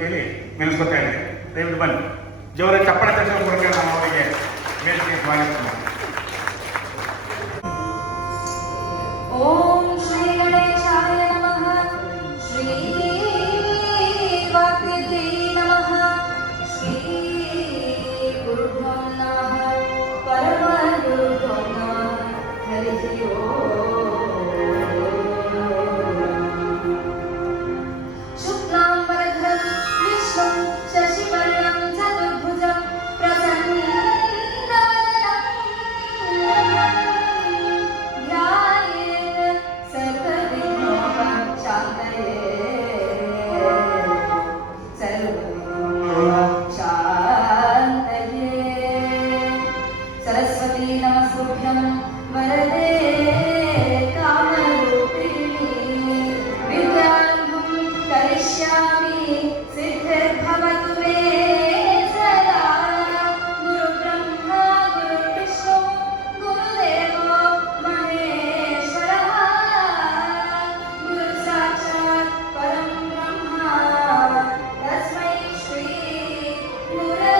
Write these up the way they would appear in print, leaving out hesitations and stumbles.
ಅಂತೇಳಿ ನೆನೆಸ್ಕೊತಾ ಇದ್ದೇನೆ. ದಯವಿಟ್ಟು ಬನ್ನಿ, ಜೋರ ಚಪ್ಪಳ ತಕ್ಷಣ ಮೂಲಕ ನಾವು ಅವರಿಗೆ ವೇದಿಕೆ ಸ್ವಾಗತಿಸ್ತೀವಿ. ಓಂ ಶ್ರೀ ಗಣೇಶಾಯ ನಮಃ. ಶ್ರೀ ವಾಗ್ದೇವಿ ನಮಃ. ಶ್ರೀ ಗುರುಭ್ಯೋ ನಮಃ. ಪರಮ ಗುರುಭ್ಯೋ ನಮಃ. ಹರಿ ಓಂ. ಶುಕ್ಲಾಂಬರಧರಂ ವಿಷ್ಣುಂ ಶಶಿವರ್ಣಂ ಚತುರ್ಭುಜಂ ಪ್ರಸನ್ನವದನಂ ಧ್ಯಾಯೇತ್ ಸರ್ವವಿಘ್ನೋಪಶಾಂತಯೇ. सरस्वती नमस्तुभ्यं वरदे कामरूपिणी. विद्यारम्भं करिष्यामि सिद्धिर्भवतु मे सदा. गुरुब्रह्मा गुरुर्विष्णु गुरुदेवो महेश्वरः. गुरुसाक्षात् परं ब्रह्म तस्मै श्री गुरवे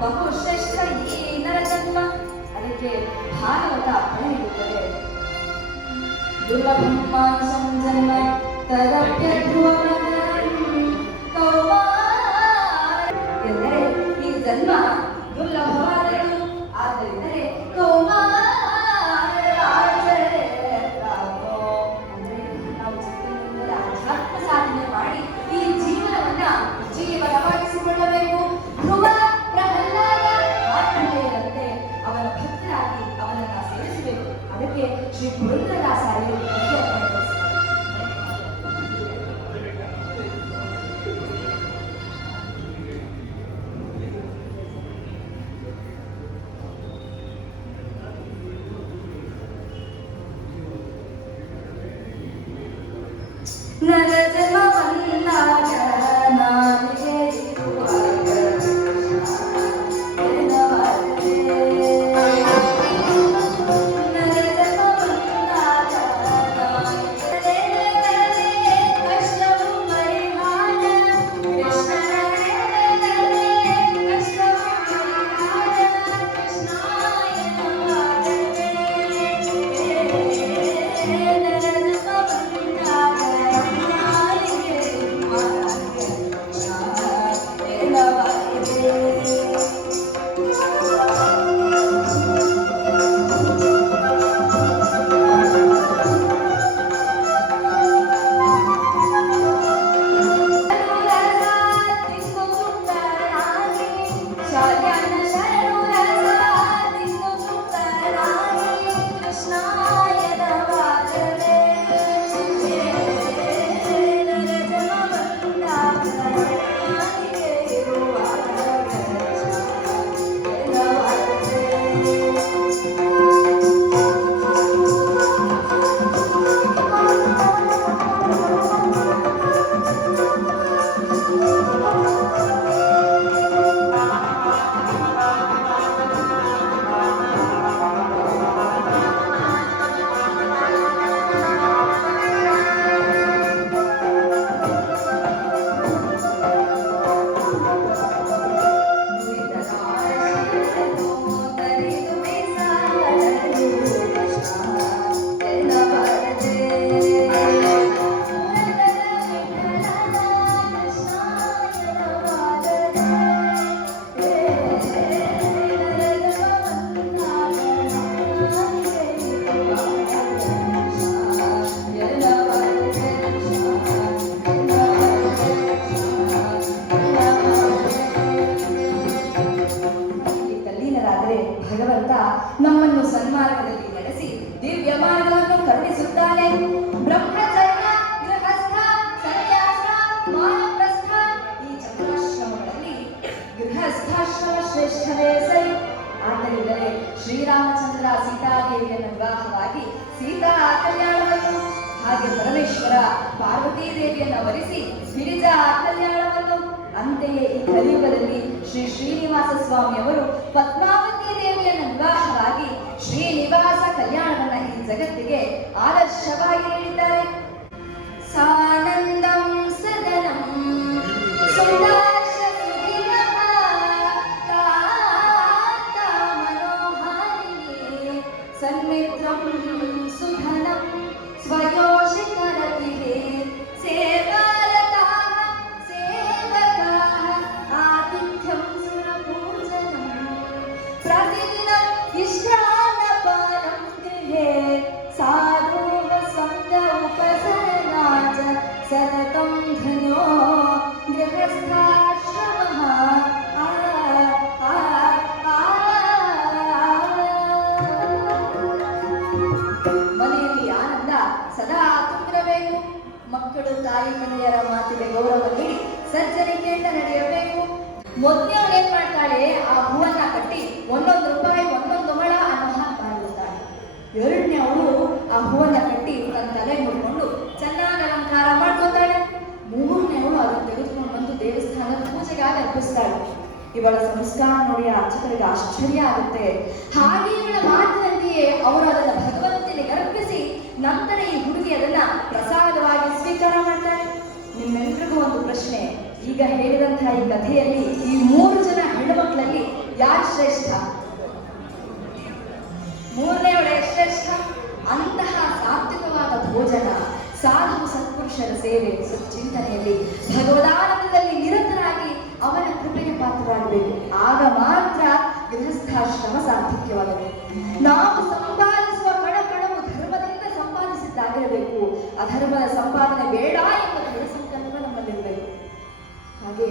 ಬಹುಶ್ರೇಷ್ಠ ಈ ನರಜನ್ಮ. ಅದಕ್ಕೆ ಭಾಗವತ ಹೇಳುತ್ತದೆ, ದುರ್ಲಭಂ ಮಾನುಷಂ ಜನ್ಮ ತದಪ್ಯಧ್ರುವಮತರಂ ಕೌಮಾರ. ಎಂದರೆ ಈ ಜನ್ಮ ದುರ್ಲಭವಾದದ್ದು, ಆದ್ದರಿಂದಲೇ ಕೌಮಾರ. ಅಂದರೆ ನಾವು ಚಿಕ್ಕಂದಿನಿಂದಲೇ ಆಧ್ಯಾತ್ಮ ಸಾಧನೆ ಮಾಡಿ ಈ ಜೀವನವನ್ನ ಜೀವನವಾಗಿಸಿಕೊಳ್ಳಬೇಕು. ಧ್ರುವ ಪ್ರಹ್ಲಾದ ಮಾರ್ಕಂಡೇಯರಂತೆ ಅವನ ಭಕ್ತರಾಗಿ ಅವನನ್ನ ಸೇವಿಸಬೇಕು. ಅದಕ್ಕೆ ಶ್ರೀ ಪುರಂದರದಾಸರು ಪರಮೇಶ್ವರ ಪಾರ್ವತೀ ದೇವಿಯನ್ನು ವರಿಸಿ ಗಿರಿಜಾ ಕಲ್ಯಾಣವನ್ನು, ಅಂತೆಯೇ ಈ ಕಲಿಯುಗದಲ್ಲಿ ಶ್ರೀ ಶ್ರೀನಿವಾಸ ಸ್ವಾಮಿಯವರು ಪದ್ಮಾವತಿ ದೇವಿಯನ್ನು ವಿವಾಹವಾಗಿ ಶ್ರೀನಿವಾಸ ಕಲ್ಯಾಣವನ್ನ ಈ ಜಗತ್ತಿಗೆ ಆದರ್ಶವಾಗಿ ನೀಡಿದ್ದಾರೆ. ಸಾನಂದಂ ಸದನಂ ಸುದಾಶ ಸುಧಿನಃ ಕಾಂತ ಮನೋಹಾರಿಣಿ ಸನ್ಮಿತ್ರಂ ಸುಧನಂ ಸ್ವಯೋಷಿಕರತಿಃ ಸೇವಾರತಾಃ ಸೇವಕಾಃ ಆತಿಥ್ಯಂ ಸುರಪೂಜನಂ ಪ್ರತಿದಿನಂ ಇಷ್ಟಾನ್ನಪಾನಂ ಗೃಹೇ ಸಾಧೂಃ ಸಂಗ ಉಪಸರಣಾಚ ಸತತಂ ಧನೋ ಗೃಹಸ್ಥಾಶ್ರಮಃ ಮನೆಯಲ್ಲಿ ಆನಂದ ಸದಾ ತುಂಬಿರಬೇಕು. ಮಕ್ಕಳು ತಾಯಿ ತಂದೆಯರ ಮಾತಿಗೆ ಗೌರವ ನೀಡಿ ಸಜ್ಜನಿಕೆಯಿಂದ ನಡೆಯಬೇಕು. ಮೊದಲನೇವಳು ಏನ್ ಮಾಡ್ತಾಳೆ, ಆ ಹೂವನ್ನ ಕಟ್ಟಿ ₹1 1 ಮೊಳ ಅನ್ನೋ ಹಾಗೆ ಮಾಡಿರ್ತಾಳೆ. ಎರಡನೇವಳು ಆ ಹೂವನ್ನ ಕಟ್ಟಿ ತನ್ನ ತಲೆ ಮುಡ್ಕೊಂಡು ಚೆನ್ನಾಗಿ ಅಲಂಕಾರ ಮಾಡ್ಕೊತಾಳೆ. ಮೂರನೇವಳು ಅದನ್ನು ತೆಗೆದುಕೊಂಡು ಬಂದು ದೇವಸ್ಥಾನದ ಪೂಜೆಗಾಗಿ ಅರ್ಪಿಸ್ತಾಳೆ. ಇವಳ ಸಂಸ್ಕಾರ ನೋಡಿ ಅರ್ಚಕರಿಗೆ ಆಶ್ಚರ್ಯ ಆಗುತ್ತೆ. ಹಾಗೆ ಇವಳ ಮಾತಿನಂತೆಯೇ ಅವರು ಅದನ್ನ ಭಗವಂತನಿಗೆ ಅರ್ಪಿಸಿ ನಂತರ ಈ ಹುಡುಗಿ ಅದನ್ನ ಪ್ರಸಾದವಾಗಿ ಸ್ವೀಕಾರ ಮಾಡ್ತಾಳೆ. ನಿಮ್ಮೆಲ್ಲರಿಗೂ ಒಂದು ಪ್ರಶ್ನೆ, ಈಗ ಹೇಳಿದಂತಹ ಈ ಕಥೆಯಲ್ಲಿ ಈ 3 ಜನ ಹೆಣ್ಣುಮಕ್ಕಳಲ್ಲಿ ಯಾರು ಶ್ರೇಷ್ಠ? ಮೂರನೆಯವಳೆ ಶ್ರೇಷ್ಠ. ಅಂತಹ ಸಾತ್ವಿಕವಾದ ಭೋಜನ, ಸಾಧು ಸತ್ಪುರುಷರ ಸೇವೆ, ಸಚ್ಚಿಂತನೆಯಲ್ಲಿ ಭಗವದಾನಂದದಲ್ಲಿ ನಿರತರಾಗಿ ಅವನ ಕೃಪೆಗೆ ಪಾತ್ರರಾಗಬೇಕು. ಆಗ ಮಾತ್ರ ಗೃಹಸ್ಥಾಶ್ರಮ ಸಾರ್ಥಕ್ಯವಾಗಬೇಕು. ನಾವು ಸಂಪಾದಿಸುವ ಕಣಕಣವು ಧರ್ಮದಿಂದ ಸಂಪಾದಿಸಿದ್ದಾಗಿರಬೇಕು. ಅಧರ್ಮದ ಸಂಪಾದನೆ ಬೇಡ ಎಂಬ ದೃಢ ಸಂಕಲ್ಪ ನಮ್ಮಲ್ಲಿರಬೇಕು. ಹಾಗೆ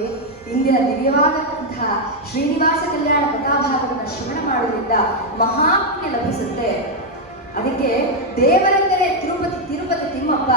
ಇಂದಿನ ದಿವ್ಯವಾದಂತಹ ಶ್ರೀನಿವಾಸ ಕಲ್ಯಾಣ ಕಥಾಭಾಗವನ್ನು ಶ್ರವಣ ಮಾಡುವುದರಿಂದ ಮಹಾಪುಣ್ಯ ಲಭಿಸುತ್ತೆ. ಅದಕ್ಕೆ ದೇವರೆಂದರೆ ತಿರುಪತಿ ತಿಮ್ಮಪ್ಪ,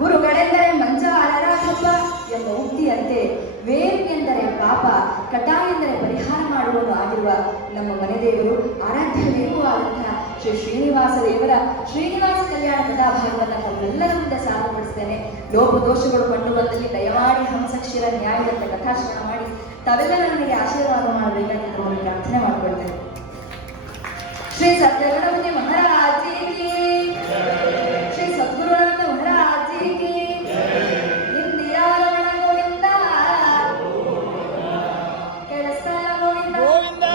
ಗುರುಗಳೆಂದರೆ ಮಂಜಾಳರಾಘಪ್ಪ ಎಂಬ ಉಕ್ತಿಯಂತೆ ವೇರು ಎಂದರೆ ಪಾಪ, ಕಟ ಎಂದರೆ ಪರಿಹಾರ ಮಾಡುವನು ಆಗಿರುವ ನಮ್ಮ ಮನೆ ದೇವರು, ಆರಾಧ್ಯವೇಗೂ ಆದಂತಹ ಶ್ರೀ ಶ್ರೀನಿವಾಸ ದೇವರ ಶ್ರೀನಿವಾಸ ಕಲ್ಯಾಣ ಕಥಾಭಾಗವನ್ನು ತಾವೆಲ್ಲರ ಮುಂದೆ ಸಾಧುಪಡಿಸ್ತೇನೆ. ಲೋಪದೋಷಗಳು ಕಂಡು ಬಂದಲ್ಲಿ ದಯಮಾಡಿ ಹಂಸಕ್ಷೀರ ನ್ಯಾಯದಂತೆ ಕಥಾಶ್ರವಣ ಮಾಡಿ ತಾವೆಲ್ಲರ ನನಗೆ ಆಶೀರ್ವಾದ ಮಾಡಬೇಕಂತ ನಾನು ಪ್ರಾರ್ಥನೆ ಮಾಡಿಕೊಳ್ತೇನೆ. ಶ್ರೀ ಸತ್ಯಗಣಪತಿ ಮಹಾರಾಜಿಗೆ, ಶ್ರೀ ಸದ್ಗುರುನಾಥ ಮಹಾರಾಜಿಗೆ, ಇಂದಿರಾರಮಣ ಗೋವಿಂದ, ಕೆಳಸ್ಥಳ ಗೋವಿಂದ.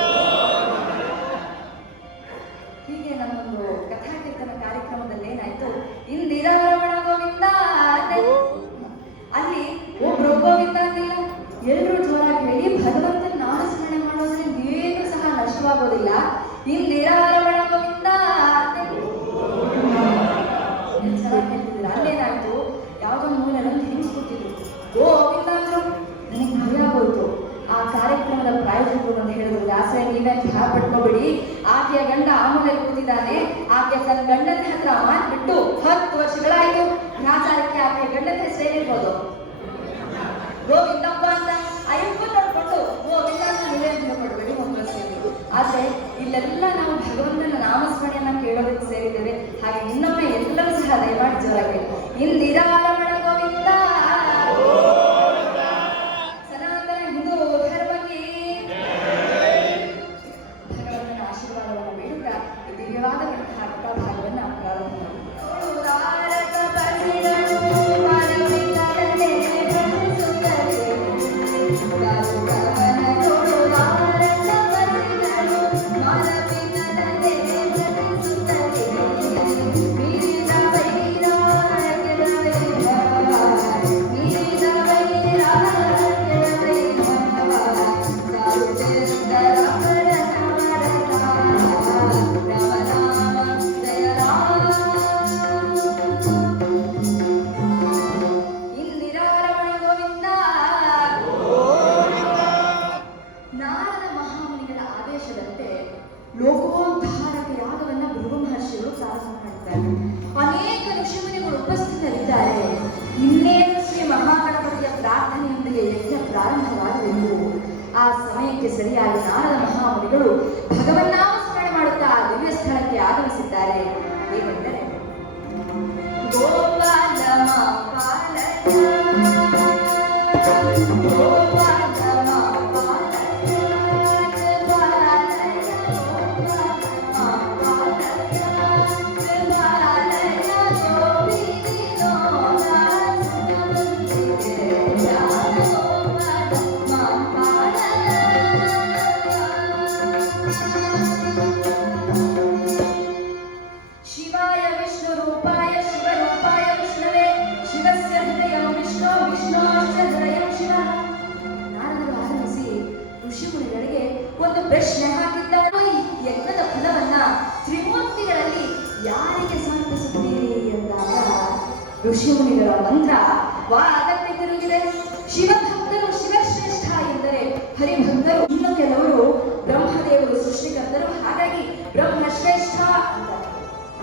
ಹೀಗೆ ನಮ್ಮೊಂದು ಕಥಾಕೀರ್ತನ ಕಾರ್ಯಕ್ರಮದಲ್ಲಿ ಏನಾಯ್ತು, ಇಂದಿರಾರಮಣ ಗೋವಿಂದ ಅಲ್ಲಿ ಒಬ್ರು ಗೋವಿಂದ ಅಂದಿಲ್ಲ, ಎಲ್ಲರೂ ಜೋರಾಗಿ ಹೇಳಿ ಭಗವಂತನ ನಾಮಸ್ಮರಣೆ ಮಾಡೋದ್ರಿಂದ ಏನು ಸಹ ನಷ್ಟವಾಗೋದಿಲ್ಲ. ಇಂದಿರಾರಮಣ ಗೋವಿಂದ ಚೆನ್ನಾಗಿ ಹೇಳ್ತಿದ್ರು. ಅಲ್ಲೇನಾಯ್ತು, ಯಾವುದೋ ಮೂಲೆಯಲ್ಲಿ ಹಿಂಸ್ಕೊತಿದ್ರು, ಗೋವಿಂದ ಅಂದ್ರು. ನನಗೆ ಭಯ ಆಗೋಯ್ತು. ಆ ಕಾರ್ಯಕ್ರಮದ ಪ್ರಾಯೋಜಕರು ಅಂತ ಹೇಳಿದ್ರು, ದಾಸರೇ ನೀವೇನು ಭಯ ಪಡ್ಕೋಬೇಡಿ, ಆಕೆಯ ಗಂಡ ಆಮೇಲೆ ಕೂತಿದ್ದಾನೆ, ಆಕೆ ತನ್ನ ಗಂಡನ ಹತ್ರ ಮಾಡ್ಬಿಟ್ಟು 10 ವರ್ಷಗಳಾಯ್ತು. ರಾಜಾರಕ್ಕೆ ಆಕೆಯ ಗಂಡನ ಹೆಸರು ಏನಿರ್ಬೋದು, ಗೋವಿಂದಪ್ಪ ಅಂತ. ಅಯ್ಯಪ್ಪ ನೋಡ್ಕೊಂಡು ಗೋವಿಂದ ಅಂತ ನೀವೇ ತಿಳ್ಕೊಡ್ಬೇಡಿ, ಒಂದು ಸೇರಿ. ಆದ್ರೆ ಇಲ್ಲೆಲ್ಲ ನಾವು ಭಗವಂತನ ನಾಮಸ್ಮರಣೆಯನ್ನ ಕೇಳೋದಕ್ಕೆ ಸೇರಿದ್ದೇವೆ. ಹಾಗೆ ಇನ್ನೊಮ್ಮೆ ಎಲ್ಲರೂ ಸಹ ದಯಮಾಡಿ ಜೋರಾಗಿ ಇಂದಿರಾರಮಣ ಗೋವಿಂದ, ಸನಾತನ ಹಿಂದೂ ಧರ್ಮಕ್ಕೆ ಭಗವಂತನ ಆಶೀರ್ವಾದವನ್ನು ಬೇಡುತ್ತಾ ಈ ದಿವ್ಯವಾದಂತಹ ಕಥಾಭಾಗವನ್ನು ಪ್ರಾರಂಭ ಮಾಡಿ. ಲೋಕೋದ್ಧಾರಕ ಯಾಗವನ್ನ ಭೃಗು ಮಹರ್ಷಿಗಳು ಪ್ರಾರಂಭ ಮಾಡ್ತಾರೆ. ಅನೇಕ ಋಷಿಮುನಿಗಳು ಉಪಸ್ಥಿತರಿದ್ದಾರೆ. ಇನ್ನೇನು ಶ್ರೀ ಮಹಾಗಣಪತಿಯ ಪ್ರಾರ್ಥನೆಯೊಂದಿಗೆ ಯಜ್ಞ ಪ್ರಾರಂಭವಾಗಬೇಕು. ಆ ಸಮಯಕ್ಕೆ ಸರಿಯಾಗಿ ನಾರದ ಮಹಾಮುನಿಗಳು ಭಗವನ್ನಾಮ ಸ್ಮರಣೆ ಮಾಡುತ್ತಾ ದಿವ್ಯ ಸ್ಥಳಕ್ಕೆ ಆಗಮಿಸಿದ್ದಾರೆ. ಏಕೆಂದರೆ ಗೋಪಾಲ ಶಿವಾಯ ವಿಷ್ಣು ರೂಪಾಯ ಶಿವರೂಪಾಯ ವಿಷ್ಣುವೇ ಶಿವಸ್ಯ ಹೃದಯಂ ವಿಷ್ಣು ವಿಷ್ಣೋಶ್ಚ ಹೃದಯಂ ಶಿವ. ನಾರದರು ಆಗಮಿಸಿ ಋಷಿಮುನಿಗಳಿಗೆ ಒಂದು ಪ್ರಶ್ನೆ ಹಾಕಿದ್ದಾರೆ. ಈ ಯಜ್ಞದ ಫಲವನ್ನ ತ್ರಿಮೂರ್ತಿಗಳಲ್ಲಿ ಯಾರಿಗೆ ಸಮರ್ಪಿಸುತ್ತೀರಿ ಎಂದಾಗ ಋಷಿಮುನಿಗಳ ಮಂತ್ರ ವಾದಕ್ಕೆ ತಿರುಗಿದೆ. ಶಿವಭಕ್ತರು ಶಿವಶ್ರೇಷ್ಠ ಎಂದರೆ ಹರಿಭಕ್ತರು. ಇನ್ನು ಕೆಲವರು ಬ್ರಹ್ಮದೇವರು ಸೃಷ್ಟಿಕರ್ತರು, ಹಾಗಾಗಿ ಬ್ರಹ್ಮಶ್ರೇಷ್ಠ ಅಂತಾರೆ.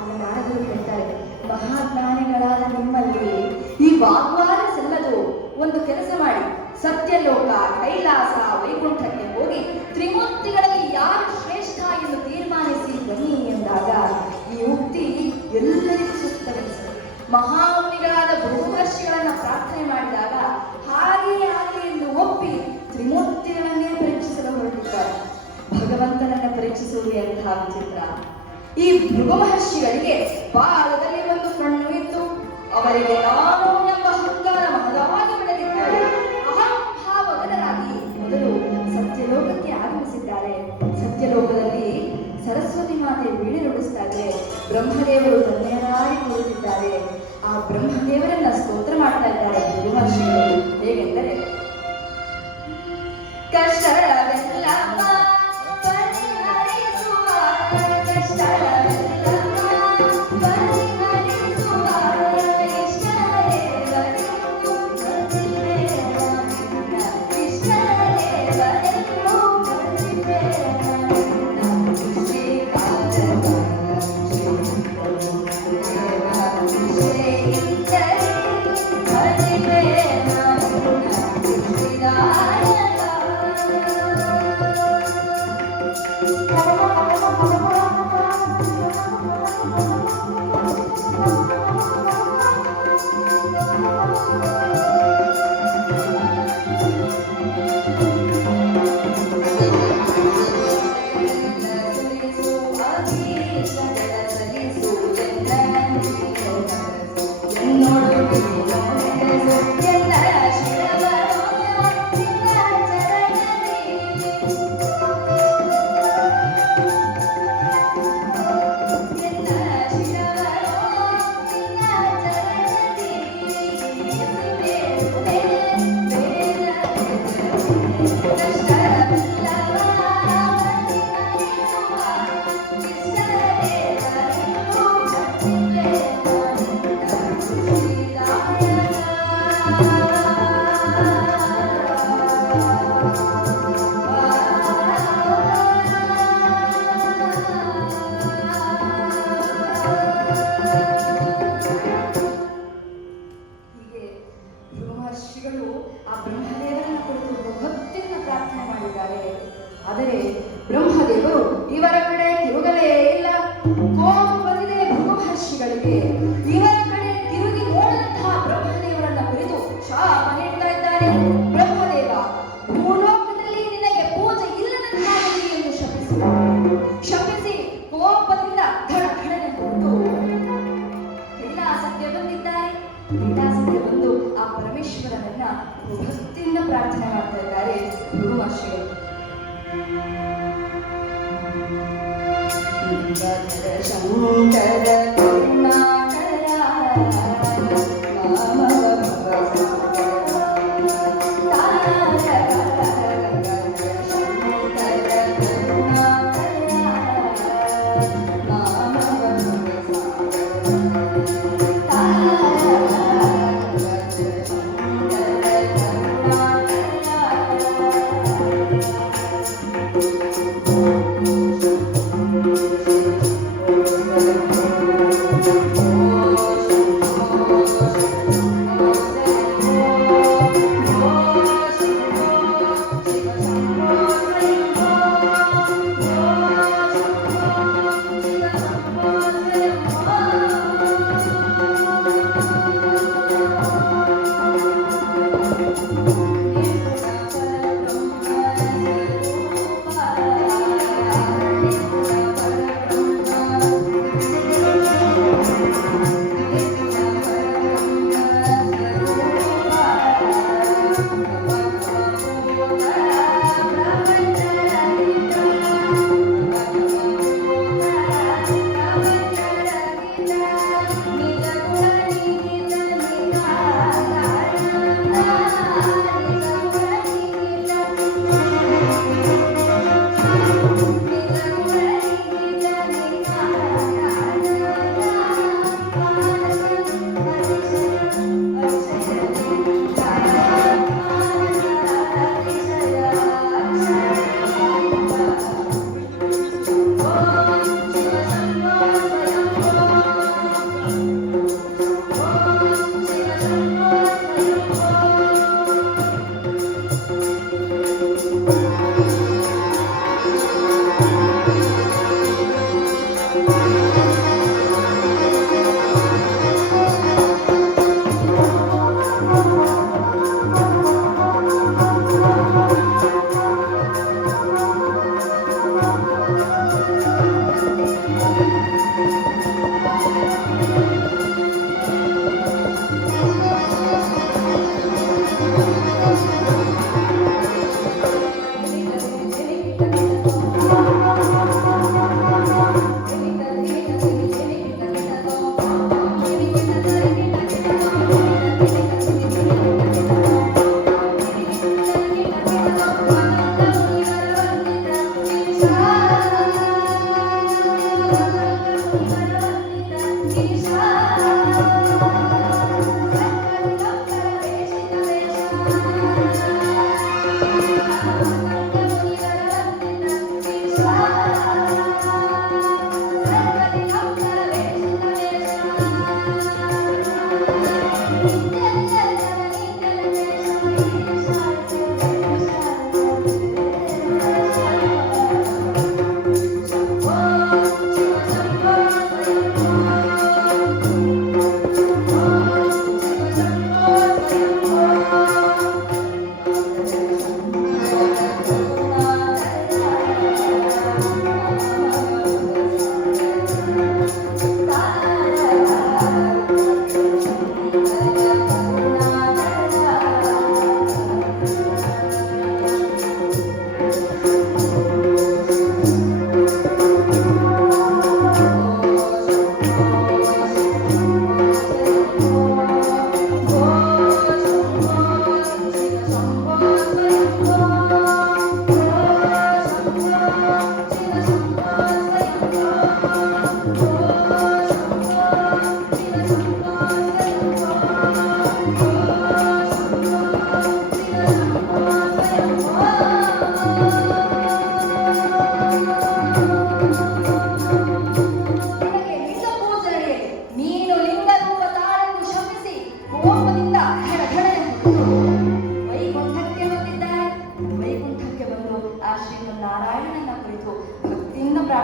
ಆಗ ನಾರದರು ಹೇಳ್ತಾರೆ, ಮಹಾಜ್ಞಾನಿಗಳಾದ ನಿಮ್ಮಲ್ಲಿ ಈ ವಾಗ್ವಾದ ಸಲ್ಲದು. ಒಂದು ಕೆಲಸ ಮಾಡಿ, ಸತ್ಯಲೋಕ, ಕೈಲಾಸ, ವೈಕುಂಠಕ್ಕೆ ಹೋಗಿ ತ್ರಿಮೂರ್ತಿಗಳಲ್ಲಿ ಯಾರು ಶ್ರೇಷ್ಠ ಎಂದು ತೀರ್ಮಾನಿಸಿ ಬನ್ನಿ ಎಂದಾಗ ಈ ಉಕ್ತಿ ಎಲ್ಲರಿಗೂ ಸೂಕ್ತವೆನಿಸಿದೆ. ಮಹಾಮುನಿಗಳಾದ ಭೃಗುಮಹರ್ಷಿಗಳನ್ನ ಪ್ರಾರ್ಥನೆ ಮಾಡಿದಾಗ ಹಾಗೆಯೇ ಆಗಲಿ ಎಂದು ಒಪ್ಪಿ ತ್ರಿಮೂರ್ತಿಗಳನ್ನೇ ಪರೀಕ್ಷಿಸಲು ಹೊರಟಿದ್ದಾರೆ. ಭಗವಂತನನ್ನ ಪರೀಕ್ಷಿಸುವುದು ಎಂತಹ ವಿಚಿತ್ರ. ಈ ಭೃಗುಮಹರ್ಷಿಗಳಿಗೆ ಬಾಲದಲ್ಲಿ ಒಂದು ಕಣ್ಣು ಇತ್ತು. ಅವರಿಗೆ ನಾನು ಎಂಬ ಅಹಂಕಾರ ಮಹದಾಗಿ ಬೆಳೆದಿದ್ದಾರೆ. ಅಹಂಭಾವಗತರಾಗಿ ಮೊದಲು ಸತ್ಯಲೋಕಕ್ಕೆ ಆಗಮಿಸಿದ್ದಾರೆ. ಸತ್ಯಲೋಕದಲ್ಲಿ ಸರಸ್ವತಿ ಮಾತೆ ವೀಣೆ ನುಡಿಸ್ತಾ ಇದ್ದಾರೆ. ಬ್ರಹ್ಮದೇವರು ಧನ್ಯರಾಗಿ ಕೂರುತ್ತಿದ್ದಾರೆ. ಆ ಬ್ರಹ್ಮದೇವರನ್ನ ಸ್ತೋತ್ರ ಮಾಡ್ತಾ ಇದ್ದಾರೆ ಭೃಗುಮಹರ್ಷಿಗಳು. ಹೇಗೆಂದರೆ, ಕಷ್ಟವೆಲ್ಲ ಪರಿಹರಿಸುವ, ಕಷ್ಟವೆಲ್ಲ ಪರಿಹರಿಸುವ, ಇಷ್ಟರೇ ಬರೆದು ಬಂದಿವೆ ನನ್ನ, ಇಷ್ಟರೇ ಬರೆದು ಬಂದಿವೆ ನನ್ನ ಶ್ರೀಕಾಂತ ಆದರೆ ಬ್ರಹ್ಮದೇವರು ಇವರ ಕಡೆ ತಿರುಗಲೇ ಇಲ್ಲ. ಕೋಪ ಬಂದಿದೆ ಭೃಗುಮಹರ್ಷಿಗಳಿಗೆ. ಇವರ ಕಡೆ ತಿರುಗಿ ನೋಡಿದಂತಹ ಬ್ರಹ್ಮದೇವರನ್ನ ಕುರಿತು ಶಾಪ ನೀಡ್ತಾ ಇದ್ದಾರೆ. ಬ್ರಹ್ಮದೇವ, ಭೂಲೋಕದಲ್ಲಿ ನಿನಗೆ ಪೂಜೆ ಇಲ್ಲದಂತಾಗಲಿ ಎಂದು ಶಪಿಸಿ ಕೋಪದಿಂದ ಧಡಧಡನೆ ಹೊರಟು ಕೈಲಾಸಕ್ಕೆ ಬಂದಿದ್ದಾರೆ. ಕೈಲಾಸಕ್ಕೆ ಬಂದು ಆ ಪರಮೇಶ್ವರನನ್ನ ಭಕ್ತಿಯಿಂದ ಪ್ರಾರ್ಥನೆ ಮಾಡ್ತಾ ಇದ್ದಾರೆ ಭೃಗುಮಹರ್ಷಿಗಳು. ಶಂಕರ ಕರುಣಾಕರ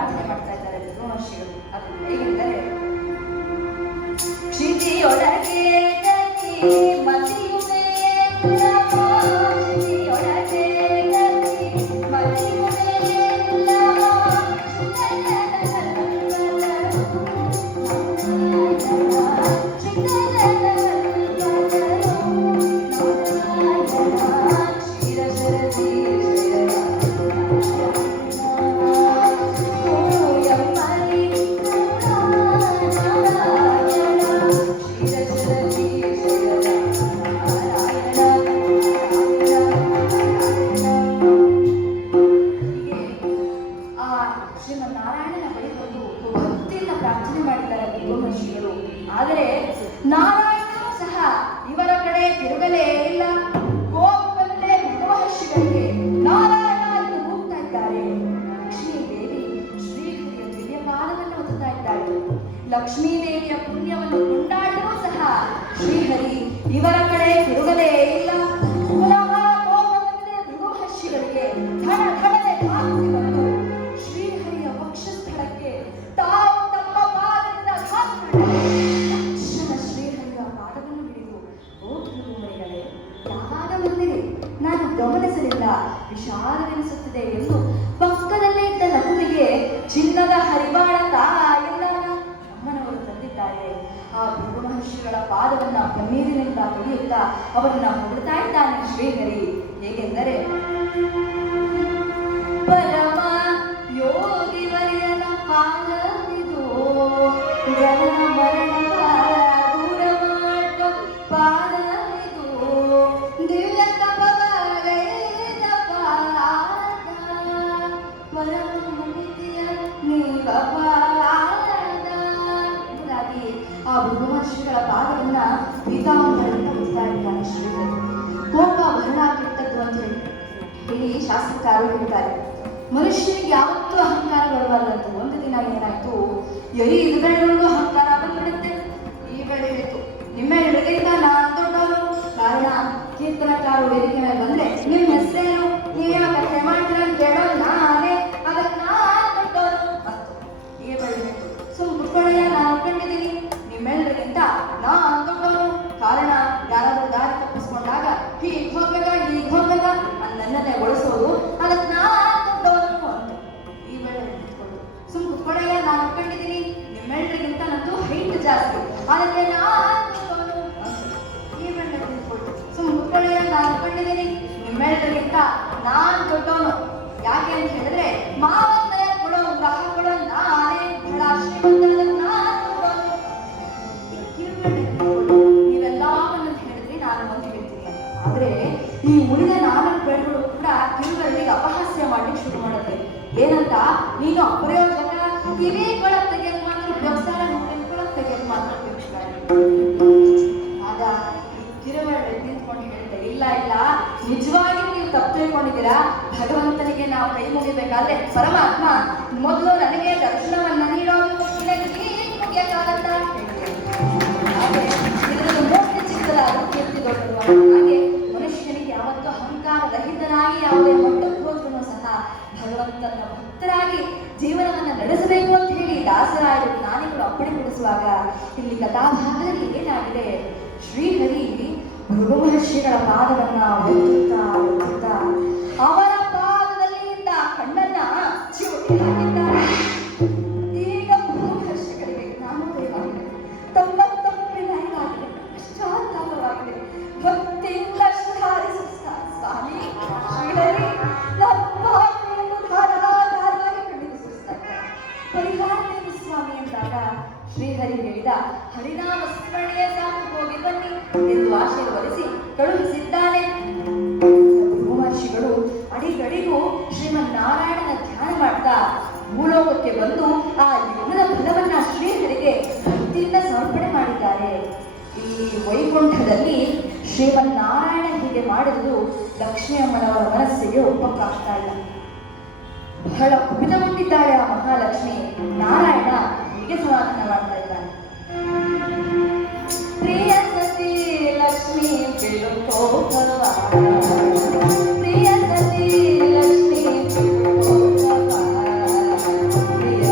ಪ್ರಾರ್ಥನೆ ಮಾಡ್ತಾ ಇದ್ದಾರೆ ಮಹರ್ಷಿಗಳು. ಅದು ಹೇಗೆಂದರೆ ಕ್ಷಿತಿಯೊಳಗೆ ಗತಿ ಮತಿಯುವೆ ಕ್ಷಿತಿಯೊಳಗೆ ಗತಿ ಮತಿಯುವೆ ಶ್ರೀಮನ್ನಾರಾಯಣನ ಬಳಿ ಬಂದು ಭಕ್ತಿಯಿಂದ ಪ್ರಾರ್ಥನೆ ಮಾಡಿದ್ದಾರೆ ಮಹರ್ಷಿಗಳು. ಆದರೆ ನಾರಾಯಣನು ಸಹ ಇವರ ಕಡೆ ತಿರುಗಲೇ ಇಲ್ಲ. ಕೋಪದಲ್ಲೇ ಮಹರ್ಷಿಗಳಿಗೆ ನಾರಾಯಣ ಎಂದು ಕೂಗ್ತಾ ಇದ್ದಾರೆ. ಲಕ್ಷ್ಮೀ ದೇವಿ ಶ್ರೀಹರಿಯ ದಿವ್ಯ ಪಾದವನ್ನು ಒತ್ತುತ್ತಾ ಇದ್ದಾಳೆ. ಲಕ್ಷ್ಮೀ ದೇವಿಯ ಪುಣ್ಯವನ್ನು ಕೊಂಡಾಡಲು ಸಹ ಶ್ರೀಹರಿ ಇವರ ಕಡೆ ತಿರುಗಲೇ ಇಲ್ಲ. ಪುನಃ ಕೋಪದಲ್ಲೇ ಮಹರ್ಷಿಗಳಿಗೆ ಧಡ ಧಡನೆ ಧಾವಿಸಿ ಬಂದು ಶ್ರೀಹರಿಯ ವಕ್ಷಸ್ಥಳಕ್ಕೆ ತಾವು ತಮ್ಮ ಪಾದದಿಂದ ತಕ್ಷಣ ಶ್ರೀಹರಿಯ ಪಾದವನ್ನು ಹಿಡಿದು ಓದುಮರಿಗಳೇ ಯಾವಾಗ ಬಂದಿರಿ? ನಾನು ಗಮನಿಸಲಿಲ್ಲ, ವಿಷಾದವೆನಿಸುತ್ತಿದೆ ಎಂದು ಪಕ್ಕದಲ್ಲೇ ಇದ್ದ ಲಘುವಿಗೆ ಚಿನ್ನದ ಹರಿವಾಳ ತಾಯಿಲ್ಲಾಗ ಅಮ್ಮನವರು ತಂದಿದ್ದಾರೆ. ಆ ಭೃಗು ಮಹರ್ಷಿಗಳ ಪಾದವನ್ನ ಕಣ್ಣೀರಿನಿಂದ ತೊಳೆಯುತ್ತಾ ಅವರನ್ನ ಹೊಗಳ್ತಾ ಇದ್ದಾನೆ ಶ್ರೀಹರಿ. ಹೇಗೆಂದರೆ ಪರಮ ಯೋಗಿವರ್ಯನ ಪಾದವಿದು ಜನನ ಮರಣವ ದೂರ ಮಾಡುವ ಪಾದವಿದು ದಿವ್ಯ ತಪವಗೈದ ಪಾದ ಪರಮ ಮುಕ್ತಿಯ ನೀವ ಪಾದ ಎಂಬುದಾಗಿ ಆ ಭೃಗುಮಹರ್ಷಿಗಳ ಪಾದವನ್ನ ಪೀತಾಂಬರದಿಂದ ಮುಚ್ತಾ ಇದ್ದಾನೆ ಶ್ರೀಹರಿ. ಕೋಪ ಬಹಳ ಕೆಟ್ಟದ್ದು ಅಂತ ಹೇಳಿ ಶಾಸ್ತ್ರಕಾರರು ಹೇಳ್ತಾರೆ. ಮನುಷ್ಯನಿಗೆ ಯಾವತ್ತೂ ಅಹಂಕಾರ ಬರಬಾರ್ದಂತ. ಒಂದು ದಿನ ಏನಾಯ್ತು, ಇದು ಬೆಳೆಯುವುದು ಅಹಂಕಾರ ಬಂದ್ಬಿಡುತ್ತೆ. ಈ ಬೆಳೆ ಹೇಳಿತು, ನಿಮ್ಮ ಎಡಗೈತ ನಾನ್ ದೊಡ್ಡವನು. ಕಾರಣ ಕೀರ್ತನಕಾರರು ವೇದಿಕೆ ಮೇಲೆ ಬಂದ್ರೆ ನಿಮ್ಮ ಹೆಸರೇನು, ನೀವ ಕಥೆ ಮಾಡ್ತೀರ ಅಂತ ಹೇಳೋದು ನಾನೇ, ಅದಕ್ಕೆ ನಾನ್ ದೊಡ್ಡವನು ಮತ್ತು ಈ ಬೆಳೆ ಹೇಳಿತು. ಕುತ್ಕೊಳ್ಳಯ್ಯ, ನಾನು ಕಂಡಿದ್ದೀನಿ, ನಿಮ್ಮೆಲ್ಲರಿಗಿಂತ ನಾನ್ ದೊಡ್ಡವನು. ಕಾರಣ ಯಾರಾದ್ರೂ ದಾರಿ ತಪ್ಪಿಸ್ಕೊಂಡಾಗ ಹೀಗೆ ಹೋಗ್ಬೇಕ ಹೀಗೆ ಹೋಗ್ಬೇಕ ನನ್ನನ್ನೇ ಬಳಸೋದು, ಅದಕ್ಕೆ ನಾನ್ ದೊಡ್ಡವನು ಅಂತ ಈ ವೇಳೆ ನಿಂತ್ಕೊಂಡು ಕುತ್ಕೊಳ್ಳಯ್ಯ, ನಾನು ಕಂಡಿದ್ದೀನಿ, ನಿಮ್ಮೆಲ್ಲರಿಗಿಂತ ನಂದು ಹೈಟ್ ಜಾಸ್ತಿ, ಅದಕ್ಕೆ ನಾನ್ ದೊಡ್ಡವನು ಅಂತ ಈ ವೇಳೆ ನಿಂತ್ಕೊಂಡು ಕುತ್ಕೊಳ್ಳಯ್ಯ, ನಾನು ಕಂಡಿದ್ದೀನಿ, ನಿಮ್ಮೆಲ್ಲರಿಗಿಂತ ನಾನ್ ದೊಡ್ಡವನು. ಯಾಕೆ ಅಂತ ಹೇಳಿದ್ರೆ ಮಾವನ್ನ ಕೊಡೋ ಗ್ರಾಹಕಗಳು ನಾನೇ ಬಹಳ ಶ್ರೀಮಂತ, ನಾನ್ ದೊಡ್ಡವನು. ನೀವೆಲ್ಲ ಹೇಳಿದ್ರಿ, ನಾನು ಒಂದು ಹೇಳ್ತೀನಿ. ಆದ್ರೆ ಈ ಉಳಿದ 4 ಬೆಳೆಗಳು ಕೂಡ ಕಿರುಗಳಿಗೆ ಅಪಹಾಸ್ಯ ಮಾಡ್ಲಿಕ್ಕೆ ಶುರು ಮಾಡುತ್ತೆ. ಏನಂತ, ನೀನು ಅಪ್ರಯೋಜಕ, ಕಿವಿಗಳ ತೆಗೆದು ಮಾತ್ರ ಉಪಯೋಗಿಸ್ತಾರ, ನುಡಿಗಳ ತೆಗೆದು ಮಾತ್ರ ಉಪಯೋಗಿಸ್ತಾರೆ. ಆಗ ಈ ಕಿರುಗಳಿಗೆ ನಿಂತ್ಕೊಂಡು ಹೇಳ್ತಾರೆ, ಇಲ್ಲ ಇಲ್ಲ, ನಿಜವಾಗಿ ನೀವು ತಪ್ಪು ತಿಳ್ಕೊಂಡಿದ್ದೀರಾ. ಭಗವಂತನಿಗೆ ನಾವು ಕೈ ಮುಗಿಬೇಕಾದ್ರೆ ಪರಮಾತ್ಮ ಮೊದಲು ನನಗೆ ದರ್ಶನವನ್ನ ನೀಡೋದು, ಮುಗಿಯಕ್ಕಾಗತ್ತ ಹಾಗೆ ಇದರಲ್ಲಿ ಮೋಕ್ಷ ಚಿಕ್ಕದಾದ ಕೀರ್ತಿ ದೊಡ್ಡದು. ಹಾಗೆ ಮನುಷ್ಯನಿಗೆ ಯಾವತ್ತೂ ಅಹಂಕಾರ ರಹಿತನಾಗಿ ಯಾವುದೇ ಮಟ್ಟಕ್ಕೆ ಹೋದ್ರೂ ಸಹ ಭಗವಂತನ ಭಕ್ತರಾಗಿ ಜೀವನವನ್ನ ನಡೆಸಬೇಕು ಅಂತ ಹೇಳಿ ದಾಸರಾಯರು ಜ್ಞಾನಿಗಳು ಅಪ್ಪಣೆ ಕೊಡಿಸುವಾಗ ಇಲ್ಲಿ ಕಥಾಭಾಗದಲ್ಲಿ ಏನಾಗಿದೆ, ಶ್ರೀಹರಿ ಭೃಗು ಮಹರ್ಷಿಗಳ ಪಾದವನ್ನ ಒತ್ತುತ್ತಾ ಅವರ ಪಾದದಲ್ಲಿ ಇದ್ದ ಕಣ್ಣನ್ನ ಚಿವುಟಿ ಹಾಕಿದ್ದಾರೆ. ಈಗ ಭೃಗು ಮಹರ್ಷಿಗಳಿಗೆ ಜ್ಞಾನೋದಯವಾಗಿದೆ, ತಮ್ಮ ತಪ್ಪಿನಾಗಿದೆ, ಪಶ್ಚಾತ್ತಾಪವಾಗಿದೆ. ಭಕ್ತಿಯಿಂದ ಸುಧಾರಿಸುತ್ತಾರೆ ಸ್ವಾಮಿ ಶ್ರೀಹರಿ, ನಮ್ಮ ಧಾರಾಧಾರವಾಗಿ ಖಂಡಿಸುತ್ತಾರೆ. ಪರಿಹಾರ ನೀಡು ಸ್ವಾಮಿ ಅಂದಾಗ ಶ್ರೀಹರಿ ಹೇಳಿದ, ಹರಿನಾಮ ಸ್ಮರಣೆಯ ಸಾಕು, ಹೋಗಿ ಬನ್ನಿ ಎಂದು ಆಶೀರ್ವದಿಸಿ ಕಳುಹಿಸಿದ್ದಾನೆ. ಮಹರ್ಷಿಗಳು ಅಡಿಗಡಿಗೂ ಶ್ರೀಮನ್ನಾರಾಯಣನ ಧ್ಯಾನ ಮಾಡ್ತಾ ಭೂಲೋಕಕ್ಕೆ ಬಂದು ಆ ಯುಗದ ಫಲವನ್ನ ಶ್ರೀಹರಿಗೆ ಭಕ್ತಿಯಿಂದ ಸಮರ್ಪಣೆ ಮಾಡಿದ್ದಾರೆ. ಈ ವೈಕುಂಠದಲ್ಲಿ ಶ್ರೀಮನ್ನಾರಾಯಣ ಹೀಗೆ ಮಾಡಿದ್ರು ಲಕ್ಷ್ಮೀ ಅಮ್ಮನವರ ಮನಸ್ಸಿಗೆ ಒಪ್ಪಕ್ಕಾಗ್ತಾ ಇಲ್ಲ. ಬಹಳ ಕುಪಿತಗೊಂಡಿದ್ದಾಳೆ ಆ ಮಹಾಲಕ್ಷ್ಮಿ. ನಾರಾಯಣ ಹೀಗೆ ಸಮಾಧಾನ ಮಾಡ್ತಾ ಇದ್ದಾನೆ, ಪ್ರಿಯ ಸತಿ ಲಕ್ಷ್ಮೀ ಬಿಡುಕೋ ಭಗವಾನ, ಪ್ರಿಯ ಸತಿ ಲಕ್ಷ್ಮೀ ಬಿಡುಕೋ ಭಗವಾನ, ಪ್ರಿಯ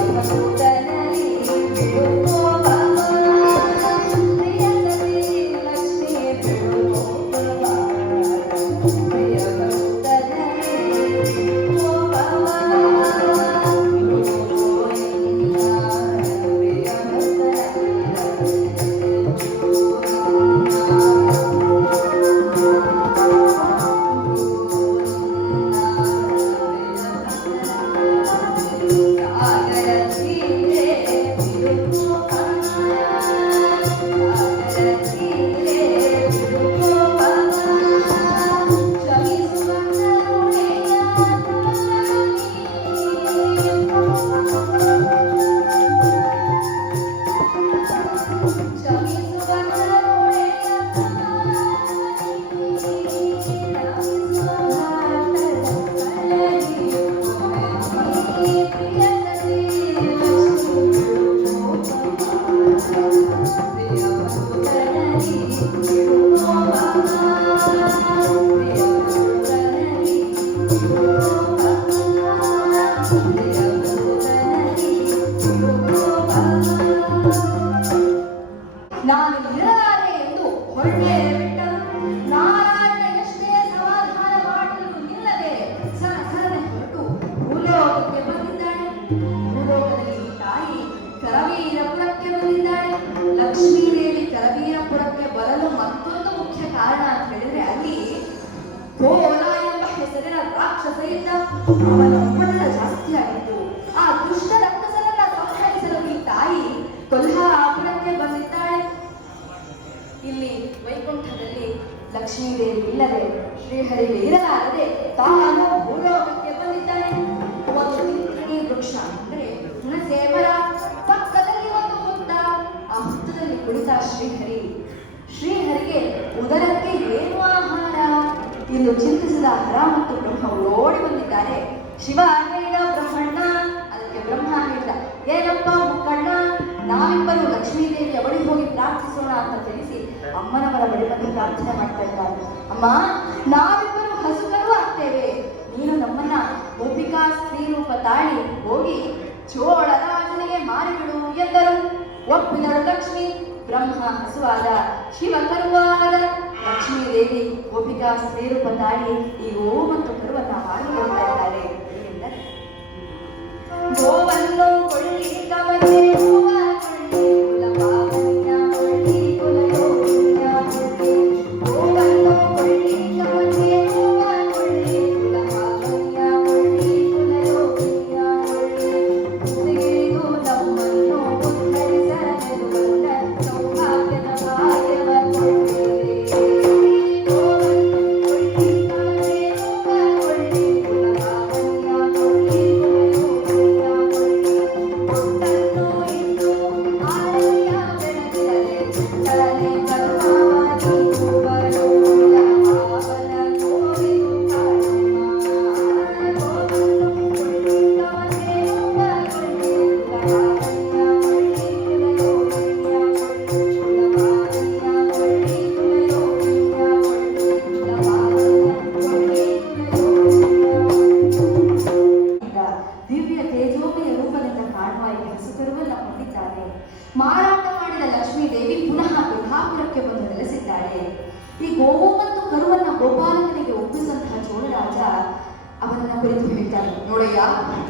ಹೊಡೆಯುತ್ತಿದ್ದ. ಅವನ ಒತ್ತಡ ಜಾಸ್ತಿಯಾಗಿತ್ತು. ಆ ದುಷ್ಟ ರಕ್ತಸರನ್ನ ಸಂಹರಿಸಲು ಈ ತಾಯಿ ಕೊಲ್ಹಾಪುರಕ್ಕೆ ಬಂದಿದ್ದಾಳೆ. ಇಲ್ಲಿ ವೈಕುಂಠದಲ್ಲಿ ಲಕ್ಷ್ಮೀದೇವಿ ಇಲ್ಲದೆ ಶ್ರೀಹರಿಗೆ ಇರಲಾರದೆ ತಾನು ಭೂಲೋಕಕ್ಕೆ ಬಂದಿದ್ದಾನೆ. ಒಂದು ತಿಂತ್ರಿಣಿ ವೃಕ್ಷ ಅಂದ್ರೆ ಹುಣಸೆ ಮರ, ಪಕ್ಕದಲ್ಲಿ ಒಂದು ಹುತ್ತ. ಆ ಹುತ್ತದಲ್ಲಿ ಕುಳಿತ ಶ್ರೀಹರಿಗೆ ಉದರಕ್ಕೆ ಏನು ಆಹಾರ ಎಂದು ಚಿಂತಿಸಿದ ಹರ ಮತ್ತು ಬ್ರಹ್ಮ ಓಡಿ ಬಂದಿದ್ದಾರೆ. ಶಿವ ಹೇಳಿದ ಬ್ರಹ್ಮಣ್ಣ, ಅದಕ್ಕೆ ಬ್ರಹ್ಮ ಹೇಳಿದ, ಏನಪ್ಪ ಮುಕ್ಕಣ್ಣ, ನಾವಿಬ್ಬರು ಲಕ್ಷ್ಮೀದೇವಿಯ ಬಳಿ ಹೋಗಿ ಪ್ರಾರ್ಥಿಸೋಣ ಅಂತ ತಿಳಿಸಿ ಅಮ್ಮನವರ ಬಳಿ ಬಂದು ಪ್ರಾರ್ಥನೆ ಮಾಡ್ತಾ ಇದ್ದಾರೆ. ಅಮ್ಮ, ನಾವಿಬ್ಬರು ಹಸುಗಳು ಆಗ್ತೇವೆ, ನೀನು ನಮ್ಮನ್ನ ಗೋಪಿಕಾ ಸ್ತ್ರೀ ರೂಪ ತಾಳಿ ಹೋಗಿ ಚೋಳ ರಾಜನಿಗೆ ಮಾರಿಬಿಡು ಎಂದರು. ಒಪ್ಪಿದರು ಲಕ್ಷ್ಮಿ. ಬ್ರಹ್ಮ ಹಸುವಾದ, ಶಿವ ಕರುವಾದ. ಲಕ್ಷ್ಮೀದೇವಿ ಗೋಪಿಕಾ ಸ್ತ್ರೀ ರೂಪ ತಾಳಿ ಈ ಗೋವು ಮತ್ತು ಕರುವನ್ನ ಮಾಡಿಕೊಳ್ತಾ ಇದ್ದಾರೆ. ಗೋವನ್ನು ಕೊಳ್ಳಿ ಕವನೆ ಹೂವ ಕೊಳ್ಳಿ ಕುಲಪಾವನ್ಯ ಕೊಳ್ಳಿ ಕುಲಯೋಗ್ಯ ಕೊಳ್ಳಿ. ಗೋವನ್ನು ಕೊಳ್ಳಿ ಕವನೆ ಹೂವ ಕೊಳ್ಳಿ ಕುಲಪಾವನ್ಯ ಕೊಳ್ಳಿ ಕುಲಯೋಗ್ಯ ಕೊಳ್ಳಿ. ಮುತ್ತಿಗೆದು ನಮ್ಮನ್ನು ಉದ್ಧರಿಸಲೆಂದು ಬಂದ ಸೌಭಾಗ್ಯದ ಭಾಗ್ಯವ ಕೊಳ್ಳಿರಿ. ಗೋವನ್ನು ಕೊಳ್ಳಿ ಕವನೆ ಹೂವ ಕೊಳ್ಳಿ ಕುಲಪಾವನ್ಯ ಕೊಳ್ಳಿ ಮಾರಾಟ ಮಾಡಿದ ಲಕ್ಷ್ಮೀದೇವಿ ಪುನಃ ಕೊಲ್ಹಾಪುರಕ್ಕೆ ಬಂದು ನೆಲೆಸಿದ್ದಾಳೆ. ಈ ಗೋವು ಮತ್ತು ಕರುವನ್ನ ಗೋಪಾಲಕನಿಗೆ ಒಪ್ಪಿಸಂತಹ ಚೋಳರಾಜ ಅವನನ್ನ ಕುರಿತು ಹೇಳ್ತಾನೆ, ನೋಡಯ್ಯ,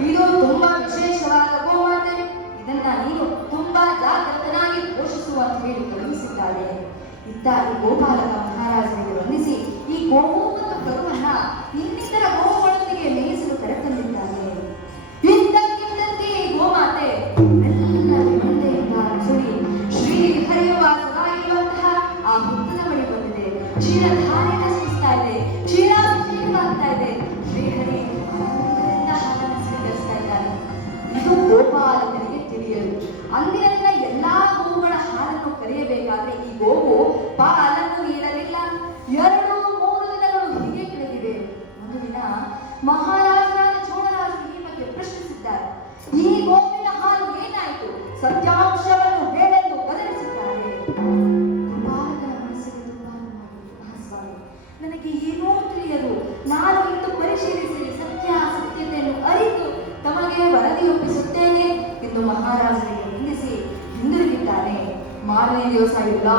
ಇದು ತುಂಬಾ ವಿಶೇಷವಾದ ಗೋಮಾತೆ, ಇದನ್ನ ನೀನು ತುಂಬಾ ಜಾಗೃತನಾಗಿ ಪೋಷಿಸುವ ಅಂತ ಹೇಳಿ ಕಳುಹಿಸಿದ್ದಾಳೆ. ಇತ್ತ ಈ ಗೋಪಾಲಕ ಮಹಾರಾಜನಿಗೆ ವಂದಿಸಿ ಈ ಗೋವು ಮತ್ತು ಕರುವನ್ನ ಇನ್ನಿತರ ಗೋವುಗಳೊಂದಿಗೆ ಮೇಯಿಸಲು ಕರೆತಂದಿದ್ದಾನೆ. ಇದ್ದಕ್ಕಿದ್ದಂತೆ ಈ ಗೋಮಾತೆ ಶ್ರೀ ಹರಿವಾಸವಾಗಿರುವಂತಹ ಆ ಹುತ್ತದ ಬಳಿ ಬಂದಿದೆ. ಕ್ಷೀರಧಾರೆಯನ್ನು ಸುರಿಸ್ತಾ ಇದೆ, ಕ್ಷೀರಾಭಿಷೇಕವಾಗ್ತಾ ಇದೆ. ಶ್ರೀಹರಿ ಆನಂದದಿಂದ ಹಾಲನ್ನು ಸ್ವೀಕರಿಸ್ತಾ ಇದ್ದಾನೆ. ಇದು ಗೋಪಾಲಕನಿಗೆ ತಿಳಿಯಲು. ಅಂದಿನ ಎಲ್ಲಾ ಗೋವುಗಳ ಹಾಲನ್ನು ಕರೆಯಬೇಕಾದ್ರೆ ಈ ಗೋವು ಪಾಲನ್ನು ನೀಡಲಿಲ್ಲ. 2-3 ದಿನಗಳು ಹೀಗೆ ಕಳೆದಿವೆ. ಒಂದು ದಿನ ಮಹಾರಾಜರಾದ ಚೋಳರಾಜರು ಈ ಬಗ್ಗೆ ಪ್ರಶ್ನಿಸಿದ್ದಾರೆ. ಈ ಗೋವಿನ ಹಾಲು ಏನಾಯಿತು? ಸತ್ಯಾಂಶವನ್ನು ಹೇಳೆಂದು ಬದಲಿಸಿದ್ದಾರೆ. ಗೋಪಾಲಕನ ಮನಸ್ಸಿಗೆ ತುಂಬಾ ಸ್ವಾಮಿ, ನನಗೆ ಏನೂ ತಿಳಿಯದು. ನಾನು ಇಂದು ಪರಿಶೀಲಿಸಿ ಸತ್ಯಾಸತ್ಯತೆಯನ್ನು ಅರಿತು ತಮಗೆ ವರದಿಯೊಪ್ಪಿಸುತ್ತೇನೆ ಎಂದು ಮಹಾರಾಜರಿಗೆ ವಂದಿಸಿ ಹಿಂದಿರುಗಿದ್ದಾನೆ. ಮಾರನೇ ದಿವಸ ಎಲ್ಲಾ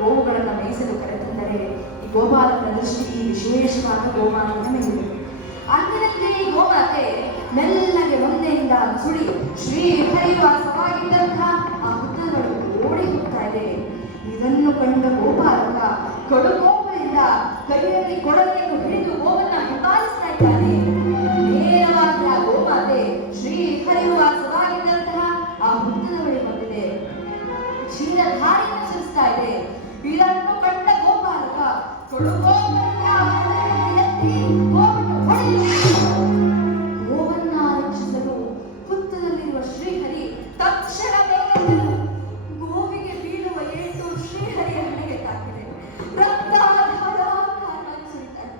ಗೋವುಗಳನ್ನು ಮೇಯಿಸಲು ಕರೆತಂದರೆ ಈ ಗೋಪಾಲಕನ ದೃಷ್ಟಿ ಈ ವಿಶೇಷವಾದ ಗೋಮಾತೆಯ ಮೇಲಿದೆ. ಅಂದಿನಂತೆ ಈ ಗೋಮಾತೆ ಮೆಲ್ಲಗೆ ಒಂದೆಯಿಂದ ಸುಳಿ ಶ್ರೀ ಹರಿವಾಸವಾಗಿದ್ದಂತಹ ಆ ಹುತ್ತಗಳು ಓಡಿ ಹೋಗ್ತಾ ಇದೆ. ಇದನ್ನು ಕಂಡ ಗೋಪಾಲಕ ಕಡುಗೋಪದಿಂದ ಕೈಯಲ್ಲಿ ಕೊಡಲಿಯನ್ನು ಹಿಡಿದು ಗೋವನ್ನ ಹಿಂಬಾಲಿಸ್ತಾ ಇದ್ದಾನೆ. ನೇರವಾಗಿ ಆ ಗೋಮಾತೆ ಶ್ರೀ ಹರಿವಾಸವಾಗಿದ್ದಂತಹ ಆ ಹುತ್ತದ ಬಳಿ ಬಂದಿದೆ. ಕ್ಷೀರಧಾರೆಯನ್ನು ಸುರಿಸ್ತಾ ಇದೆ. ಇದನ್ನು ಕಂಡ ಗೋಪಾಲಕ ಕಡುಗೋಪದಿಂದ ಗೋವನ್ನ ರಕ್ಷಿಸಲು ಹುತ್ತದಲ್ಲಿರುವ ಶ್ರೀಹರಿ ತಕ್ಷಣವೇ ಗೋವಿಗೆ ಬೀಳುವ ಏಟು ಶ್ರೀಹರಿಯ ಹಣೆಗೆ ತಾಕಿದೆ. ರಕ್ತ ಸುರಿತಾರೆ.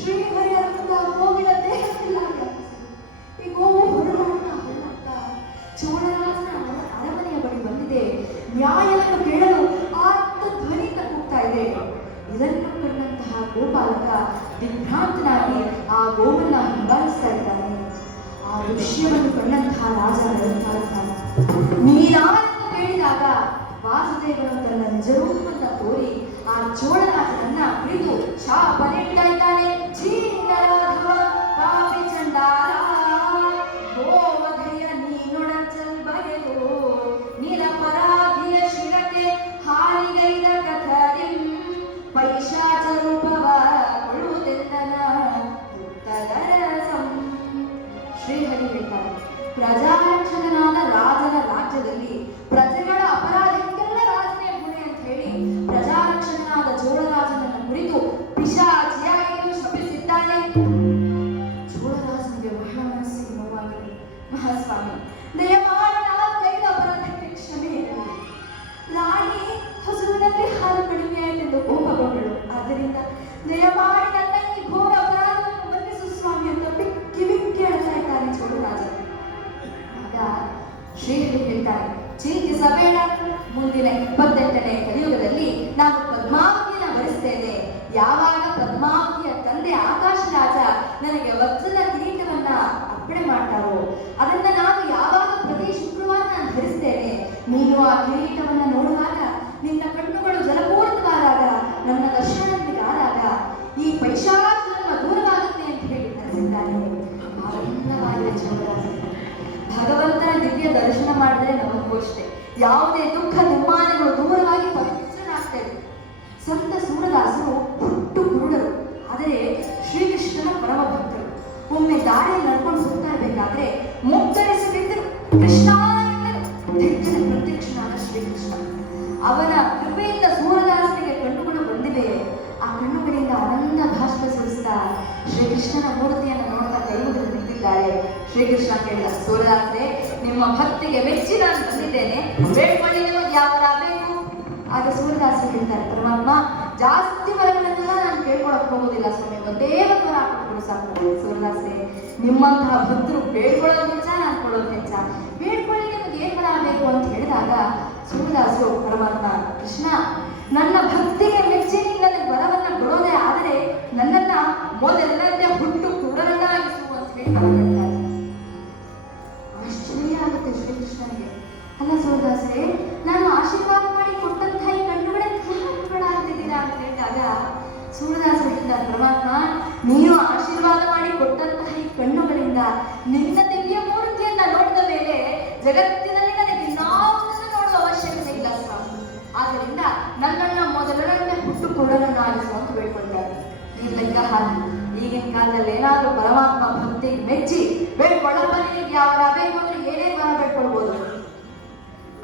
ಶ್ರೀಹರಿಯ ರಕ್ತ ಗೋವಿನ ದೇಹಕ್ಕೆಲ್ಲ ಈ ಗೋವು ಹೊರಡುತ್ತಾ ಚೋಳರಾಜನ ಅರಮನೆಯ ಬಳಿ ಬಂದಿದೆ. ನ್ಯಾಯವನ್ನು ಕೇಳಲು ಆರ್ತ ಧ್ವನಿಯಿಂದ ಕೂಗ್ತಾ ಇದೆ. ಇದನ್ನು ಕಂಡಂತಹ ಗೋಪಾಲಕ ದಿಗ್ಭ್ರಾಂತನಾಗಿ ಆ ಗೋವನ್ನ ಹಿಂಬಾಲಿಸ್ತಾ ಇದ್ದಾನೆ. ಆ ದೃಶ್ಯವನ್ನು ಕಂಡಂತಹ ರಾಜ ನೀನಾರೆಂದು ಕೇಳಿದಾಗ ವಾಸುದೇವನು ತನ್ನ ನಿಜರೂಪವನ್ನು ತೋರಿ ಆ ಚೋಳರಾಜನನ್ನ ಕುರಿತು ಶಾಪ ನೀಡ್ತಾ ಇದ್ದಾನೆ. ಚೀನರಾಘವ ಪಾಪಿ ಚಂಡಾಲ ಗೋವಧೆಯ ನೀನೊಡಚಲ್ ಬಗೆದು ನಿರಪರಾಧಿಯ ಶಿರಕ್ಕೆ ಹಾರಿಗೈದ ಕಥರಿಂ ಪೈಶಾಚ ರೂಪವ ಕೊಡುವುದೆಂದನ ಉತ್ತದರ ಪ್ರಜಾರಕ್ಷಕನಾದ ರಾಜನ ರಾಜ್ಯದಲ್ಲಿ ಪ್ರಜೆಗಳ ಅಪರಾಧಕ್ಕೆಲ್ಲ ರಾಜನೇ ಹೊಣೆ ಅಂತ ಹೇಳಿ ಪ್ರಜಾರಕ್ಷಕನಾದ ಚೋಳರಾಜನನ್ನು ಕುರಿತು ಪಿಶಾಚಿಯಾಗಿಯೂ ಶಪಿಸಿದ್ದಾನೆ. ಚೋಳರಾಜನಿಗೆ ಬಹಳ ಮನಸ್ಸಿಗೆ ನೋವಾಗಿದೆ. ಮಹಾಸ್ವಾಮಿ, ದಯಮಾಡಿ ನನ್ನ ಕೈಲ ಅಪರಾಧಕ್ಕೆ ಕ್ಷಮೆ ಇರಲಿ. ರಾಣಿ ಹಸುವಿನಲ್ಲಿ ಹಾಲು ಕಡಿಮೆ ಆಯಿತೆಂದು ಕೋಪಗೊಂಡಳು. ಆದ್ದರಿಂದ ದಯಮಾಡಿ ನನ್ನ ಈ ಘೋರ ಅಪರಾಧವನ್ನು ಮನ್ನಿಸು ಸ್ವಾಮಿ ಅಂತ ಕಿವಿಕ್ಕಿ ಹೇಳ್ತಾ ಇದ್ದಾನೆ ಚೋಳರಾಜ. ಆಗ ಶ್ರೀಹರಿ ಹೇಳ್ತಾರೆ, ಚಿಂತಿಸಬೇಡ, ಮುಂದಿನ 28ನೇ ಕಲಿಯುಗದಲ್ಲಿ ನಾನು ಪದ್ಮಾವತಿಯನ್ನು ವರಿಸ್ತೇನೆ. ಯಾವಾಗ ಪದ್ಮಾವತಿಯ ತಂದೆ ಆಕಾಶ ರಾಜ ನನಗೆ ವಜ್ರದ ಕಿರೀಟವನ್ನ ಅರ್ಪಣೆ ಮಾಡ್ತಾರೋ ಅದನ್ನ ನಾನು ಯಾವಾಗ ಪ್ರತಿ ಶುಕ್ರವಾರ ನಾನು ಧರಿಸ್ತೇನೆ. ನೀನು ಆ ಕಿರೀಟವನ್ನ ನೋಡುವಾಗ, ನಿನ್ನ ಕಣ್ಣುಗಳು ಜಲಪೂರಿತವಾದಾಗ, ನನ್ನ ದರ್ಶನವಿಗಾದಾಗ ಈ ಪೈಶಾಚ ದೂರವಾಗುತ್ತೆ ಅಂತ ಹೇಳಿ ಧರಿಸಿದ್ದಾನೆ. ಆನಂದವಾಗಿದೆ ಚೋಳರಾಜ. ಭಗವಂತನ ದಿವ್ಯ ದರ್ಶನ ಮಾಡಿದ್ರೆ ನಮಗೂ ಅಷ್ಟೇ ಯಾವುದೇ ದುಃಖ ದುಮ್ಮಾನಗಳು ದೂರವಾಗಿ ಪವಿತ್ರನಾಗ್ತೇವೆ. ಸಂತ ಸೂರದಾಸರು ಹುಟ್ಟು ಕುರುಡರು, ಆದರೆ ಶ್ರೀಕೃಷ್ಣನ ಪರಮ ಭಕ್ತರು. ಒಮ್ಮೆ ದಾರಿಯಲ್ಲಿ ನಡ್ಕೊಂಡು ಹೋಗ್ತಾ ಇರಬೇಕಾದ್ರೆ ಮುಗ್ಧರಿಸಿದ್ರು ಕೃಷ್ಣ ದಿಕ್ಕನ ಪ್ರತ್ಯಕ್ಷನಾದ ಶ್ರೀಕೃಷ್ಣ. ಅವನ ಕೃಪೆಯಿಂದ ಸೂರದಾಸನಿಗೆ ಕಣ್ಣುಗಳು ಬಂದಿವೆ. ಆ ಕಣ್ಣುಗಳಿಂದ ಆನಂದ ಭಾಷ್ಪ ಸುರಿಸ್ತಾ ಶ್ರೀಕೃಷ್ಣನ ಮೂರ್ತಿಯನ್ನು ನೋಡ್ತಾ ಕೈಮುಗಿದು ನಿಂತಿದ್ದಾರೆ. ಶ್ರೀಕೃಷ್ಣ ಕೇಳಿದ, ಸೂರದಾಸರೇ, ನಿಮ್ಮ ಭಕ್ತಿಗೆ ಮೆಚ್ಚಿ ನಾನು ಬಂದಿದ್ದೇನೆ, ಬೇಡ್ಕೊಳ್ಳಿ, ನಿಮಗೆ ಯಾವ ವರ ಬೇಕು? ಆಗ ಸೂರದಾಸ ಹೇಳ್ತಾರೆ, ಪರಮಾತ್ಮ, ಜಾಸ್ತಿ ವರಗಳನ್ನೆಲ್ಲ ನಾನು ಕೇಳ್ಕೊಳಕ್ ಹೋಗೋದಿಲ್ಲ ಸ್ವಾಮಿ, ಒಂದೇ ಒಂದು ವರ ಹಾಕೊಂಡು ಸಾಕು. ಸೂರದಾಸರೇ, ನಿಮ್ಮಂತಹ ಭಕ್ತರು ಬೇಡ್ಕೊಳ್ಳೋದು ಹೆಚ್ಚ, ನಾನು ಕೊಡೋದು ಹೆಚ್ಚ, ಬೇಡ್ಕೊಳ್ಳಿ, ನಿಮಗೆ ಏನ್ ವರ ಬೇಕು ಅಂತ ಹೇಳಿದಾಗ ಸೂರದಾಸರು, ಪರಮಾತ್ಮ ಕೃಷ್ಣ, ನನ್ನ ಭಕ್ತಿಗೆ ಮೆಚ್ಚಿ ನನಗೆ ವರವನ್ನ ಕೊಡೋದೇ ಆದರೆ ನನ್ನನ್ನ ಮೊದಲನೇ ಹುಟ್ಟು ಕುರುಡರನ್ನಾಗಿಸು ಅಂತ ಹೇಳ್ತಾರೆ. ಆಶ್ಚರ್ಯ ಆಗುತ್ತೆ ಶ್ರೀಕೃಷ್ಣನಿಗೆ. ಅಲ್ಲ ಸೂರದಾಸರೇ, ನಾನು ಆಶೀರ್ವಾದ ಮಾಡಿ ಕೊಟ್ಟಂತಹ ಈ ಕಣ್ಣುಗಳಾಗ್ತಿದ್ದೀರಾ ಅಂತ ಹೇಳಿದಾಗ ಸೂರದಾಸರು ಹೇಳ್ತಾರೆ, ಪರಮಾತ್ಮ, ನೀನು ಆಶೀರ್ವಾದ ಮಾಡಿ ಕೊಟ್ಟಂತಹ ಈ ಕಣ್ಣುಗಳಿಂದ ನಿನ್ನ ದಿವ್ಯ ಮೂರ್ತಿಯನ್ನ ನೋಡಿದ ಮೇಲೆ ಜಗತ್ತಿನಲ್ಲಿ ನನಗೆ ಇನ್ನಾವುದನ್ನು ನೋಡುವ ಅವಶ್ಯಕತೆ ಇಲ್ಲ ಸ್ವಾಮಿ. ಆದ್ದರಿಂದ ನನ್ನನ್ನ ಮೊದಲನೇ ಹುಟ್ಟು ಕುರುಡರನ್ನಾಗಿಸು ಅಂತ ಬೇಡ್ಕೊಳ್ತಾರೆ. ನೀನ್ ಲೆಕ್ಕ ಹಾಕಿ ಈಗಿನ ಕಾಲದಲ್ಲಿ ಏನಾದ್ರೂ ಪರಮಾತ್ಮ ಭಕ್ತಿಗೆ ಮೆಚ್ಚಿ ಬೇಡ್ಕೊಳ್ಳಪ್ಪ, ನಿನಗೆ ಯಾವ ವರ ಬೇಕು ಅಂದ್ರೆ ಏನೇ ವರ ಬೇಡ್ಕೊಳ್ಬೋದು.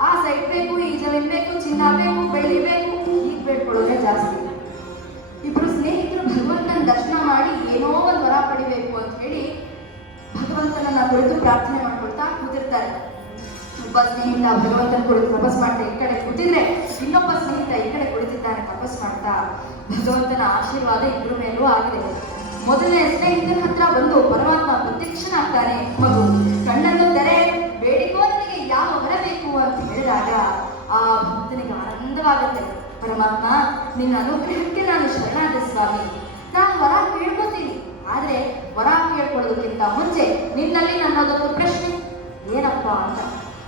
ಆ ಸೈಟ್ ಬೇಕು, ಈ ಜಮೀನ್ ಬೇಕು, ಚಿನ್ನ ಬೇಕು, ಬೆಳ್ಳಿ ಬೇಕು, ಈಗ ಬೇಡ್ಕೊಳ್ಳೋದೇ ಜಾಸ್ತಿ. ಇಬ್ರು ಸ್ನೇಹಿತರು ಭಗವಂತನ ದರ್ಶನ ಮಾಡಿ ಏನೋ ಒಂದು ವರ ಪಡಿಬೇಕು ಅಂತ ಹೇಳಿ ಭಗವಂತನನ್ನ ಕುರಿತು ಪ್ರಾರ್ಥನೆ ಮಾಡ್ಕೊಳ್ತಾ ಕೂತಿರ್ತಾರೆ. ಒಬ್ಬ ಸ್ನೇಹಿತ ಭಗವಂತನ ಕುರಿತು ತಪಸ್ ಮಾಡ್ತಾ ಈ ಕಡೆ ಕೂತಿದ್ರೆ, ಇನ್ನೊಬ್ಬ ಸ್ನೇಹಿತ ಈ ಕಡೆ ಕುಳಿತಿದ್ದಾನೆ ತಪಸ್ ಮಾಡ್ತಾ. ಭಗವಂತನ ಆಶೀರ್ವಾದ ಇಬ್ಬರ ಮೇಲೂ ಆಗಿದೆ. ಮೊದಲನೇ ಸ್ನೇಹಿತನ ಹತ್ರ ಬಂದು ಪರಮಾತ್ಮ ಪ್ರತ್ಯಕ್ಷನಾಗ್ತಾನೆ. ಮಗು ಕಣ್ಣನ್ನು ತೆರೆ, ಬೇಡಿಕೋ, ನನಗೆ ಯಾವ ವರ ಬೇಕು ಅಂತ ಹೇಳಿದಾಗ ಆ ಭಕ್ತನಿಗೆ ಆನಂದವಾಗುತ್ತೆ. ಪರಮಾತ್ಮ, ನಿನ್ನ ಅನುಗ್ರಹಕ್ಕೆ ನಾನು ಶರಣಾದೆ ಸ್ವಾಮಿ, ನಾನು ವರ ಕೇಳ್ಕೊತೀನಿ, ಆದ್ರೆ ವರ ಕೇಳ್ಕೊಳ್ಳೋದಕ್ಕಿಂತ ಮುಂಚೆ ನಿನ್ನಲ್ಲಿ ನನ್ನದೊಂದು ಪ್ರಶ್ನೆ. ಏನಪ್ಪ ಅಂತ.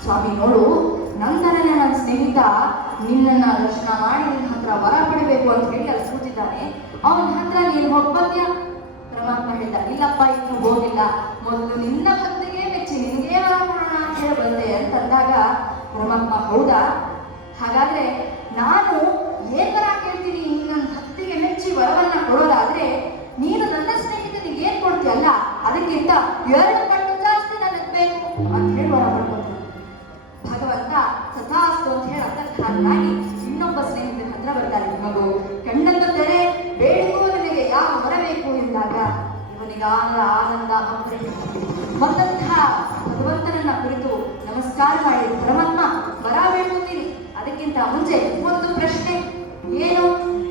ಸ್ವಾಮಿ ನೋಡು, ನಂತರನೇ ನನ್ನ ಸ್ನೇಹಿತ ನಿನ್ನನ್ನ ದರ್ಶನ ಮಾಡಿ ನಿನ್ನ ಹತ್ರ ವರ ಪಡಿಬೇಕು ಅಂತ ಹೇಳಿ ಅಲ್ಲಿ ಕೂತಿದ್ದಾನೆ, ಅವನ ಹತ್ರ ನೀನು ಹೋಗ್ಬಂದ್ಯಾ? ಪರಮಾತ್ಮ ಹೇಳ್ದ, ಇಲ್ಲಪ್ಪ, ಇನ್ನು ಹೋಗಿಲ್ಲ, ಮೊದಲು ನಿನ್ನ ಭಕ್ತಿಗೆ ಮೆಚ್ಚಿ ನಿನ್ಗೆ ವರ ಕೊಡೋಣ ಅಂತ ಹೇಳಿ ಬಂದೆ ಅಂತಂದಾಗ ಪರಮಾತ್ಮ, ಹೌದಾ, ಹಾಗಾದ್ರೆ ನಾನು ಏನ್ ವರ ಕೇಳ್ತೀನಿ, ನನ್ನ ಭಕ್ತಿಗೆ ಮೆಚ್ಚಿ ವರವನ್ನ ಕೊಡೋದಾದ್ರೆ ನೀನು ನನ್ನ ಸ್ನೇಹಿತನಿಗೆ ಏನ್ ಕೊಡ್ತೀಯಲ್ಲ ಅದಕ್ಕಿಂತ 2 ಪಟ್ಟು ಜಾಸ್ತಿ ನನಗೆ ಬೇಕು ಅಂತ ಹೇಳಿ ವರ ಮಾಡ್ಕೊಳ್ತಾನೆ. ಭಗವಂತ ಸತಾಸ್ತು ಅಂತ ಹೇಳಿ ಅರ್ಥಾಗಿ ಇನ್ನೊಬ್ಬ ಸ್ನೇಹಿತನ ಹತ್ರ ಬರ್ತಾರೆ. ಮಗು ಕಣ್ಣನ್ನು ತೆರೆ, ಬೇಡಿಕೋ, ನನಗೆ ಯಾವ ವರ ಬೇಕು ಎಂದಾಗ ಇವನಿಗೆ ಆನಂದ ಬಂದಂತಹ ಭಗವಂತನನ್ನ ಕುರಿತು ನಮಸ್ಕಾರ ಮಾಡಿ, ಪರಮಾತ್ಮ, ವರ ಬೇಡ್ಕೊತೀನಿ, ಅದಕ್ಕಿಂತ ಮುಂಚೆ ಒಂದು ಪ್ರಶ್ನೆ. ಏನು?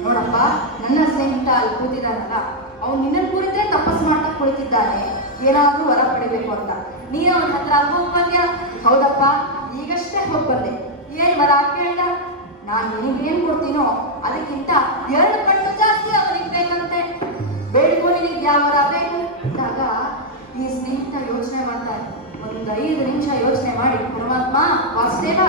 ನೋಡಪ್ಪ, ನನ್ನ ಸ್ನೇಹಿತ ಅಲ್ಲಿ ಕೂತಿದ್ದಾನಲ್ಲ, ಅವ್ನು ನಿನ್ನ ಕುರಿತೇ ತಪಸ್ ಮಾಡ್ತಾ ಕುಳಿತಿದ್ದಾನೆ, ಏನಾದ್ರೂ ವರ ಪಡಿಬೇಕು ಅಂತ. ನೀನು ಅವನ ಹತ್ರ ಹೋಗ್ ಬಂದ್ಯಾ? ಹೌದಪ್ಪ, ಈಗಷ್ಟೇ ಹೋಗ್ ಬಂದೆ. ಏನ್ ವರ ಕೇಳ? ನಾನು ನಿನಗೇನ್ ಕೊಡ್ತೀನೋ ಅದಕ್ಕಿಂತ 2 ಪಟ್ಟು ಜಾಸ್ತಿ ಅವನಿಗೆ ಬೇಕಂತೆ, ಬೇಡ್ಕೊ, ನಿನಗೆ ಯಾವ ವರ ಬೇಕು ಅಂದಾಗ ಈ ಸ್ನೇಹಿತ ಯೋಚನೆ ಮಾಡ್ತಾರೆ. ಒಂದು 5 ನಿಮಿಷ ಯೋಚನೆ ಮಾಡಿ, ಪರಮಾತ್ಮ ವಾಸುದೇವ,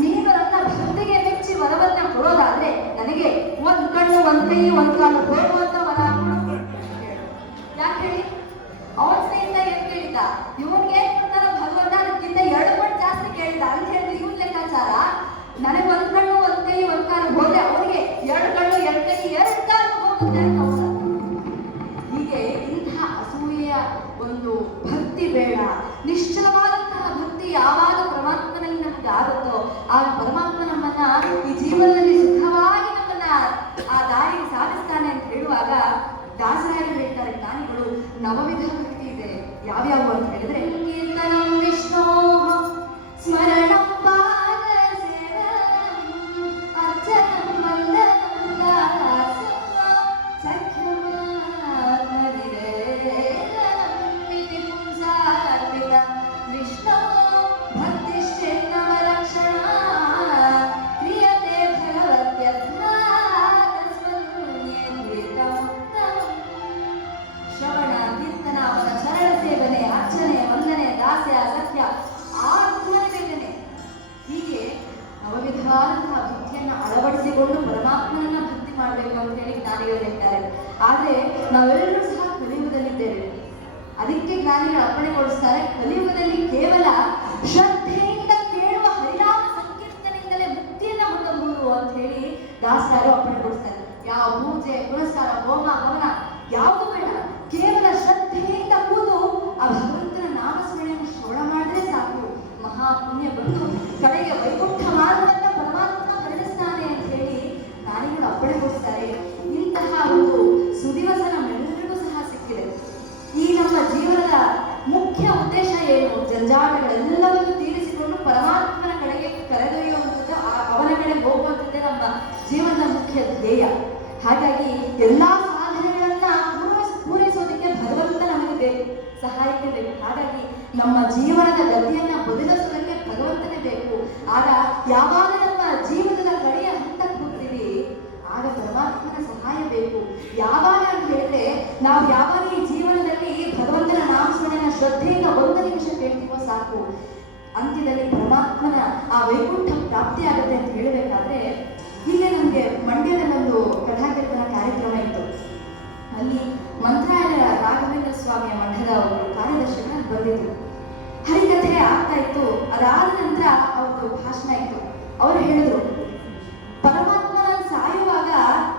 ನೀನು ನನ್ನ ಭಕ್ತಿಗೆ ಮೆಚ್ಚಿ ವರವನ್ನ ಕೊಡೋದಾದ್ರೆ ನನಗೆ 1 ಕಣ್ಣು, 1 ಕೈ, 1 ಕಾಲು ಹೋಗುವಂತ ವರ ಕೊಡು. ಯಾಕೆ ಹೇಳಿ? ಅವನ ಸ್ನೇಹಿತ ಏನ್ ಕೇಳಿದ, ಇವನ್ಗೆ ಏನ್ ಕೊಡ್ತಾನೋ ಭಗವಂತ ಅದಕ್ಕಿಂತ 2 ಪಟ್ಟು ಜಾಸ್ತಿ ಕೇಳಿದ ಅಂತ ಹೇಳಿದ್ರೆ ಇವನ್ ಲೆಕ್ಕಾಚಾರ, ನನಗೆ 1 ಕಣ್ಣು, 1 ಕೈ, 1 ಕಾಲು ಹೋದ್ರೆ ಅವನಿಗೆ 2 ಕಣ್ಣು, 2 ಕೈ, 2 ಕಾಲು ಹೋಗುತ್ತೆ ಅಂತ ಹೌದ. ಹೀಗೆ ಇಂತಹ ಅಸೂಯೆಯ ಒಂದು ಭಕ್ತಿ ಬೇಡ, ನಿಶ್ಚಲವಾದಂತಹ ವಿಧ ಭಕ್ತಿ ಇದೆ. ಯಾವ್ಯಾವ ಅಂತ ಹೇಳಿದ್ರೆ ಕೀರ್ತನಂ ವಿಷ್ಣೋಃ ಸ್ಮರಣಂ ಪಾದ ಸೇವನಂ ಅರ್ಚನಂ ವಂದನಂ ದಾಸಂ ಸಖ್ಯಮಾತ್ಮನಿವೇದನಂ ಇತಿ ಪುಂಸಾರ್ಪಿತ ವಿಷ್ಣೋ ಭಕ್ತಿಶ್ಚೇನ್ನವಲಕ್ಷಣಾ ಕ್ರಿಯತೆ ಭಗವತ್ಯರ್ಥಾ ತಸ್ಮನ್ಯೇಂದ್ರಿತಮುತ್ತಮಂ. ಶ್ರವಣ ಕೀರ್ತನ, ಅವನ ಚರಣ ಸೇವನೆ, ಅರ್ಚನೆ, ವಂದನೆ, ದಾಸ್ಯ, ಸತ್ಯ, ಆತ್ಮನಿವೇದನೆ, ಹೀಗೆ ನವವಿಧವಾದಂತಹ ಭಕ್ತಿಯನ್ನ ಅಳವಡಿಸಿಕೊಂಡು ಪರಮಾತ್ಮನನ್ನ ಭಕ್ತಿ ಮಾಡಬೇಕು ಅಂತ ಹೇಳಿ ಜ್ಞಾನಿಗಳು ಹೇಳ್ತಾರೆ. ಆದ್ರೆ ನಾವೆಲ್ಲರೂ ಸಹ ಕಲಿಯುಗದಲ್ಲಿದ್ದೇವೆ. ಅದಕ್ಕೆ ಜ್ಞಾನಿಗಳು ಅರ್ಪಣೆಗೊಳಿಸ್ತಾರೆ. ಕಲಿಯುಗದಲ್ಲಿ ಕೇವಲ ಶ್ರದ್ಧೆಯಿಂದ ಕೇಳುವ ಹರಿನಾಮ ಸಂಕೀರ್ತನೆಯಿಂದಲೇ ಮುಕ್ತಿಯನ್ನ ಹೊಂದಬಹುದು ಅಂತ ಹೇಳಿ ದಾಸರಾಯರು ಅರ್ಪಣೆಗೊಳಿಸ್ತಾರೆ. ಯಾವ ಪೂಜೆ ಪುರಸ್ಕಾರ ಹೋಮ ಹವನ ಯಾವುದು ಬೇಡ, ಕೇವಲ ಶ್ರದ್ಧೆಯಿಂದ ಕೂತು ಆ ಭಗವಂತನ ನಾಮಸ್ಮರಣೆಯನ್ನು ಶ್ರವಣ ಮಾಡಿದ್ರೆ ಸಾಕು, ಮಹಾಪುಣ್ಯ ಬಂದು ಕಡೆಗೆ ವೈಕುಂಠ ಮಾರ್ಗವನ್ನ ಪರಮಾತ್ಮ ಕರುಣಿಸ್ತಾನೆ ಅಂತ ಹೇಳಿ ಜ್ಞಾನಿಗಳು ಅಪ್ಪಣೆಗೊಳಿಸ್ತಾರೆ. ಇಂತಹ ಒಂದು ಸುದಿವಸ ನಮ್ಮೆಲ್ಲರಿಗೂ ಸಹ ಸಿಕ್ಕಿದೆ. ಈ ನಮ್ಮ ಜೀವನದ ಮುಖ್ಯ ಉದ್ದೇಶ ಏನು? ಜಂಜಾಟಗಳೆಲ್ಲವನ್ನು ತೀರಿಸಿಕೊಂಡು ಪರಮಾತ್ಮನ ಕಡೆಗೆ ಕರೆದೊಯ್ಯುವಂಥದ್ದು, ಅವನ ಕಡೆ ಹೋಗುವಂಥದ್ದೇ ನಮ್ಮ ಜೀವನದ ಮುಖ್ಯ ಧ್ಯೇಯ. ಹಾಗಾಗಿ ಎಲ್ಲಾ ಸಾಧನೆಗಳನ್ನ ಪೂರೈಸೋದಕ್ಕೆ ಭಗವಂತ ನಮಗೆ ಬೇಕು, ಸಹಾಯಕ್ಕೆ ಬೇಕು. ಹಾಗಾಗಿ ನಮ್ಮ ಜೀವನದ ಗತಿಯನ್ನ ಬದಲಿಸೋದಕ್ಕೆ ಭಗವಂತನೇ ಬೇಕು. ಆಗ ಯಾವಾಗ ನಮ್ಮ ಜೀವನದ ಕಡೆಯ ಹಂತಕ್ಕೆ ಹೋಗ್ತೀವಿ, ಆಗ ಪರಮಾತ್ಮನ ಸಹಾಯ ಬೇಕು. ಯಾವಾಗ ಅಂತ ಹೇಳಿದ್ರೆ, ನಾವು ಯಾವಾಗ ಈ ಜೀವನದಲ್ಲಿ ಭಗವಂತನ ನಾಮಸ್ಮರಣೆಯ ಶ್ರದ್ಧೆಯಿಂದ 1 ನಿಮಿಷ ಕೇಳ್ತೀವೋ ಸಾಕು, ಅಂತ್ಯದಲ್ಲಿ ಪರಮಾತ್ಮನ ಆ ವೈಕುಂಠ ಪ್ರಾಪ್ತಿ ಆಗುತ್ತೆ ಅಂತ ಹೇಳಬೇಕಾದ್ರೆ, ಹೀಗೆ ನಮಗೆ ಮಂಡ್ಯದಲ್ಲಿ ಒಂದು ಕಥಾಕೀರ್ತನ ಕಾರ್ಯಕ್ರಮ ಇತ್ತು. ಅಲ್ಲಿ ಮಂತ್ರಾಲಯ ರಾಘವೇಂದ್ರ ಸ್ವಾಮಿಯ ಮಠದ ಒಬ್ಬರು ಕಾರ್ಯದರ್ಶಿಗಳು ಬಂದಿದ್ರು. ಹರಿಕಥೆ ಆಗ್ತಾ ಇತ್ತು. ಅದಾದ ನಂತರ ಅವ್ರದ್ದು ಭಾಷಣ ಇತ್ತು. ಅವ್ರು ಹೇಳಿದ್ರು, ಪರಮಾತ್ಮನ ಸಾಯುವಾಗ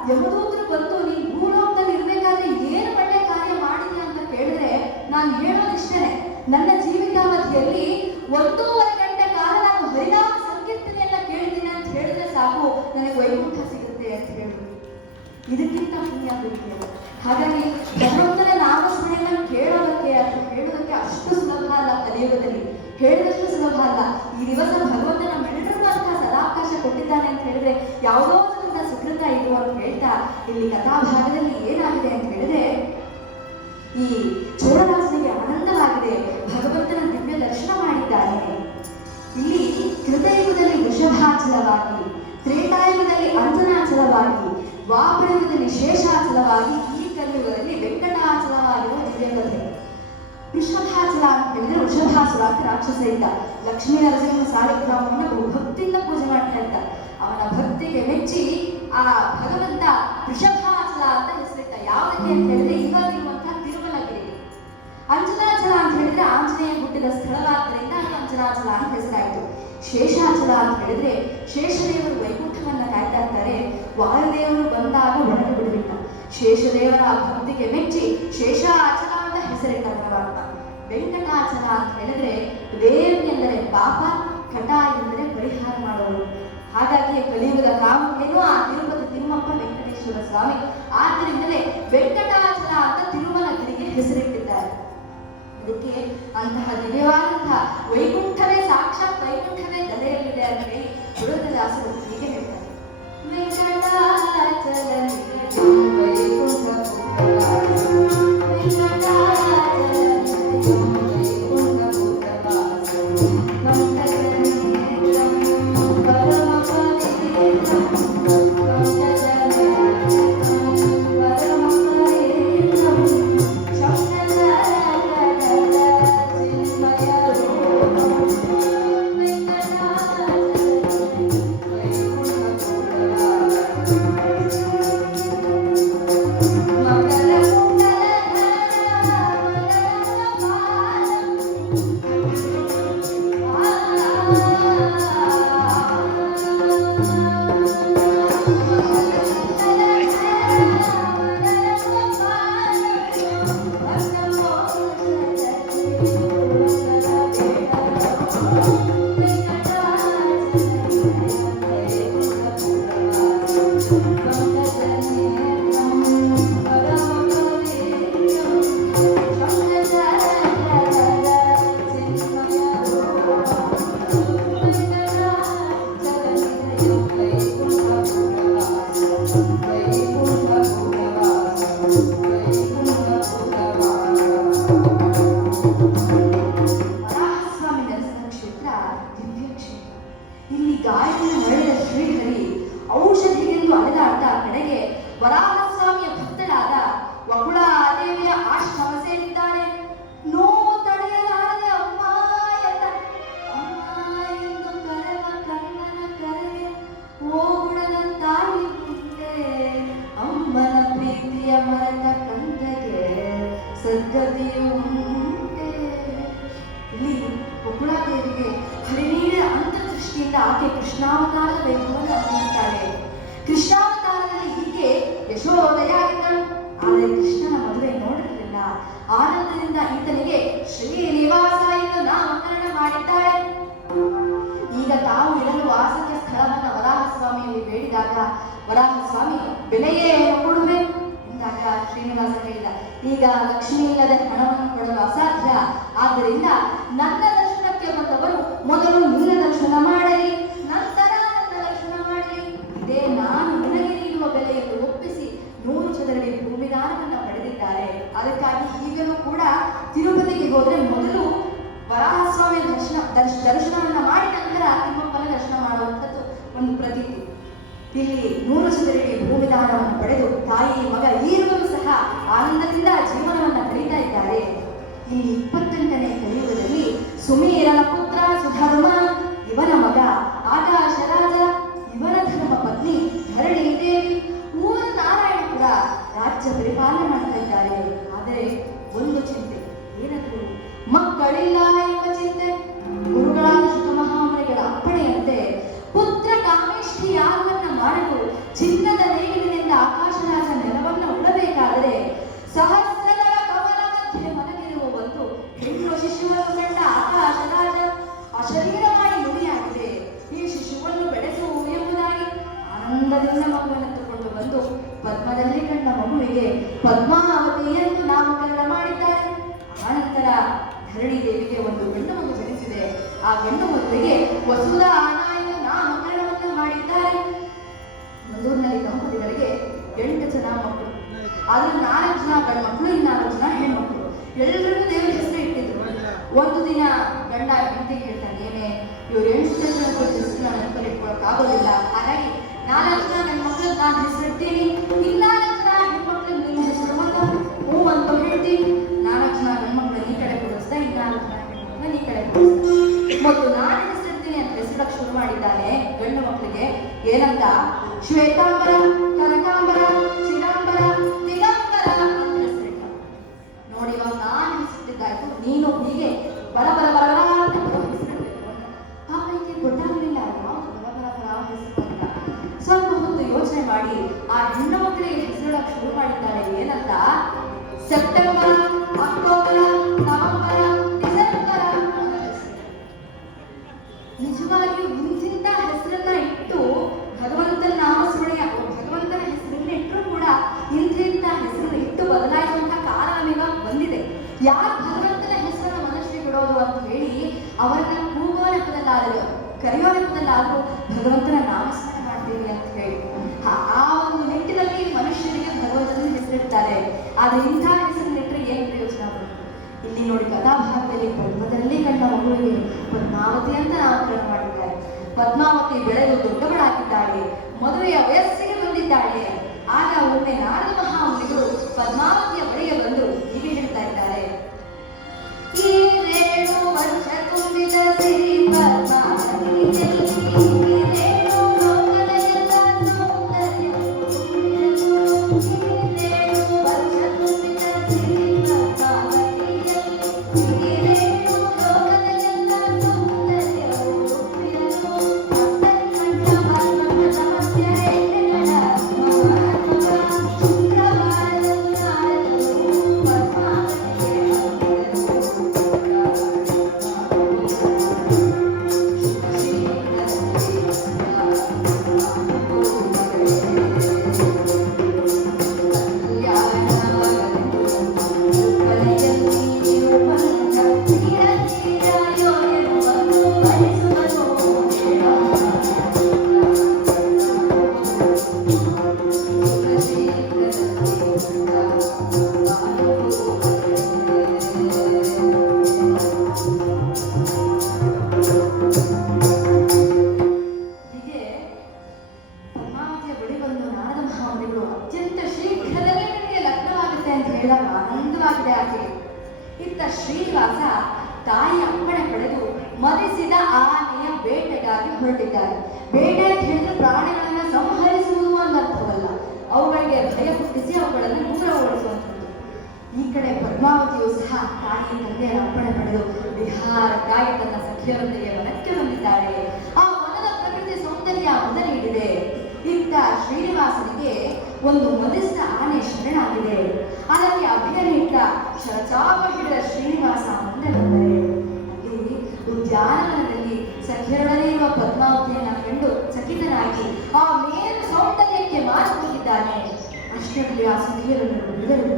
ಯಮದೂತರು ಬಂದು ನೀನು ಭೂಲೋಕದಲ್ಲಿ ಇರ್ಬೇಕಾದ್ರೆ ಏನು ಒಳ್ಳೆ ಕಾರ್ಯ ಮಾಡಿದ್ಯಾ ಅಂತ ಕೇಳಿದ್ರೆ, ನಾನು ಹೇಳೋದಿಷ್ಟೇನೆ, ನನ್ನ ಜೀವಿತಾವಧಿಯಲ್ಲಿ 1.5 ಗಂಟೆ ಕಾಲ ನಾನು ಹರಿನಾಮ ಸಂಕೀರ್ತನೆಯನ್ನ ಕೇಳಿದ್ದೀನಿ ಅಂತ ಹೇಳಿದ್ರೆ ಸಾಕು, ನನಗೆ ವೈಕುಂಠ ಸಿಗುತ್ತೆ ಅಂತ ಹೇಳಿದ್ರು. ಇದಕ್ಕಿಂತ ಪುಣ್ಯ ಬೇಕಿದೆ. ಹಾಗಾಗಿ ಭಗವಂತನ ನಾಮಸ್ಮರಣೆಯನ್ನು ಕೇಳೋದಕ್ಕೆ ಅಥವಾ ಹೇಳೋದಕ್ಕೆ ಅಷ್ಟು ಸುಲಭ ಅಲ್ಲ. ಕಲಿಯುಗದಲ್ಲಿ ಹೇಳಿದಷ್ಟು ಸುಲಭ ಅಲ್ಲ. ಈ ದಿವಸ ಭಗವಂತ ನಮ್ಮೆಲ್ಲರಿಗೂ ಅಂತಹ ಸದಾವಕಾಶ ಕೊಟ್ಟಿದ್ದಾನೆ ಅಂತ ಹೇಳಿದ್ರೆ ಯಾವುದೋ ಒಂದು ಸುಕೃತ ಇದು ಅಂತ ಹೇಳ್ತಾ, ಇಲ್ಲಿ ಕಥಾಭಾಗದಲ್ಲಿ ಏನಾಗಿದೆ ಅಂತ ಹೇಳಿದ್ರೆ, ಈ ಚೋಳದಾಸನಿಗೆ ಆನಂದವಾಗಿದೆ, ಭಗವಂತನ ದಿವ್ಯ ದರ್ಶನ ಮಾಡಿದ್ದಾನೆ. ಇಲ್ಲಿ ಕೃತಯುಗದಲ್ಲಿ ವೃಷಭಾಚಲವಾಗಿ, ತ್ರೇತಾಯುಗದಲ್ಲಿ ಅಂಜನಾಚಲವಾಗಿ, ದ್ವಾಪರಯುಗದಲ್ಲಿ ಶೇಷಾಚಲವಾಗಿ, ಈ ಕಲಿಯುಗದಲ್ಲಿ ವೆಂಕಟಾಚಲವಾಗಿರುವ ದಿವ್ಯ ಕಥೆ. ವೃಷಭಾಚಲ ಅಂತ ಹೇಳಿದ್ರೆ, ವೃಷಭಾಸುರ ಅಂತ ರಾಕ್ಷಸ ಇದ್ದ. ಲಕ್ಷ್ಮೀ ನರಸಿಂಹ ಸಾಲಿಗ್ರಾಮವನ್ನು ಭಕ್ತಿಯಿಂದ ಪೂಜೆ ಮಾಡ್ತಾ ಇದ್ದ. ಅವನ ಭಕ್ತಿಗೆ ಮೆಚ್ಚಿ ಆ ಭಗವಂತ ವೃಷಭಾಚಲ ಅಂತ ಹೆಸರಿಟ್ಟ. ಯಾವುದಕ್ಕೆ ಅಂತ ಹೇಳಿದ್ರೆ, ಇವಾಗಿರುವಂತಹ ತಿರುಮಲಗಿರಿ. ಅಂಜನಾಚಲ ಅಂತ ಹೇಳಿದ್ರೆ ಆಂಜನೇಯ ಹುಟ್ಟಿದ ಸ್ಥಳವಾದ್ದರಿಂದ ಅದು ಅಂಜನಾಚಲ ಅಂತ ಹೆಸರಾಯಿತು. ಶೇಷಾಚಲ ಅಂತ ಹೇಳಿದ್ರೆ, ಶೇಷದೇವರು ವೈಕುಂಠವನ್ನ ಕಾಯ್ತಾ ಇರ್ತಾರೆ. ವಾಯುದೇವರು ಬಂದಾಗ ಒಳಗೆ ಬಿಡಲಿಲ್ಲ. ಶೇಷದೇವರ ಭಕ್ತಿಗೆ ಮೆಚ್ಚಿ ಶೇಷಾಚಲ ಅಂತ ಹೆಸರಿಟ್ಟ ಪರಮಾತ್ಮ. ವೆಂಕಟಾಚಲ ಅಂತ ಹೇಳಿದ್ರೆ, ವೇವ್ ಎಂದರೆ ಪಾಪ, ಕಟ ಎಂದರೆ ಪರಿಹಾರ ಮಾಡೋರು. ಹಾಗಾಗಿ ಕಲಿಯುಗದ ಕಾಮಧೇನು ಆ ತಿರುಪತಿ ತಿಮ್ಮಪ್ಪ ವೆಂಕಟೇಶ್ವರ ಸ್ವಾಮಿ. ಆದ್ದರಿಂದಲೇ ವೆಂಕಟಾಚಲ ಅಂತ ತಿರುಮಲಗಿರಿಗೆ ಹೆಸರಿಟ್ಟಿದ್ದಾರೆ. ಅದಕ್ಕೆ ಅಂತಹ ದಿವ್ಯವಾದಂತಹ ವೈಕುಂಠವೇ ಸಾಕ್ಷಾತ್ ವೈಕುಂಠವೇ ಗದೆಯಲ್ಲಿದೆ ಅಂತ ಹೇಳಿ ಪುರಂದರದಾಸರು ಹೀಗೆ ಹೇಳ್ತಾರೆ. ಮಂಗಲ ಉಂಟೆ. ಇಲ್ಲಿ ಬಕುಳಾದೇವಿಗೆ ಹರಿನೀಡ ಅಂತರ್ದೃಷ್ಟಿಯಿಂದ ಆಕೆ ಕೃಷ್ಣಾವತಾರದ ವೈಭವವನ್ನು ಅನುಭವಿಸ್ತಾಳೆ. ಕೃಷ್ಣಾವತಾರದಲ್ಲಿ ಈಕೆ ಯಶೋದೆಯಾಗಿದ್ದಳು. ಆದರೆ ಕೃಷ್ಣನ ಮದುವೆ ನೋಡಿರಲಿಲ್ಲ. ಆನಂದದಿಂದ ಈತನಿಗೆ ಶ್ರೀನಿವಾಸ ಎಂದು ನಾಮಕರಣ ಮಾಡಿದ್ದಾಳೆ. ಈಗ ತಾವು ಇರಲು ವಾಸಕ್ಕೆ ಸ್ಥಳವನ್ನ ವರಾಹಸ್ವಾಮಿಯಲ್ಲಿ ಬೇಡಿದಾಗ ವರಾಹಸ್ವಾಮಿ ಬೆಲೆಯೇ ಕೊಡುವೆ ಎಂದಾಗ ಶ್ರೀನಿವಾಸ ಹೇಳಿದ, ಈಗ ಲಕ್ಷ್ಮಿ ಇಲ್ಲದೆ ಹಣವನ್ನು ಕೊಡಲು ಅಸಾಧ್ಯ. ಆದ್ದರಿಂದ ನನ್ನ ದರ್ಶನಕ್ಕೆ ಬಂದವರು ಮೊದಲು ನಿನ್ನ ದರ್ಶನ ಮಾಡಲಿ, ನಂತರ ನನ್ನ ದರ್ಶನ ಮಾಡಲಿ. ಇದೇ ನಾನು ನಿನಗೆ ನೀಡುವ ಬೆಲೆಯನ್ನು ಒಪ್ಪಿಸಿ 100 ಚದರಡಿ ಭೂಮಿದಾನವನ್ನ ಪಡೆದಿದ್ದಾರೆ. ಅದಕ್ಕಾಗಿ ಈಗಲೂ ಕೂಡ ತಿರುಪತಿಗೆ ಹೋದ್ರೆ ಮೊದಲು ವರಾಹಸ್ವಾಮಿ ದರ್ಶನವನ್ನ ಮಾಡಿ ನಂತರ ತಿಮ್ಮಪ್ಪನ ದರ್ಶನ ಮಾಡುವಂಥದ್ದು ಒಂದು ಪ್ರತೀತಿ. ಇಲ್ಲಿ 100 ಚದರಡಿ ಭೂಮಿದಾನವನ್ನು ಪಡೆದು ತಾಯಿ ಮಗ ಈರುವರು ಸಹ ಆನಂದದಿಂದ ಜೀವನವನ್ನ ಕಳೀತಾ ಇದ್ದಾರೆ. ಇಲ್ಲಿ 28ನೇ ಕಲಿಯುಗದಲ್ಲಿ ಸುಮೀರನ ಪುತ್ರ ಸುಧರ್ಮ, ಇವನ ಮಗ ಆಕಾಶರಾಜ, ಇವನ ಧರ್ಮ ಪತ್ನಿ ಧರಣಿ ದೇವಿ, ಊರ ನಾರಾಯಣಪುರ ರಾಜ್ಯ ಪರಿಪಾಲನೆ ಮಾಡ್ತಾ ಇದ್ದಾರೆ. ಆದರೆ ಒಂದು ಚಿಂತೆ, ಏನದು? ಮಕ್ಕಳಿಲ್ಲ ಎಂಬ ಚಿಂತೆ. ಗುರುಗಳಾದ ಶ್ರೀಮಹಾಮುನಿಗಳ ಅಪ್ಪಣೆಯಂತೆ ಪುತ್ರ ಕಾಮೇಷ್ಠಿ ಯಾಗವನ್ನ ಮಾಡಲು ಚಿನ್ನದ ನೇಗಿಲಿನಿಂದ ಆಕಾಶರಾಜ ನೆಲವನ್ನ ಉಡಬೇಕಾದರೆ ಸಹಸ್ರದಳ ಕಮಲ ಮಧ್ಯೆ ಮಲಗಿರುವ ಒಂದು ಹೆಣ್ಣು ಶಿಶುವನ್ನು ಕಂಡ ಆಕಾಶರಾಜ ಅಶರೀರವಾಗಿ ನುಡಿಯಾಗಿದೆ. ಈ ಶಿಶುವನ್ನು ಬೆಳೆಸುವು ಎಂಬುದಾಗಿ ಆನಂದದಿಂದ ಮಗುವನ್ನು ತಗೊಂಡು ಬಂದು ಪದ್ಮದಲ್ಲಿ ಕಂಡ ಮಗುವಿಗೆ ಪದ್ಮಾವತಿ ಎಂದು ನಾಮಕರಣ ಮಾಡಿದ್ದಾರೆ. ಆನಂತರ ಧರಣಿ ದೇವಿಗೆ ಒಂದು ಗಂಡು ಮಗು ಜನಿಸಿದೆ. ಆ ಗಂಡು ಮಗುವಿಗೆ ವಸುಧಾ ಎಂದು ನಾಮಕರಣವನ್ನು ಮಾಡಿದ್ದಾರೆ. ಮದ್ದೂರಿನಲ್ಲಿ ದಂಪತಿಗಳಿಗೆ 8 ಜನ ಮಕ್ಕಳು. ಆದ್ರೆ 4 ಜನ ಗಂಡು ಮಕ್ಕಳು, 4 ಜನ ಹೆಣ್ಮಕ್ಳು. ಎಲ್ಲರಿಗೂ ದೇವರ ಹೆಸರು ಇಟ್ಟಿದ್ರು. ಒಂದು ದಿನ ಗಂಡ ಹೆಂಡತಿಗೆ ಹೇಳ್ತಾನೆ, ಏನೇ ಇವ್ರು 8 ಜನ ಹೆಸರು ನಾನು ನೆನಪಲ್ಲಿ ಇಟ್ಕೊಳಕ್ ಆಗೋದಿಲ್ಲ, ಹಾಗಾಗಿ 4 ಜನ ನನ್ನ ಮಕ್ಕಳು ನಾನು ಹೆಸರಿಡ್ತೀನಿ, 4 ಜನ ಹೆಣ್ಮಕ್ಳು ನಿನ್ನ ಹೆಸರು ಅಂತ ಹೂ ಅಂತ ಹೇಳ್ತೀನಿ. 4 ಜನ ಗಂಡ್ಮಕ್ಳು ಈ ಕಡೆ ಕೊಡಿಸ್ತಾ, 4 ಜನ ಹೆಣ್ಮಕ್ಳು ಈ ಕಡೆ ಕೊಡಿಸ್ತಾ, ಮತ್ತು ನಾನು ಹೆಸರಿಡ್ತೀನಿ ಅಂತ ಹೆಸರಕ್ಕೆ ಶುರು ಮಾಡಿದ್ದಾನೆ. ಗಂಡು ಮಕ್ಕಳಿಗೆ ಏನಂತ? ಶ್ವೇತಾಂಬರ, ಕನಕಾಂಬರ, ಚಿದಂಬರ, ದಿಗಂಬರ ಅಂತ ಹೆಸರಿಟ್ಟ. ನೋಡಿ, ಇವಾಗ ನಾನು ಹೆಸರಿಟ್ಟಿದ್ದಾಯ್ತು, ನೀನು ಹೀಗೆ ಬರ ಬರ ಬರ ಅಂತ ಹೆಸರಿಡ್ಬೇಕು. ಪಾಪ ಈಕೆ ಗೊತ್ತಾಗಲಿಲ್ಲ ಯಾವುದು ಬರ ಬರ ಬರ ಹೆಸರು ಅಂತ. ಸ್ವಲ್ಪ ಹೊತ್ತು ಯೋಚನೆ ಮಾಡಿ ಆ ಹೆಣ್ಣು ಮಕ್ಕಳಿಗೆ ಹೆಸರಿಡಕ್ಕೆ ಶುರು ಮಾಡಿದ್ದಾಳೆ. ಏನಂತ? ಸೆಪ್ಟೆಂಬರ್, ಅಕ್ಟೋಬರ್, ನವೆಂಬರ್, ಡಿಸೆಂಬರ್ ಅಂತ ಹೆಸರು. ನಿಜವಾಗಿಯೂ ಇಂತಿಂತ ಹೆಸರನ್ನ ಇಟ್ಟು ಭಗವಂತನ ನಾಮಸ್ಮರಣೆ, ಭಗವಂತನ ಹೆಸರನ್ನ ಇಟ್ಟರು ಕೂಡ ಇಂತಿಂತ ಹೆಸರನ್ನ ಇಟ್ಟು ಬದಲಾಯಿಸುವಂತಹ ಕಾಲ ಇವಾಗ ಬಂದಿದೆ. ಯಾರು ಭಗವಂತನ ಹೆಸರನ್ನ ಮನಸ್ಸಿಗೆ ಬಿಡೋದು ಅಂತ ಹೇಳಿ ಅವರನ್ನ ಕೂಗೋ ನೆಪದಲ್ಲಾದರೂ ಕರೆಯೋ ನೆಪದಲ್ಲಾದರೂ ಭಗವಂತನ ನಾಮಸ್ಮರಣೆ ಮಾಡ್ತೀವಿ ಅಂತ ಹೇಳಿ ಆ ಒಂದು ನಿಟ್ಟಿನಲ್ಲಿ ಮನುಷ್ಯರಿಗೆ ಭಗವಂತನ ಹೆಸರಿಡ್ತಾರೆ. ಆದ್ರೆ ಇಂಥ ಹೆಸರನ್ನಿಟ್ಟರೆ ಏನು ಪ್ರಯೋಜನ ಬರುತ್ತೆ? ಇಲ್ಲಿ ನೋಡಿ, ಕಥಾಭಾಗದಲ್ಲಿ ಪದ್ಮದಲ್ಲಿ ಕಂಡ ಮಗುವಿಗೆ ಪದ್ಮಾವತಿ ಅಂತ ನಾಮಕರಣ ಮಾಡಿದ್ದಾರೆ. ಪದ್ಮಾವತಿ ಬೆಳೆದು ದೊಡ್ಡವಳಾಗಿದ್ದಾಳೆ, ಮದುವೆಯ ವಯಸ್ಸಿಗೆ ಬಂದಿದ್ದಾಳೆ. ಆಗ ಒಮ್ಮೆ ನಾರದ ಮಹಾಮುನಿಗಳು ಪದ್ಮಾವತಿಯ ಬಳಿಗೆ ಬಂದು ಹೀಗೆ ಹೇಳ್ತಾ ಇದ್ದಾರೆ, ಈ 7 ವರ್ಷ ತುಂಬಿದ ಸಿರಿ ಪದ್ಮಾವತಿ ಆನಂದವಾಗಿದೆ ಆಕೆ. ಇತ್ತ ಶ್ರೀನಿವಾಸ ತಾಯಿ ಅಪ್ಪಣೆ ಪಡೆದು ಮರಿಸಿದ ಆನೆಯ ಬೇಟೆಗಾಗಿ ಹೊರಟಿದ್ದಾರೆ. ಬೇಟೆ ಅಂತ ಹೇಳಿದ್ರೆ ಪ್ರಾಣಿಗಳನ್ನ ಸಂಹರಿಸುವುದು ಅನ್ನರ್ಥವಲ್ಲ, ಅವುಗಳಿಗೆ ಭಯ ಹುಟ್ಟಿಸಿ ಅವುಗಳನ್ನು ದೂರ ಓಡಿಸುವಂಥದ್ದು. ಈ ಕಡೆ ಪದ್ಮಾವತಿಯು ಸಹ ತಾಯಿ ತಂದೆಯರ ಅಪ್ಪಣೆ ಪಡೆದು ವಿಹಾರಕ್ಕಾಗಿ ತನ್ನ ಸಖಿಯರೊಂದಿಗೆ ವನಕ್ಕೆ ಬಂದಿದ್ದಾಳೆ. ಆ ವನದ ಪ್ರಕೃತಿ ಸೌಂದರ್ಯ ಮೊದಲು ಹಿಡಿದೆ. ಇತ್ತ ಶ್ರೀನಿವಾಸನಿಗೆ ಒಂದು ಮದಸ್ಥ ಆನೆ ಶರಣಾಗಿದೆ. ಅದಕ್ಕೆ ಅಭಿನಯಿಟ್ಟ ಶರಚಾಪ ಹಿಡಿದ ಶ್ರೀನಿವಾಸ ಮುಂದೆ ಬಂದರೆ ಅಲ್ಲಿ ಉದ್ಯಾನವನದಲ್ಲಿ ಸಖಿಯರೊಡನೆ ಇರುವ ಪದ್ಮಾವತಿಯನ್ನ ಕಂಡು ಚಕಿತನಾಗಿ ಆ ಮೇಲು ಸೌಂದರ್ಯಕ್ಕೆ ಮಾರು ಹೋಗಿದ್ದಾನೆ. ಅಷ್ಟರಲ್ಲಿ ಆ ಸಖಿಯರನ್ನು ಬಿಡಲು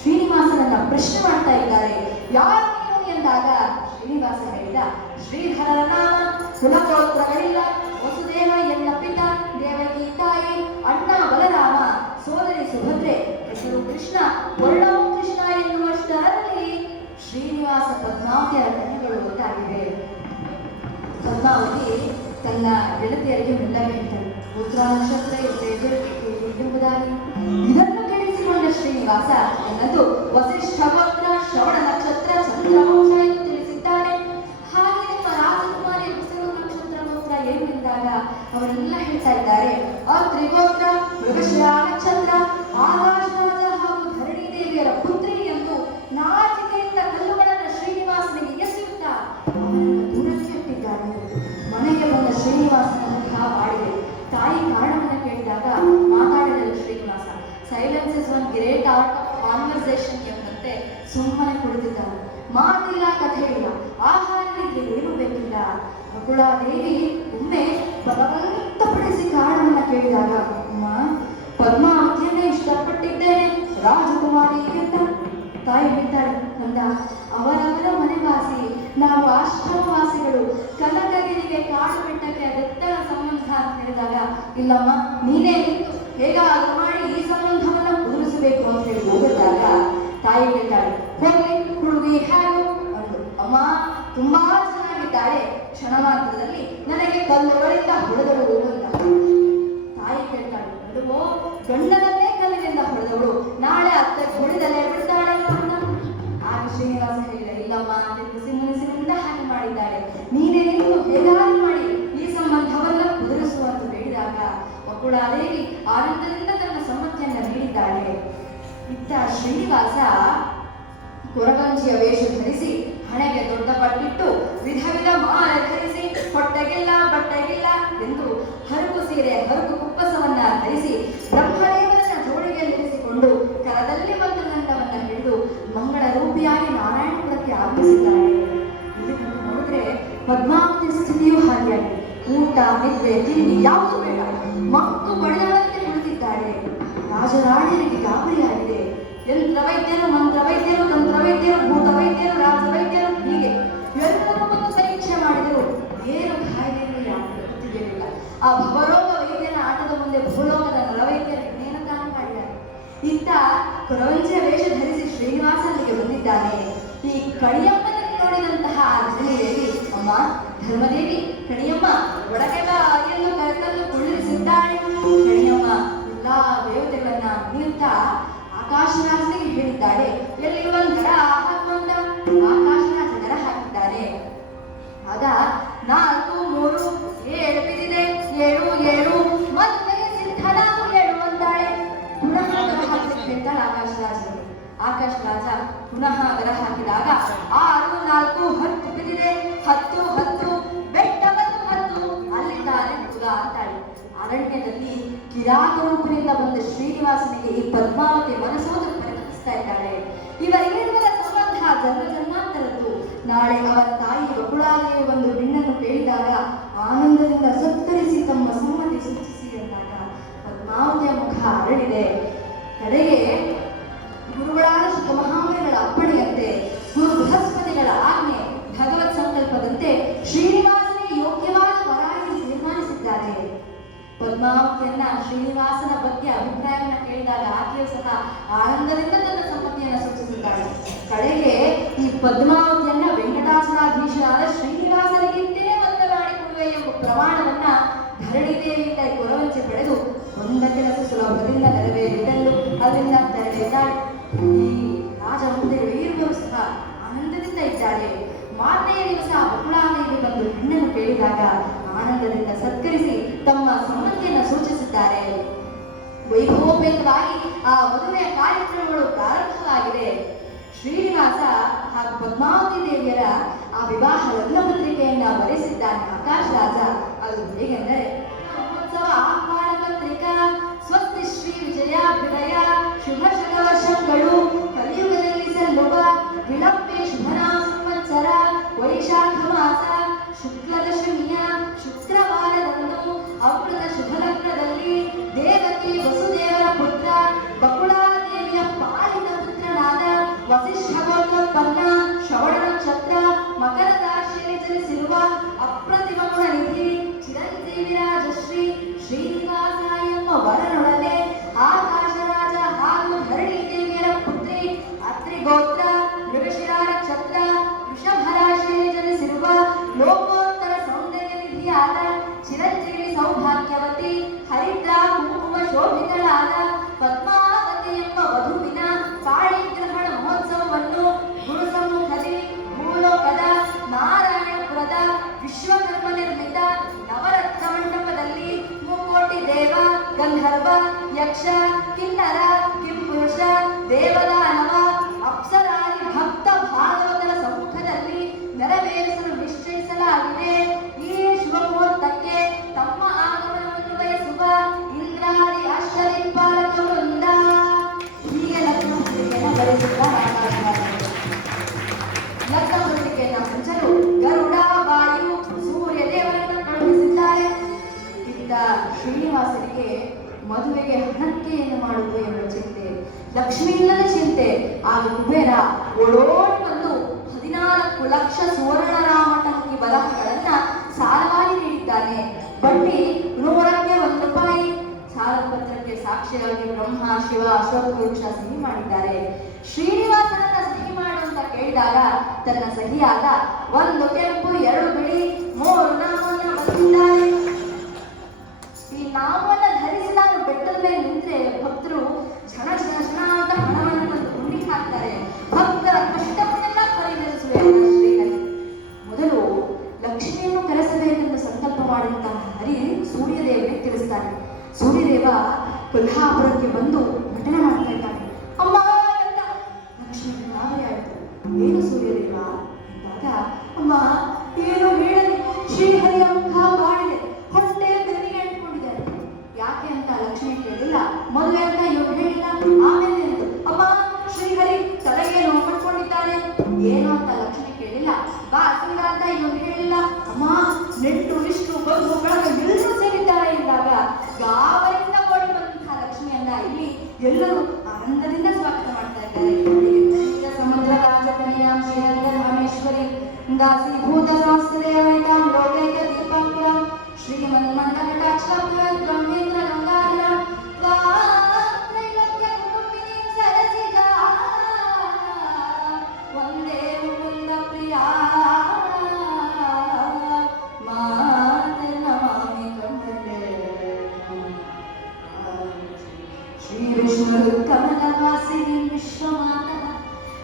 ಶ್ರೀನಿವಾಸನನ್ನ ಪ್ರಶ್ನೆ ಮಾಡ್ತಾ ಇದ್ದಾರೆ. ಯಾರು ನೀನು ಎಂದಾಗ ಶ್ರೀನಿವಾಸ ಹೇಳಿದ, ಶ್ರೀಧರನ ನಾಮ, ಕುಲಗೋತ್ರಗಳಿಲ್ಲ, ವಸುದೇವ ಎನ್ನ ಪಿತ, ದೇವಕಿ ತಾಯಿ, ಅಣ್ಣ ಬಲರಾಮ, ಸೋದರಿ ಸುಭದ್ರೆ, ಹೆಸರು ಕೃಷ್ಣ, ವರ್ಣವು ಕೃಷ್ಣ ಎನ್ನುವಷ್ಟರಲ್ಲಿ ಶ್ರೀನಿವಾಸ ಪದ್ಮಾವತಿಯರ ಕಣ್ಣುಗಳು ಗೊತ್ತಾಗಿವೆ. ಪದ್ಮಾವತಿ ತನ್ನ ಗೆಳತಿಯರಿಗೆ ಮೆಲ್ಲಗೆ ಹೇಳ್ತಾಳೆ, ಉತ್ತರ ನಕ್ಷತ್ರ ಎಂಬುದಾಗಿ. ಇದನ್ನು ಕೇಳಿಸಿಕೊಂಡ ಶ್ರೀನಿವಾಸ ಎನ್ನದು ವಸಿಷ್ಠ ಗೋತ್ರ, ಶ್ರವಣ ನಕ್ಷತ್ರ, ಚಂದ್ರವಂಶ ಎಂದು ತಿಳಿಸಿದ್ದಾನೆ. ಹಾಗೆ ನಿಮ್ಮ ರಾಜಕುಮಾರಿ ಹೆಸರು ನಕ್ಷತ್ರ ಗೋತ್ರ ಏನು ಎಂದಾಗ ಅವರೆಲ್ಲ ಹೇಳ್ತಾ ಇದ್ದಾರೆ, ಅತ್ರಿ ಗೋತ್ರ, ಮೃಗಶಿರ ನಕ್ಷತ್ರ, ಆಕಾಶರಾಜ ಹಾಗೂ ಧರಣಿ ದೇವಿಯರ ಪುತ್ರಿ ಎಂದು ನಾಚಿಕೆಯಿಂದ ಕಲ್ಲುಗಳನ್ನು ಶ್ರೀನಿವಾಸನಿಗೆ ಎಸೆಯುತ್ತಾ ಅವನನ್ನು ದೂರಕ್ಕೆ ಇಟ್ಟಿದ್ದಾರೆ. ಮನೆಗೆ ಬಂದ ಶ್ರೀನಿವಾಸನ ಮುಖ ಮಾಡಿದೆ. ತಾಯಿ ಕಾರಣವನ್ನು ಕೇಳಿದಾಗ ಮಾತಾಡಿದಳು Srinivasa. Silence is one great art of conversation ಎಂಬಂತೆ ಸುಮ್ಮನೆ ಕುಳಿತಿದ್ದಾನೆ. ಮಾತಿಲ್ಲ, ಕಥೆ ಇಲ್ಲ, ಆಹಾರಕ್ಕೆ ಏನು ಬೇಕಿಲ್ಲ. ಬಕುಳಾದೇವಿ ಒಮ್ಮೆ ಬಲವಂತಪಡಿಸಿ ಕಾರಣವನ್ನು ಕೇಳಿದಾಗ, ಅಮ್ಮ ಪದ್ಮಾವತಿಯನ್ನೇ ಇಷ್ಟಪಟ್ಟಿದ್ದೇನೆ ರಾಜಕುಮಾರಿ ಅಂತ ತಾಯಿ ಹೇಳ್ತಾಳೆ. ಅಂದ ಅವರವರ ಮನೆವಾಸಿ, ನಾವು ಆಶ್ರಮವಾಸಿಗಳು, ಕನಕಗಿರಿಗೆ ಕಾಡು ಬೆಟ್ಟಕ್ಕೆ ಅದೆತ್ತರ ಸಂಬಂಧ ಅಂತ ಹೇಳಿದಾಗ, ಇಲ್ಲಮ್ಮ ನೀನೇ ನಿಂತು ಹೇಗಾದ್ರೂ ಮಾಡಿ ಈ ಸಂಬಂಧವನ್ನು ಕುದುರಿಸಬೇಕು ಅಂತ ಹೇಳಿ ಹೋಗುತ್ತಾಗ ತಾಯಿ ಹೇಳ್ತಾಳೆ, ಹೋಗ್ಲಿ ಹುಡುಗಿ ಹೇಳು ಅಂದು. ಅಮ್ಮ ತುಂಬಾ ಚೆನ್ನಾಗಿದ್ದಾಳೆ, ಕ್ಷಣ ಮಾತ್ರದಲ್ಲಿ ನನಗೆ ಕಲ್ಲುಗಳಿಂದ ಹೊಡೆದಳು ಅಂತ ತಾಯಿ ಕೇಳ್ತಾಳೆ. ನಡುವೋ ಗಂಡನನ್ನೇ ಕಲ್ಲಿನಿಂದ ಹೊಡೆದವಳು ನಾಳೆ ಅತ್ತೆ ಹೊಡೆದಲೇ ಬಿಡ್ತಾಳೆ ಅಂತ. ಆಗ ಶ್ರೀನಿವಾಸ ಹೇಳಿದ, ಇಲ್ಲಮ್ಮ ಮುನಿಸಿನಿಂದ ಹಾಗೆ ಮಾಡಿದ್ದಾಳೆ, ನೀನೇ ನಿಂತು ಹೇಗಾದ್ರೂ ಮಾಡಿ ಈ ಸಂಬಂಧವನ್ನ ಕುದುರಿಸುವಂತ ಹೇಳಿದಾಗ ಬಕುಳಾದೇವಿ ಆನಂದದಿಂದ ತನ್ನ ಸಮ್ಮತಿಯನ್ನ ನೀಡಿದ್ದಾಳೆ. ಇತ್ತ ಶ್ರೀನಿವಾಸ ಕೊರಗಂಜಿಯ ವೇಷ ಧರಿಸಿ, ಹಣೆಗೆ ದೊಡ್ಡ ಪಟ್ಟಿಟ್ಟು, ವಿಧ ವಿಧ ಮಾಲೆ ಧರಿಸಿ, ಹೊಟ್ಟೆಗಿಲ್ಲ ಬಟ್ಟೆಗಿಲ್ಲ ಎಂದು ಹರಕು ಸೀರೆ ಹರಕು ಕುಪ್ಪಸವನ್ನ ಧರಿಸಿ, ಬ್ರಹ್ಮದೇವರನ್ನ ಜೋಡಿಗೆಯಲ್ಲಿರಿಸಿಕೊಂಡು ಕರದಲ್ಲಿ ಬಂದ ದಂಡವನ್ನ ಹಿಡಿದು ಮಂಗಳ ರೂಪಿಯಾಗಿ ನಾರಾಯಣಪುರಕ್ಕೆ ಆಗಮಿಸಿದ್ದಾಳೆ. ಇದನ್ನು ನೋಡಿದ್ರೆ ಪದ್ಮಾವತಿ ಸ್ಥಿತಿಯೂ ಹಾಗೆಯಾಗಿದೆ. ಊಟ ನಿದ್ರೆ ತಿಂಡಿ ಯಾವುದು ಬೇಡ, ಮಕ್ಕಳು ಬಡಿಯಾಳಂತೆ ಕುಳಿತಿದ್ದಾಳೆ. ರಾಜರಾಣಿಯರಿಗೆ ಗಾಬರಿಯಾಗಿದೆ. ಯಂತ್ರ ವೈದ್ಯರು, ಮಂತ್ರ ವೈದ್ಯರು, ತಂತ್ರ ವೈದ್ಯರು, ಭೂತ ವೈದ್ಯರು, ರಾಜ ವೈದ್ಯರು, ಹೀಗೆ ಎಲ್ಲರೂ ಒಂದು ಪರೀಕ್ಷೆ ಮಾಡಿದರು. ಏನು ಕಾಯಿಲೆಗಳು ಯಾಕೆ ಗೊತ್ತಿರಲಿಲ್ಲ. ಆ ಭವರೋಗ ವೈದ್ಯನ ಆಟದ ಮುಂದೆ ಭೂಲೋಕದ ನರವೈದ್ಯರು ಇನ್ನೇನು ತಾನು ಮಾಡಿದ್ದಾರೆ. ಇತ್ತ ಕೊರವಂಜಿಯ ವೇಷ ಧರಿಸಿ ಶ್ರೀನಿವಾಸನಿಗೆ ಬಂದಿದ್ದಾನೆ. ಈ ಕಣಿಯಮ್ಮನನ್ನು ನೋಡಿದಂತಹ ಧರ್ಮದೇವಿ, ಅಮ್ಮ ಧರ್ಮದೇವಿ, ಕಣಿಯಮ್ಮ ಒಳಗೆ ಬಾ ಎಂದು ಕರೆತಂದು ಕುಳ್ಳಿರಿಸಿದ್ದಾಳೆ. ಕಣಿಯಮ್ಮ ಎಲ್ಲಾ ದೇವತೆಗಳನ್ನ ಮುಗಿಯುತ್ತಾ ಆಕಾಶರಾಜನಿಗೆ ಹೇಳಿದ್ದಾಳೆ, ಎಲ್ಲಿ ಒಂದ್ ದರ ಹಾಕುವಂತ. ಆಕಾಶರಾಜ ದರ ಹಾಕಿದ್ದಾನೆ. ಆಗ 4, 3, 7 ಬಿದ್ದಿದೆ, 7, 7 ಮತ್ತೆ ಸಿದ್ಧನಾಗು 7 ಅಂತಾಳೆ. ಪುನಃ ದರ ಹಾಕಲಿಕ್ಕೆ ಹೇಳ್ತಾಳೆ ಆಕಾಶರಾಜನಿಗೆ. ಆಕಾಶರಾಜ ಪುನಃ ದರ ಹಾಕಿದಾಗ 6, 4, 10 ಬಿದ್ದಿದೆ, 10, 10 ಬೆಟ್ಟವನ್ನು 10 ಅಲ್ಲಿದ್ದಾರೆ ಹುಡುಗ ಅಂತಾಳೆ. ಅರಣ್ಯದಲ್ಲಿ ಕಿರಾತ ರೂಪದಿಂದ ಬಂದ ಶ್ರೀನಿವಾಸನಿಗೆ ಈ ಪದ್ಮಾವತಿ ಮನಸೋದು ಪರಿಗಣಿಸ್ತಾ ಇದ್ದಾಳೆ. ಇವರಿಗಿರುವ ಸಂಬಂಧ ಜನ್ಮ ಜನ್ಮಾಂತರದ್ದು. ನಾಳೆ ಅವರ ತಾಯಿ ಬಕುಳಾದೇವಿ ಒಂದು ಹೆಣ್ಣನ್ನು ಕೇಳಿದಾಗ ಆನಂದದಿಂದ ಸತ್ತರಿಸಿ ತಮ್ಮ ಸಮ್ಮತಿ ಸೂಚಿಸಿ ಎಂದಾಗ ಪದ್ಮಾವತಿಯ ಮುಖ ಅರಳಿದೆ. ಕಡೆಗೆ ಗುರುಗಳಾದ ಶುಕಮಹಾಮುನಿಗಳ ಅಪ್ಪಣೆಯಂತೆ, ಗುರು ಬೃಹಸ್ಪತಿಗಳ ಆಜ್ಞೆ, ಭಗವತ್ ಸಂಕಲ್ಪದಂತೆ ಶ್ರೀನಿವಾಸನಿಗೆ ಯೋಗ್ಯವಾದ ವರಾಗಿ ತೀರ್ಮಾನಿಸಿದ್ದಾರೆ. ಪದ್ಮಾವತಿಯನ್ನ ಶ್ರೀನಿವಾಸನ ಬಗ್ಗೆ ಅಭಿಪ್ರಾಯವನ್ನ ಕೇಳಿದಾಗ ಆಕೆಯೂ ಸಹ ಆನಂದದಿಂದ ತನ್ನ ಸಮ್ಮತಿಯನ್ನ ಸೂಚಿಸಿದ್ದಾಳೆ. ಕಡೆಗೆ ಈ ಪದ್ಮಾವತಿಯನ್ನ ವೆಂಕಟಾಚಲಾಧೀಶರಾದ ಶ್ರೀನಿವಾಸನಿಗಿಂತೇ ಮದುವೆ ಮಾಡಿಕೊಡುವೆ ಎಂಬ ಪ್ರಮಾಣವನ್ನ ಧರಣಿ ದೇವಿಯಿಂದ ಕೊರವಂಜಿ ಪಡೆದು ಒಂದ ಕೆಲಸ ಸುಲಭದಿಂದ ನೆರವೇರಿದಳು. ಅದರಿಂದ ತೆರಳಿದ್ದಾಳೆ. ಈ ರಾಜ ಮುಂದೆ ವೀರರು ಸಹ ಆನಂದದಿಂದ ಇದ್ದಾಳೆ. ಮಾರನೆಯ ದಿವಸ ಬಕುಳಾದೇವಿ ಬಂದು ಹೆಣ್ಣನ್ನು ಕೇಳಿದಾಗ ಆನಂದದಿಂದ ಸತ್ಕರಿಸಿ ತಮ್ಮ ಸಮ್ಮತಿಯನ್ನು ಸೂಚಿಸಿದ್ದಾರೆ. ವೈಭವೋಪೇತವಾಗಿ ಆ ಮದುವೆಯ ಕಾರ್ಯಕ್ರಮಗಳು ಪ್ರಾರಂಭವಾಗಿದೆ. ಆಗಿದೆ. ಶ್ರೀನಿವಾಸ ಹಾಗೂ ಪದ್ಮಾವತಿ ದೇವಿಯರ ಆ ವಿವಾಹ ಲಗ್ನ ಪತ್ರಿಕೆಯನ್ನ ಬರೆಸಿದ್ದಾನೆ ಆಕಾಶ ರಾಜ. ಅದು ಹೇಗೆಂದರೆ, ಮಹೋತ್ಸವ ಆಹ್ವಾನ ಪತ್ರಿಕಾ ಸ್ವಸ್ತಿ ಶ್ರೀ ವಿಜಯಾಭ್ಯುದಯ ಶುಭ ಶತವರ್ಷಗಳು ಕಲಿಯುಗದಲ್ಲಿ ಸಲ್ಲುವ ವಿಳಂಬೆ ಶುಭನಾಮ ಸಂವತ್ಸರ ವೈಶಾಖ ಮಾಸ ಶುಕ್ಲ ದಶಮಿಯ ಶುಕ್ರವಾರದಂದು ಅಮೃತ ಶುಭ ಲಗ್ನದಲ್ಲಿ ದೇವಕಿ ವಸುದೇವರ ಪುತ್ರ ಬಕುಳಾದೇವಿಯ ಪಾಲಿತ ಪುತ್ರನಾದ ವಸಿಷ್ಠ ಗೋತ್ರೋತ್ಪನ್ನ ಶ್ರವಣ ನಕ್ಷತ್ರ ಮಕರ ರಾಶಿಯಲ್ಲಿ ಚಲಿಸಿರುವ ಅಪ್ರತಿಮ ಗುಣನಿಧಿ ಚಿರಂಜೀವಿ ರಾಜಶ್ರೀ ಶ್ರೀನಿವಾಸ ಎಂಬ ವರನೊಡನೆ ಆಕಾಶರಾಜ ಹಾಗೂ ಧರಣಿ ದೇವಿಯರ ಪುತ್ರಿ ಅತ್ರಿ ಗೋತ್ರ ಮೃಗಶಿರಾ ನಕ್ಷತ್ರ ವೃಷಭ ರಾಶಿಯಲ್ಲಿ ಜನಿಸಿರುವ ಲೋಕೋತ್ತರ ಸೌಂದರ್ಯ ನಿಧಿಯಾದ ಚಿರಂಜೀವಿ ಸೌಭಾಗ್ಯವತಿ ಹರಿದ್ರಾ ಕುಂಕುಮ ಶೋಭಿತಳಾದ ಪದ್ಮಾವತಿ ಎಂಬ ವಧುವಿನ ಪಾಣಿಗ್ರಹಣ ಮಹೋತ್ಸವವನ್ನು ಗುರುಸಮ್ಮುಖದಲ್ಲಿ ಭೂಲೋಕದ ನಾರಾಯಣಪುರದ ವಿಶ್ವಕರ್ಮ ನಿರ್ಮಿತ ನವರತ್ನ ಮಂಟಪದಲ್ಲಿ ಮುಕ್ಕೋಟಿ ದೇವ ಗಂಧರ್ವ ಯಕ್ಷ ಕಿನ್ನರ ಕಿಂಪುರುಷ ದೇವದಾನವ ಅಪ್ಸರಾದಿ ಭಕ್ತ ಭಾಗವತರ ಸಮ್ಮುಖದಲ್ಲಿ ನೆರವೇರಿಸಲು ನಿಶ್ಚಯಿಸಲಾಗಿದೆ. ಈ ಶುಭ ಮುಹೂರ್ತಕ್ಕೆ ತಮ್ಮ ಆಗಮನವನ್ನು ಬಯಸುವ ಇಂದ್ರಾದಿ ಅಷ್ಟದಿಕ್ಪಾಲಕ ವೃಂದ. ಹೀಗೆ ಲಗ್ನ ಪತ್ರಿಕೆಯನ್ನು ಬರೆಸಿದ್ದಾರೆ ಆಕಾಶರಾಜರು. ಲಗ್ನ ಪತ್ರಿಕೆಯನ್ನು ಹಂಚಲು ಗರುಡ ವಾಯು ಸೂರ್ಯ ದೇವರನ್ನು ಕಳುಹಿಸಿದ್ದಾರೆ. ಇತ್ತ ಶ್ರೀನಿವಾಸನಿಗೆ ಮದುವೆಗೆ ಹಣಕ್ಕೆ ಏನು ಮಾಡುವುದು ಎಂಬ ಚಿಂತೆ, ಲಕ್ಷ್ಮಿ ಇಲ್ಲದ ಚಿಂತೆ. ಆಗ ಕುಬೇರ ಓಡೋಡಿ ಬಂದು 14 ಲಕ್ಷ ಸುವರ್ಣರಾಮಟಂಕಿ ಬರಹಗಳನ್ನ ಸಾಲವಾಗಿ ನೀಡಿದ್ದಾನೆ. ಬಡ್ಡಿ 100ಕ್ಕೆ 1 ರೂಪಾಯಿ. ಸಾಲ ಪತ್ರಕ್ಕೆ ಸಾಕ್ಷಿಯಾಗಿ ಬ್ರಹ್ಮ ಶಿವ ಅಶೋಕ ವೃಕ್ಷ ಸಹಿ ಮಾಡಿದ್ದಾರೆ. ಶ್ರೀನಿವಾಸನನ್ನ ಸಹಿ ಮಾಡು ಅಂತ ಕೇಳಿದಾಗ ತನ್ನ ಸಹಿಯಾದ 1 ಕೆಂಪು 2 ಬಿಳಿ 3 ನಾಮವನ್ನ ಬರೆದಿದ್ದಾರೆ. ಈ ನಾಮವನ್ನ ಧರಿಸಿ ನಾನು ಬೆಟ್ಟದ ಮೇಲೆ ನಿಂತ್ರೆ ಭಕ್ತರು ಕ್ಷಣ ಕ್ಷಣ ಕ್ಷಣ ಅಂತ ಹಣವನ್ನು ತಂದು ಹುಂಡಿಗೆ ಹಾಕ್ತಾರೆ. ಭಕ್ತರ ಕಷ್ಟವನ್ನೆಲ್ಲ ಪರಿಹರಿಸುವೆ ಶ್ರೀಹರಿ. ಮೊದಲು ಲಕ್ಷ್ಮಿಯನ್ನು ಕರೆಸಬೇಕೆಂದು ಸಂಕಲ್ಪ ಮಾಡಿದಂತಹ ಹರಿ ಸೂರ್ಯದೇವನಿಗೆ ತಿಳಿಸ್ತಾನೆ. ಸೂರ್ಯದೇವ ಕೊಲ್ಹಾಪುರಕ್ಕೆ ಬಂದು ನಟನೆ ಮಾಡ್ತಾ ಇದ್ದಾನೆ. ಅಮ್ಮ ಅಂತ ಲಕ್ಷ್ಮಿ ಗಾಬರಿ ಆಯಿತು. ಏನು ಸೂರ್ಯದೇವ ಅಂದಾಗ, ಅಮ್ಮ ಏನು ಹೇಳಲಿ, ಶ್ರೀಹರಿಯ ಮುಖ ಮಾಡಿದೆ, ಹೊಟ್ಟೆ ಬೆನ್ನಿಗೆ ಇಟ್ಕೊಂಡಿದ್ದಾರೆ. ಯಾಕೆ ಅಂತ ಲಕ್ಷ್ಮಿ ಕೇಳಿಲ್ಲ. ಮದುವೆ ಅಂತ ಇವ್ರು ಹೇಳಿಲ್ಲ. ಆಮೇಲೆ ಎಂದು, ಅಮ್ಮ ಶ್ರೀಹರಿ ತಲೆಗೆ ನೋವು ಮಾಡ್ಕೊಂಡಿದ್ದಾನೆ. ಏನು ಅಂತ ಲಕ್ಷ್ಮಿ ಕೇಳಿಲ್ಲ. ಬಾ ಸಿಂಗ ಅಂತ ಇವ್ರು ಹೇಳಿಲ್ಲ. ಅಮ್ಮ ನೆಂಟು ಇಷ್ಟು ಬಂದು ಬೆಳಗ್ಗೆ ಎಲ್ಲರೂ ಸೇರಿದ್ದಾರೆ ಎಂದಾಗ ಗಾಬರಿಯಿಂದ ಓಡಿ ಬಂದಂತಹ ಲಕ್ಷ್ಮಿಯನ್ನ ಇಲ್ಲಿ ಎಲ್ಲರೂ ಆನಂದದಿಂದ ಸ್ವಾಗತ ಮಾಡ್ತಾ ಇದ್ದಾರೆ. ಸಮುದ್ರ ರಾಜಕನ್ಯಾಂ ಶ್ರೀರಂಗಧಾಮೇಶ್ವರಿ ದಾಸೀಭೂತ ಸಂಸ್ಥೆಯವೈತಾಂ ಲೋಕೈಕ ದೀಪಾಂಕುರಂ ಶ್ರೀಮನ್ಮಂಡಕಟಾಕ್ಷ ಬ್ರಹ್ಮೇಂದ್ರ ಗಂಗಾಧರ ತ್ರೈಲೋಕ್ಯ ಕುಟುಂಬಿನೀಂ ಸರಸಿಜಾ ವಂದೇ ಮುಕುಂದ ಪ್ರಿಯಾ ಮಾತರ್ನಮಾಮಿ ಕಮಲೆ ಶ್ರೀ ವಿಷ್ಣು ಕಮಲವಾಸಿನಿ ವಿಶ್ವಮಾತಃ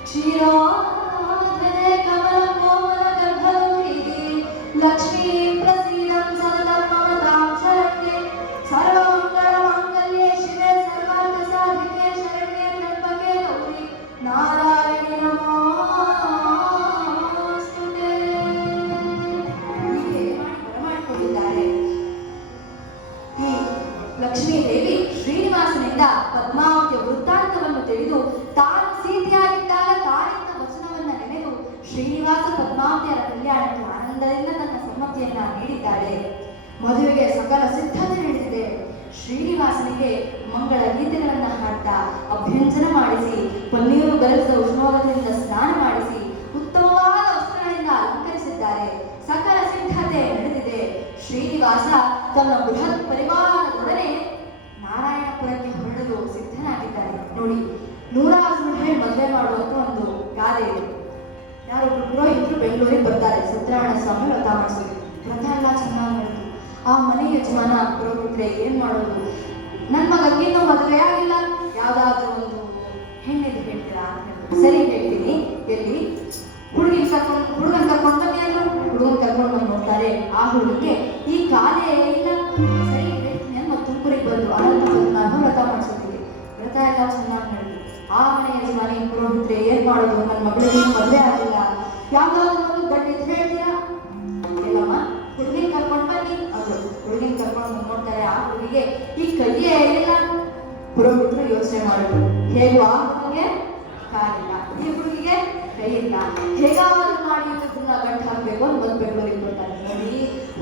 ಕ್ಷೀರೋದರೇ ಕಮಲ ಕೋಮಲ ಗರ್ಭಗೌರಿ ಲಕ್ಷ್ಮೀ ಪ್ರಸೀದಂ ಸತತಂ ಮಮ ತಾಂ ಶರಣ್ಯೇ ಸರ್ವಮಂಗಳ ಮಾಂಗಲ್ಯೆ ಶಿವೆ ಸರ್ವಾರ್ಥ ಸಾಧಿಕೆ ಶರಣ್ಯೇ ತ್ರ್ಯಂಬಕೆ ಗೌರಿ ನಾರಾಯಣಿ ನಮೋಸ್ತುತೇ. ಹೀಗೆ ಬರಮಾಡಿಕೊಂಡಿದ್ದಾರೆ. ಈ ಲಕ್ಷ್ಮೀ ದೇವಿ ಶ್ರೀನಿವಾಸನಿಂದ ಪದ್ಮಾವತಿಯ ವೃತ್ತಾಂತವನ್ನು ತಿಳಿದು ತಾನು ಸೀತೆಯಾಗಿದ್ದಾಗ ತಾನಿದ್ದ ವಚನವನ್ನ ನೆನೆದು ಶ್ರೀನಿವಾಸ ಪದ್ಮಾವತಿಯರ ಕಲ್ಯಾಣಕ್ಕೆ ಆನಂದದಿಂದ ತನ್ನ ಸಮ್ಮತಿಯನ್ನ ನೀಡಿದ್ದಾಳೆ. ಮದುವೆಗೆ ಸಕಲ ಸಿದ್ಧತೆ ನಡೆದಿದೆ. ಶ್ರೀನಿವಾಸನಿಗೆ ಮಂಗಳ ಗೀತೆಗಳನ್ನ ಹಾಡ್ತಾ ಅಭ್ಯಂಜನ ಮಾಡಿಸಿ ಪನ್ನೀರು ಗಲಸಿದ ಉಷ್ಣೋದಕದಿಂದ ಸ್ನಾನ ಮಾಡಿಸಿ ಉತ್ತಮವಾದ ವಸ್ತ್ರಗಳಿಂದ ಅಲಂಕರಿಸಿದ್ದಾರೆ. ಸಕಲ ಸಿದ್ಧತೆ ನಡೆದಿದೆ. ಶ್ರೀನಿವಾಸ ತನ್ನ ಬೃಹತ್ ಪರಿವಾರದೊಡನೆ ನಾರಾಯಣಪುರಕ್ಕೆ ಹೊರಡಲು ಸಿದ್ಧನಾಗಿದ್ದಾನೆ. ನೋಡಿ, 100 ಹೇಳಿ ಮದುವೆ ಮಾಡುವಂತ ಒಂದು ಗಾದೆ ಇದೆ. ಯಾರೊಬ್ರು ಪುರೋಹಿತರು ಬೆಂಗಳೂರಿಗೆ ಬರ್ತಾರೆ ಸತ್ಯನಾರಾಯಣ ಸ್ವಾಮಿ ವ್ರತ ಮಾಡಿಸೋದು. ವ್ರತ ಎಲ್ಲ ಚೆನ್ನಾಗಿ ನಡೆದು ಆ ಮನೆ ಯಜಮಾನ ಪುರೋಹಿತರೆ ಏನ್ ಮಾಡೋದು, ನನ್ನ ಮಗನಿನ್ನೂ ಮದುವೆ ಆಗಿಲ್ಲ, ಯಾವ್ದಾದ್ರೂ ಒಂದು ಹೆಣ್ಣಿಗೆ ಹೇಳ್ತೀರಾ ಅಂತ ಹೇಳಿದ್ರು. ಸರಿ ಹೇಳ್ತೀನಿ, ಎಲ್ಲಿ ಹುಡುಗನ್ ಕರ್ಕೊಂಡು ಬನ್ನಿ ಅಂದ್ರು. ಹುಡುಗನ್ ಕರ್ಕೊಂಡು ಬಂದು ನೋಡ್ತಾರೆ. ಆ ಹುಡುಗಿಗೆ ಈ ಕಾಲೇ ಇಲ್ಲ. ಸರಿ ಹೇಳ್ತೀನಿ ಅಂತ ತುಮಕೂರಿಗೆ ಬಂದು ಅನಂತ ವ್ರತ ಮಾಡಿಸೋದಿಗೆ. ವ್ರತ ಎಲ್ಲ ಚೆನ್ನಾಗಿ ನಡೆದು ಆ ಮನೆ ಯಜಮಾನಿ ಪುರೋಹಿತ್ರೆ ಏನ್ ಮಾಡೋದು, ನನ್ನ ಮಗಳಿಗೆ ಮದುವೆ ಆಗಿಲ್ಲ, ಯಾವ್ದಾದ್ರು ಒಂದು ಗಂಡ ಇದ್ರೆ ಹೇಳ್ತೀರಾ? ಇಲ್ಲಮ್ಮ, ಹುಡುಗಿನ ಕರ್ಕೊಂಡು ಬನ್ನಿ ಅಂದ್ರು. ಹುಡುಗಿನ ಕರ್ಕೊಂಡು ನೋಡ್ತಾರೆ, ಆ ಹುಡುಗಿಗೆ ಈ ಕೈಯೇ ಇಲ್ಲ. ಪುರೋಹಿತರು ಯೋಚನೆ ಮಾಡಿದ್ರು, ಹೇಗೂ ಆ ಹುಡುಗಿಗೆ ಕಾಲಿಲ್ಲ, ಈ ಹುಡುಗಿಗೆ ಕೈ ಇಲ್ಲ, ಹೇಗಾದ್ರೂ ಮಾಡಿ ಇದನ್ನ ಗಂಟು ಹಾಕ್ಬೇಕು ಅಂತ ಬಂದು ಬೆಂಗಳೂರಿಗೆ ಬರ್ತಾರೆ. ನೋಡಿ,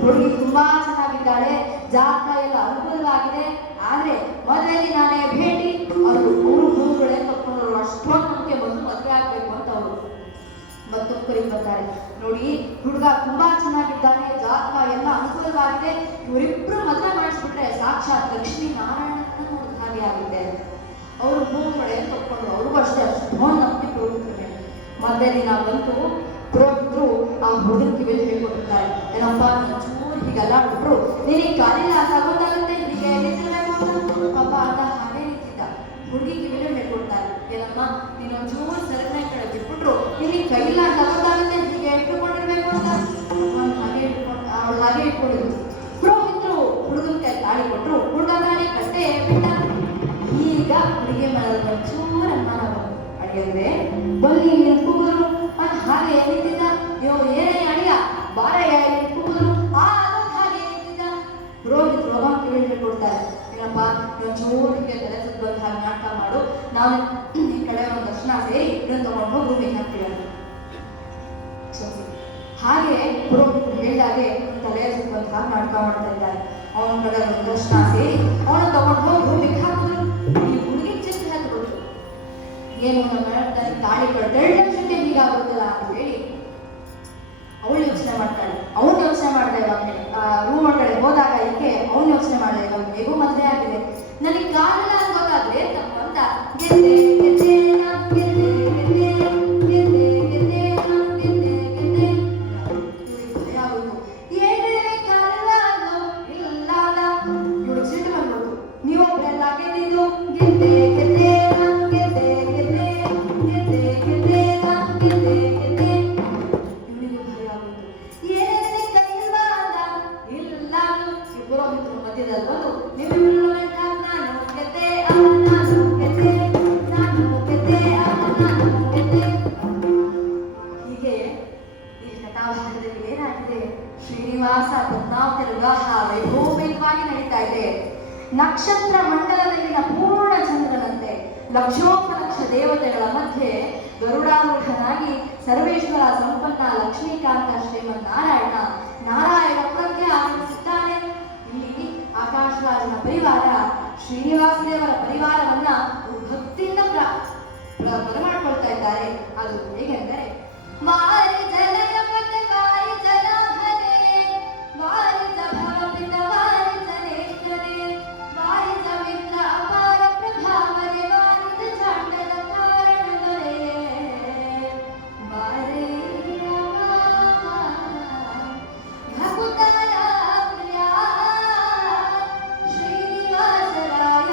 ಹುಡುಗಿ ತುಂಬಾ ಚೆನ್ನಾಗಿದ್ದಾಳೆ, ಜಾತಕ ಎಲ್ಲ ಅನುಕೂಲವಾಗಿದೆ, ಆದ್ರೆ ಮದುವೆಗೆ ನಾನೇ ಭೇಟಿ, ಅವರು ಮೂರುಗಳೇ ತಕ್ಕೊಂಡ್ರು. ಅಷ್ಟೊಂದು ನಮಗೆ ಬಂದು ಮದುವೆ ಆಗ್ಬೇಕು ಅಂತ ಅವರು ಮತ್ತೊಬ್ಬರಿಗೆ ಬರ್ತಾರೆ. ನೋಡಿ, ಹುಡುಗ ತುಂಬಾ ಚೆನ್ನಾಗಿದ್ದಾನೆ, ಜಾತಕ ಎಲ್ಲ ಅನುಕೂಲವಾಗಿದೆ, ಇವರಿಬ್ರು ಮದುವೆ ಮಾಡಿಸ್ಬಿಟ್ರೆ ಸಾಕ್ಷಾತ್ ಲಕ್ಷ್ಮೀ ನಾರಾಯಣನ ನೋಡಿದ ಹಾಗೆ ಆಗುತ್ತೆ. ಅವರು ಮೂರುಗಳೇ ತಕ್ಕೊಂಡ್ರು. ಅವ್ರಿಗೂ ಅಷ್ಟೇ ಅಷ್ಟೊಂದು ನಂಬಿಕೆ ಪುರೋಹಿತರ ಮೇಲೆ. ಮಧ್ಯ ದಿನ ಬಂತು, ಪುರೋಹಿತರು ಆ ಹುಡುಗನ ಕಿವಿಯಲ್ಲಿ ಹೇಳ್ಕೊಟ್ಟಿರ್ತಾರೆ, ಏನಪ್ಪ ಚೂರು ಹೀಗೆಲ್ಲ ಬಿಟ್ರು, ನೀನು ಕಾಲಿಲ್ಲ ಅಂತ ಗೊತ್ತಾಗುತ್ತೆ, ಹೀಗೆ ನಿಂತಿರ್ಬೇಕು ಅಂತ ಪಾಪ ಅಂತ ಹಾಗೆ ನಿಂತಿದ್ದ. ಹುಡುಗಿ ಕಿವಿಯಲ್ಲಿ ಹೇಳ್ಕೊಡ್ತಾರೆ, ಏನಮ್ಮ ನೀನೊಂಚೂರು ಸರಕನೆ ಕಡೆ ಬಿಟ್ಬಿಟ್ರು, ನಿನಗೆ ಕೈಲ್ಲ ಅಂತ ಗೊತ್ತಾಗುತ್ತೆ, ಹೀಗೆ ಇಟ್ಕೊಂಡಿರ್ಬೇಕು ಅಂತ ಹಾಗೆ ಇಟ್ಕೊಂಡು ಅವಳು ಹಾಗೆ ಇಟ್ಕೊಂಡಿದ್ರು. ಪುರೋಹಿತರು ಹುಡುಗನ ಕೈ ತಾಳಿ ಕೊಟ್ಟರು, ಹುಡುಗ ತಾಳಿ ಕಟ್ಟೆ ಬಿಟ್ಟ. ಈಗ ಹುಡುಗಿ ಮನದ ಒಂಚೂರು ಅನುಮಾನ ಬಂತು, ಅಡಿಯಂದ್ರೆ ಬನ್ನಿ ಕೂಗರು ಅಂತ ಹಾಗೆ ನಿಂತಿದ್ದ. ಏನೇ ಅಡಿಯ ಬಾರಯ್ಯ ಕೂಗರು ಹಾಗೆ ನಿಂತಿದ್ದ. ಪುರೋಹಿತರು ಅವಾಗ ಕಿವಿ ಹೇಳ್ಕೊಡ್ತಾರೆ, ಏನಪ್ಪ ಒಂಚೂರು ಹೀಗೆ ತಲೆ ಸುತ್ತ ಬಂದು ಹಾಗೆ ನಾಟಕ ಮಾಡು, ನಾವು ಈ ಕಡೆ ಒಂದು ದರ್ಶನ ಸೇರಿ ಇದನ್ನು ತಗೊಂಡು ಹೋಗಿ ರೂಮಿಗೆ ಹಾಕ್ತೀವಿ ಅಂತ. ಹಾಗೆ ಪುರೋಹಿತರು ಹೇಳಿದಾಗೆ ತಲೆ ಸುತ್ತ ಬಂದು ಹಾಗೆ ನಾಟಕ ಮಾಡ್ತಾ ಇದ್ದಾರೆ. ಅವನ ಕಡೆ ಒಂದು ದರ್ಶನ ಸೇರಿ ಅವನ ತಗೊಂಡು ಹೋಗಿ ರೂಮಿಗೆ ಹಾಕಿದ್ರು. ಈ ಹುಡುಗಿ ಚಿಂತೆ ಹಾಕಿಬಿಟ್ರು, ಏನು ನಮ್ಮ ತಾಳಿ ಕಟ್ಟೆ 2 ಲಕ್ಷಕ್ಕೆ ಹೀಗಾಗುತ್ತಲ್ಲ ಅಂತ ಹೇಳಿ ಅವಳು ಯೋಚನೆ ಮಾಡ್ತಾಳೆ. ಅವನು ಯೋಚನೆ ಮಾಡ್ದೆ, ರೂಮ್ ಒಳಗಡೆ ಹೋದಾಗ ಈಕೆ ಅವನು ಯೋಚನೆ ಮಾಡಿದೆ, ಇವಾಗ ಬೇಗ ಮದುವೆ ಆಗಿದೆ, ನನಗೆ ಕಾಲಿಲ್ಲ ಅಂತ ಗೊತ್ತಾದ್ರೆ ತಪ್ಪು ಅಂತ ಗೆದ್ದೆ ಗೆದ್ದೆ ನಾನು ಗೆದ್ದೆ ಗೆದ್ದೆ ಗೆದ್ದೆ ಗೆದ್ದೆ ನಾನು ಗೆದ್ದೆ ಗೆದ್ದೆ ಭಯ ಆಗೋದು. ಏನಿದೆ ಕಾಲಿಲ್ಲ ಅಂದು ಇಲ್ಲ ಅಲ್ಲ, ಇವಳು ಸಿಟ್ಟು ಬಂದ್ಬಿಡ್ತು, ನೀವೊಬ್ಬರೆಲ್ಲ ಗೆದ್ದಿದ್ದು ಗೆದ್ದೆ ಗೆದ್ದೆ ನಾನು ಗೆದ್ದೆ ಗೆದ್ದೆ ಗೆದ್ದೆ ಗೆದ್ದೆ ನಾನು ಗೆದ್ದೆ ಗೆದ್ದೆ. ಇವನಿಗೆ ಭಯ ಆಗೋದು, ಏನಿದೆ ಕೈಯಿಲ್ಲ ಅಂದ ಇಲ್ಲ ಅಂದು. ಈ ಪುರೋಹಿತರು ಮಧ್ಯದಲ್ಲಿ ಬಂದು ನಿಮ್ಮಿಬ್ಬರು ನಾನು ಗೆದ್ದೆ ನಾನು ಗೆದ್ದೆ ನಾನು ಗೆದ್ದೆ ನಾನು ಗೆದ್ದೆ. ಹೀಗೆ ಈ ಕಥಾಭಾಗದಲ್ಲಿ ಏನಾಗಿದೆ, ಶ್ರೀನಿವಾಸ ಪದ್ಮಾವತಿಯ ವಿವಾಹ ವೈಭವವಾಗಿ ನಡೀತಾ ಇದೆ. ನಕ್ಷತ್ರ ಮಂಡಲದಲ್ಲಿನ ಪೂರ್ಣ ಚಂದ್ರನಂತೆ ಲಕ್ಷೋಪಲಕ್ಷ ದೇವತೆಗಳ ಮಧ್ಯೆ ಗರುಡಾರೂಢನಾಗಿ ಸರ್ವೇಶ್ವರ ಸಂಪನ್ನ ಲಕ್ಷ್ಮೀಕಾಂತ ಶ್ರೀಮನ್ ನಾರಾಯಣಪುರಕ್ಕೆ ಆಗಮಿಸಿದ್ದಾನೆ. ಇಲ್ಲಿ ಆಕಾಶರಾಜನ ಪರಿವಾರ ಶ್ರೀನಿವಾಸ ದೇವರ ಪರಿವಾರವನ್ನ ಭಕ್ತಿಯಿಂದ ಬರಮಾಡ್ಕೊಳ್ತಾ ಇದ್ದಾರೆ. ಅದು ಹೇಗೆಂದರೆ, ಮಾರಿ ಜಲಯಪತೆ ಮಾರಿ ಜಲಾಭನೆ ವಾರಿತ ಭವಪಿತ ವಾರಿತ ನೇತ್ರನೆ ವಾರಿತ ಮಿತ್ರ ಅಪಾರ ಪ್ರಭಾವನೆ ವಾರಿತ ಚಾಂಡಲ ಕಾರಣದೊರೆ ವಾರೆಯ ಭಕುತಲ ಪ್ರಿಯ ಶ್ರೀನಿವಾಸರಾಯ.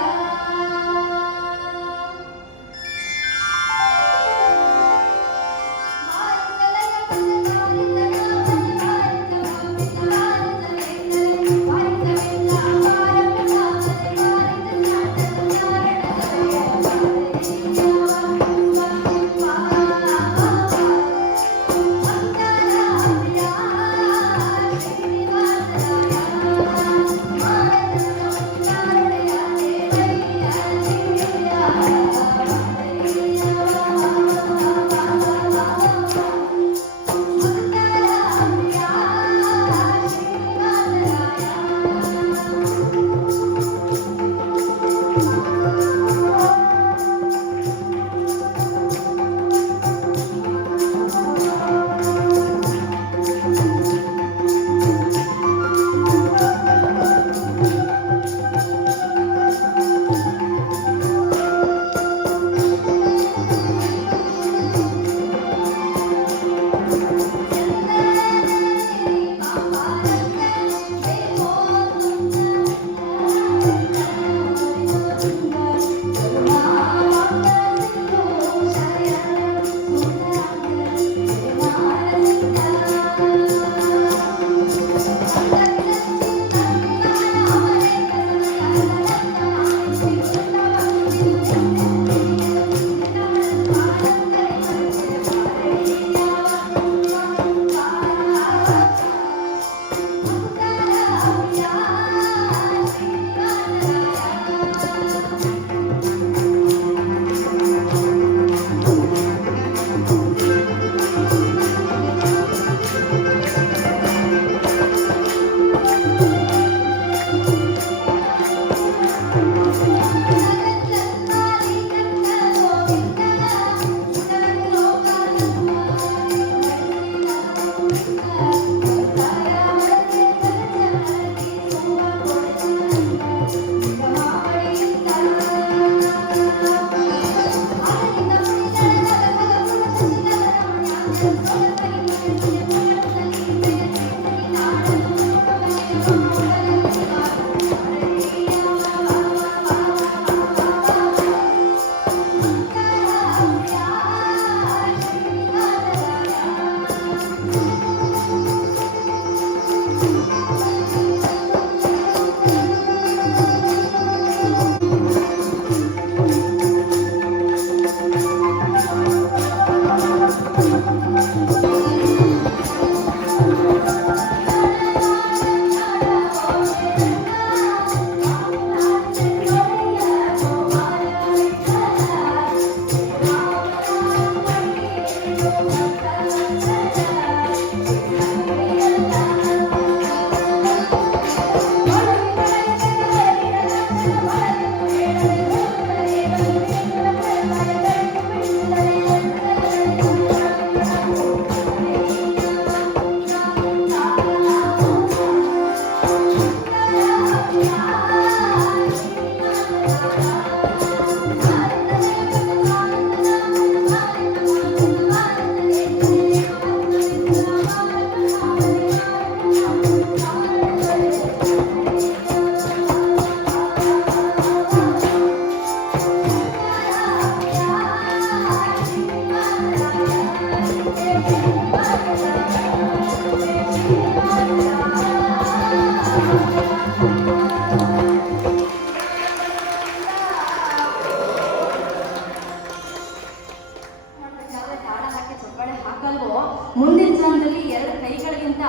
ಮುಂದಿನ ಜನ್ಮದಲ್ಲಿ 2 ಕೈಗಳಿಗಿಂತ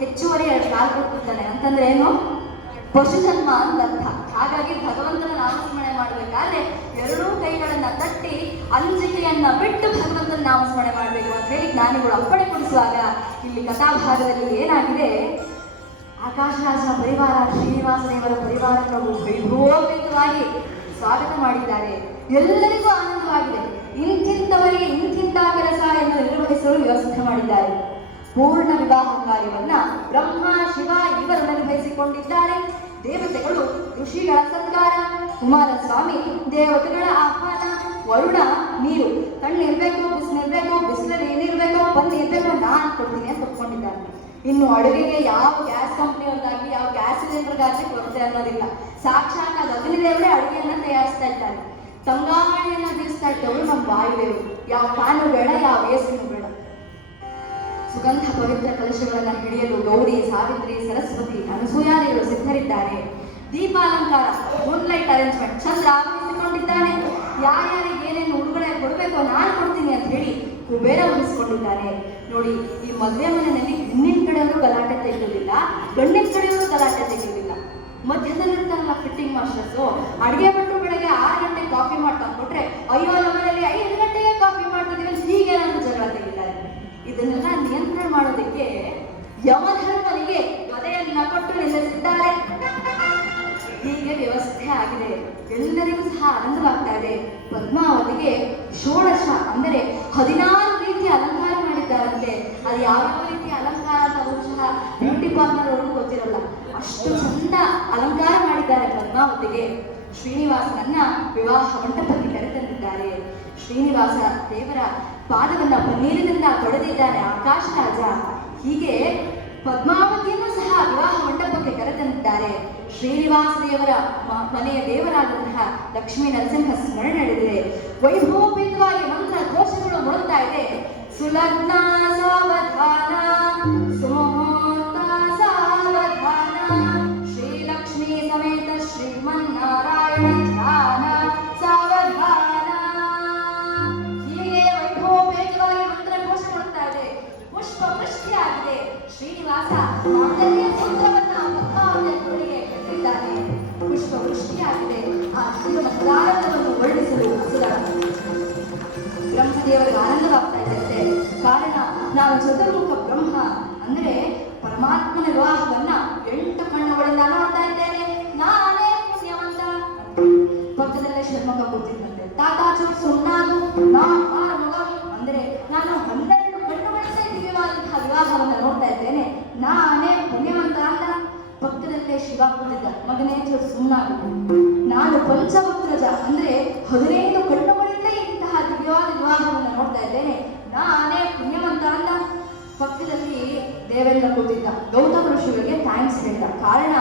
ಹೆಚ್ಚುವರಿ 2 ಕಾಲು ಕೊಟ್ಟಿದ್ದಾನೆ ಅಂತಂದ್ರೆ ಏನು? ಪಶುಜನ್ಮ ಅಂತ ಅರ್ಥ. ಹಾಗಾಗಿ ಭಗವಂತನ ನಾಮಸ್ಮರಣೆ ಮಾಡಬೇಕಾದ್ರೆ 2 ಕೈಗಳನ್ನ ತಟ್ಟಿ ಅಂಜಿಕೆಯನ್ನ ಬಿಟ್ಟು ಭಗವಂತನ ನಾಮಸ್ಮರಣೆ ಮಾಡಬೇಕು ಅಂತ ಹೇಳಿ ಜ್ಞಾನಿಗಳು ಅಪ್ಪಣೆ ಕೊಡಿಸುವಾಗ ಇಲ್ಲಿ ಕಥಾಭಾಗದಲ್ಲಿ ಏನಾಗಿದೆ, ಆಕಾಶರಾಜ ಪರಿವಾರ ಶ್ರೀನಿವಾಸ ದೇವರ ಪರಿವಾರಗಳು ವೈಭವೋಪೇತವಾಗಿ ಸ್ವಾಗತ ಮಾಡಿದ್ದಾರೆ. ಎಲ್ಲರಿಗೂ ಆನಂದವಾಗಿದೆ. ಇಂತಿಂತವರಿಗೆ ಇಂತಿಂತ ಕೆಲಸ ಎಂದು ನಿರ್ವಹಿಸಲು ವ್ಯವಸ್ಥೆ ಮಾಡಿದ್ದಾರೆ. ಪೂರ್ಣ ವಿವಾಹ ಕಾರ್ಯವನ್ನ ಬ್ರಹ್ಮ ಶಿವ ಇವರು ನಿರ್ವಹಿಸಿಕೊಂಡಿದ್ದಾರೆ. ದೇವತೆಗಳು ಋಷಿಗಳ ಸತ್ಕಾರ, ಕುಮಾರಸ್ವಾಮಿ ದೇವತೆಗಳ ಆಹ್ವಾನ, ವರುಣ ನೀರು, ಕಣ್ಣಿರ್ಬೇಕು, ಬಿಸಿಲಿರ್ಬೇಕು, ಬಿಸಿಲಲ್ಲಿ ಏನಿರ್ಬೇಕು, ಬಂದು ಇರ್ಬೇಕು, ನಾನು ಕೊಡ್ತೀನಿ ಅಂತ ಒಪ್ಕೊಂಡಿದ್ದಾರೆ. ಇನ್ನು ಅಡುಗೆಗೆ ಯಾವ ಗ್ಯಾಸ್ ಕಂಪ್ನಿಯವ್ರಿಗಾಗಲಿ ಯಾವ ಗ್ಯಾಸ್ ಸಿಲಿಂಡರ್ಗಾಗಲಿ ಕೊರತೆ ಅನ್ನೋದಿಲ್ಲ. ಸಾಕ್ಷಾತ್ ಅಗ್ನಿದೇವರೇ ಅಡುಗೆಯನ್ನ ತಯಾರಿಸ್ತಾ ಇದ್ದಾರೆ. ತಂಗಾಳಿಯನ್ನ ಬೀಸ್ತಾ ಇದ್ದವರು ನಮ್ಮ ವಾಯುದೇವರು. ಯಾವ ಫ್ಯಾನು ಬೇಡ, ಯಾವ ಎಸಿನೂ ಬೇಡ. ಸುಗಂಧ ಪವಿತ್ರ ಕಲಶಗಳನ್ನ ಹಿಡಿಯಲು ಗೌರಿ, ಸಾವಿತ್ರಿ, ಸರಸ್ವತಿ, ಅನಸೂಯಾದೇವರು ಸಿದ್ಧರಿದ್ದಾರೆ. ದೀಪಾಲಂಕಾರ, ಮೂನ್ಲೈಟ್ ಅರೇಂಜ್ಮೆಂಟ್ ಚಂದ್ರ ಆವರಿಸಿಕೊಂಡಿದ್ದಾನೆ. ಯಾರ್ಯಾರಿಗೆ ಏನೇನು ಉಡುಗೊರೆ ಕೊಡಬೇಕು ನಾನು ಕೊಡ್ತೀನಿ ಅಂತ ಹೇಳಿ ಕುಬೇರ ವಹಿಸಿಕೊಂಡಿದ್ದಾರೆ. ನೋಡಿ, ಈ ಮದುವೆ ಮನೆಯಲ್ಲಿ ಹೆಣ್ಣಿನ ಕಡೆಯವರು ಗಲಾಟೆ ತೆಗೆಯುವುದಿಲ್ಲ, ಗಂಡಿನ ಕಡೆಯವರು ಗಲಾಟೆ ತೆಗೆಯುವುದಿಲ್ಲ. ಮಧ್ಯದಲ್ಲಿರ್ತಾರಲ್ಲ ಫಿಟ್ಟಿಂಗ್ ಮಾಸ್ಟರ್ಸು, ಅಡುಗೆ ಭಟ್ರು ಬೆಳಗ್ಗೆ 6 ಗಂಟೆಗೆ ಕಾಫಿ ಮಾಡ್ತಾ ಕೊಟ್ರೆ, ಅಯ್ಯೋ ನಮ್ಮನೇಲಿ 5 ಗಂಟೆಗೆ ಕಾಫಿ ಮಾಡ್ತಿದ್ದೀವಿ ಹೀಗೆ ನಾನು ಜಗಳ ತೆಗಿತಾರೆ. ಇದನ್ನೆಲ್ಲ ನಿಯಂತ್ರಣ ಮಾಡೋದಕ್ಕೆ ಯಮಧರ್ಮನಿಗೆ ಗದೆಯನ್ನ ಕೊಟ್ಟು ನಿಲ್ಲಿಸಿದ್ದಾರೆ. ಹೀಗೆ ವ್ಯವಸ್ಥೆ ಆಗಿದೆ. ಎಲ್ಲರಿಗೂ ಸಹ ಆನಂದವಾಗ್ತಾ ಇದೆ. ಪದ್ಮಾವತಿಗೆ 16 ಅಂದರೆ 16 ರೀತಿಯ ಅಲಂಕಾರ ಮಾಡಿದ್ದಾರಂತೆ. ಅದು ಯಾವ್ಯಾವ ರೀತಿಯ ಅಲಂಕಾರ ಅಂತ ಅವರು ಸಹ ಬ್ಯೂಟಿ ಪಾರ್ಲರ್ ಅವ್ರಿಗೂ ಗೊತ್ತಿರಲ್ಲ. ಅಷ್ಟು ಚಂದ ಅಲಂಕಾರ ಮಾಡಿದ್ದಾರೆ ಪದ್ಮಾವತಿಗೆ. ಶ್ರೀನಿವಾಸನನ್ನ ವಿವಾಹ ಮಂಟಪಕ್ಕೆ ಕರೆತಂದಿದ್ದಾರೆ. ಶ್ರೀನಿವಾಸ ದೇವರ ಪಾದವನ್ನ ಪನ್ನೀರಿನಿಂದ ತೊಳೆದಿದ್ದಾನೆ ಆಕಾಶರಾಜ. ಹೀಗೆ ಪದ್ಮಾವತಿಯನ್ನು ಸಹ ವಿವಾಹ ಮಂಟಪಕ್ಕೆ ಕರೆತಂದಿದ್ದಾರೆ. ಶ್ರೀನಿವಾಸ ದೇವರ ಮನೆಯ ದೇವರಾದಂತಹ ಲಕ್ಷ್ಮೀ ನರಸಿಂಹ ಸ್ಮರಣೆ ನಡೆದಿದೆ. ವೈಭವೋಪೇತವಾಗಿ ಮಂತ್ರ ಘೋಷಗಳು ಮೊಳಗ್ತಾ ಇದೆ. ಸುಲಗ್ನ ಸಾವಧಾನ, ಸುಮುಹೂರ್ತ ಸಾವಧಾನ, ಶ್ರೀಲಕ್ಷ್ಮೀ ಸಮೇತ ಶ್ರೀಮನ್ನಾರಾಯಣ ಧ್ಯಾನ ಸಾವಧಾನ. ಹೀಗೆ ವೈಭವೋಪೇತವಾಗಿ ಮಂತ್ರ ಘೋಷ ಮೊಳಗ್ತಾ ಇದೆ. ಪುಷ್ಪ ವೃಷ್ಟಿಯಾಗಿದೆ. ಶ್ರೀನಿವಾಸ ಮಾಂಗಲ್ಯ ಸೂತ್ರವನ್ನ ಪದ್ಮಾವತಿಯ ತೋಳಿಗೆ ಕಟ್ಟಿದ್ದಾನೆ. ಪುಷ್ಪ ವೃಷ್ಟಿಯಾಗಿದೆ. ಆ ಜೀವನ ವರ್ಣಿಸಲು ಅಸುರ. ಬ್ರಹ್ಮದೇವರಿಗೆ ಆನಂದವಾಗ್ತಾ ಇದೆ. ಕಾರಣ, ನಾನು ಚತುರ್ಮುಖ ಬ್ರಹ್ಮ ಅಂದ್ರೆ ಪರಮಾತ್ಮನ ವಿವಾಹವನ್ನ 8 ಕಣ್ಣುಗಳಿಂದ ನೋಡ್ತಾ ಇದ್ದೇನೆ. ನಾನೇ ಪುಣ್ಯವಂತ. ಪಕ್ಕದಲ್ಲೇ ಷಣ್ಮುಖ ಕೂತಿದ್ದಂತೆ. ತಾತಾಚೂರ್ ಸುಮ್ನಾದು ನಾ ಆರುಮುಖಂ ಅಂದ್ರೆ ನಾನು 12 ಕಣ್ಣುಗಳಿಂದ ದಿವ್ಯವಾದಂತಹ ವಿವಾಹವನ್ನ ನೋಡ್ತಾ ಇದ್ದೇನೆ. ನಾನೇ ಪುಣ್ಯವಂತ ಅಂತ. ಪಕ್ಕದಲ್ಲೇ ಶಿವ ಕೂತಿದ್ದ. ಮಗನೇ ಚೂರು ಸುಮ್ನಾದು, ನಾನು ಪಂಚವಕ್ರಜ ಅಂದ್ರೆ 15 ಕಣ್ಣುಗಳಿಂದ ಇಂತಹ ದಿವ್ಯವಾದ ವಿವಾಹವನ್ನು ನೋಡ್ತಾ ಇದ್ದೇನೆ. ನಾನೇ ಪುಣ್ಯವಂತ ಅಂತ ದೇವೇಂದ್ರ ಕೂತಿದ್ದ. ಗೌತಮ ಋಷಿಗಳಿಗೆ ಥ್ಯಾಂಕ್ಸ್ ಹೇಳಿದ. ಕಾರಣ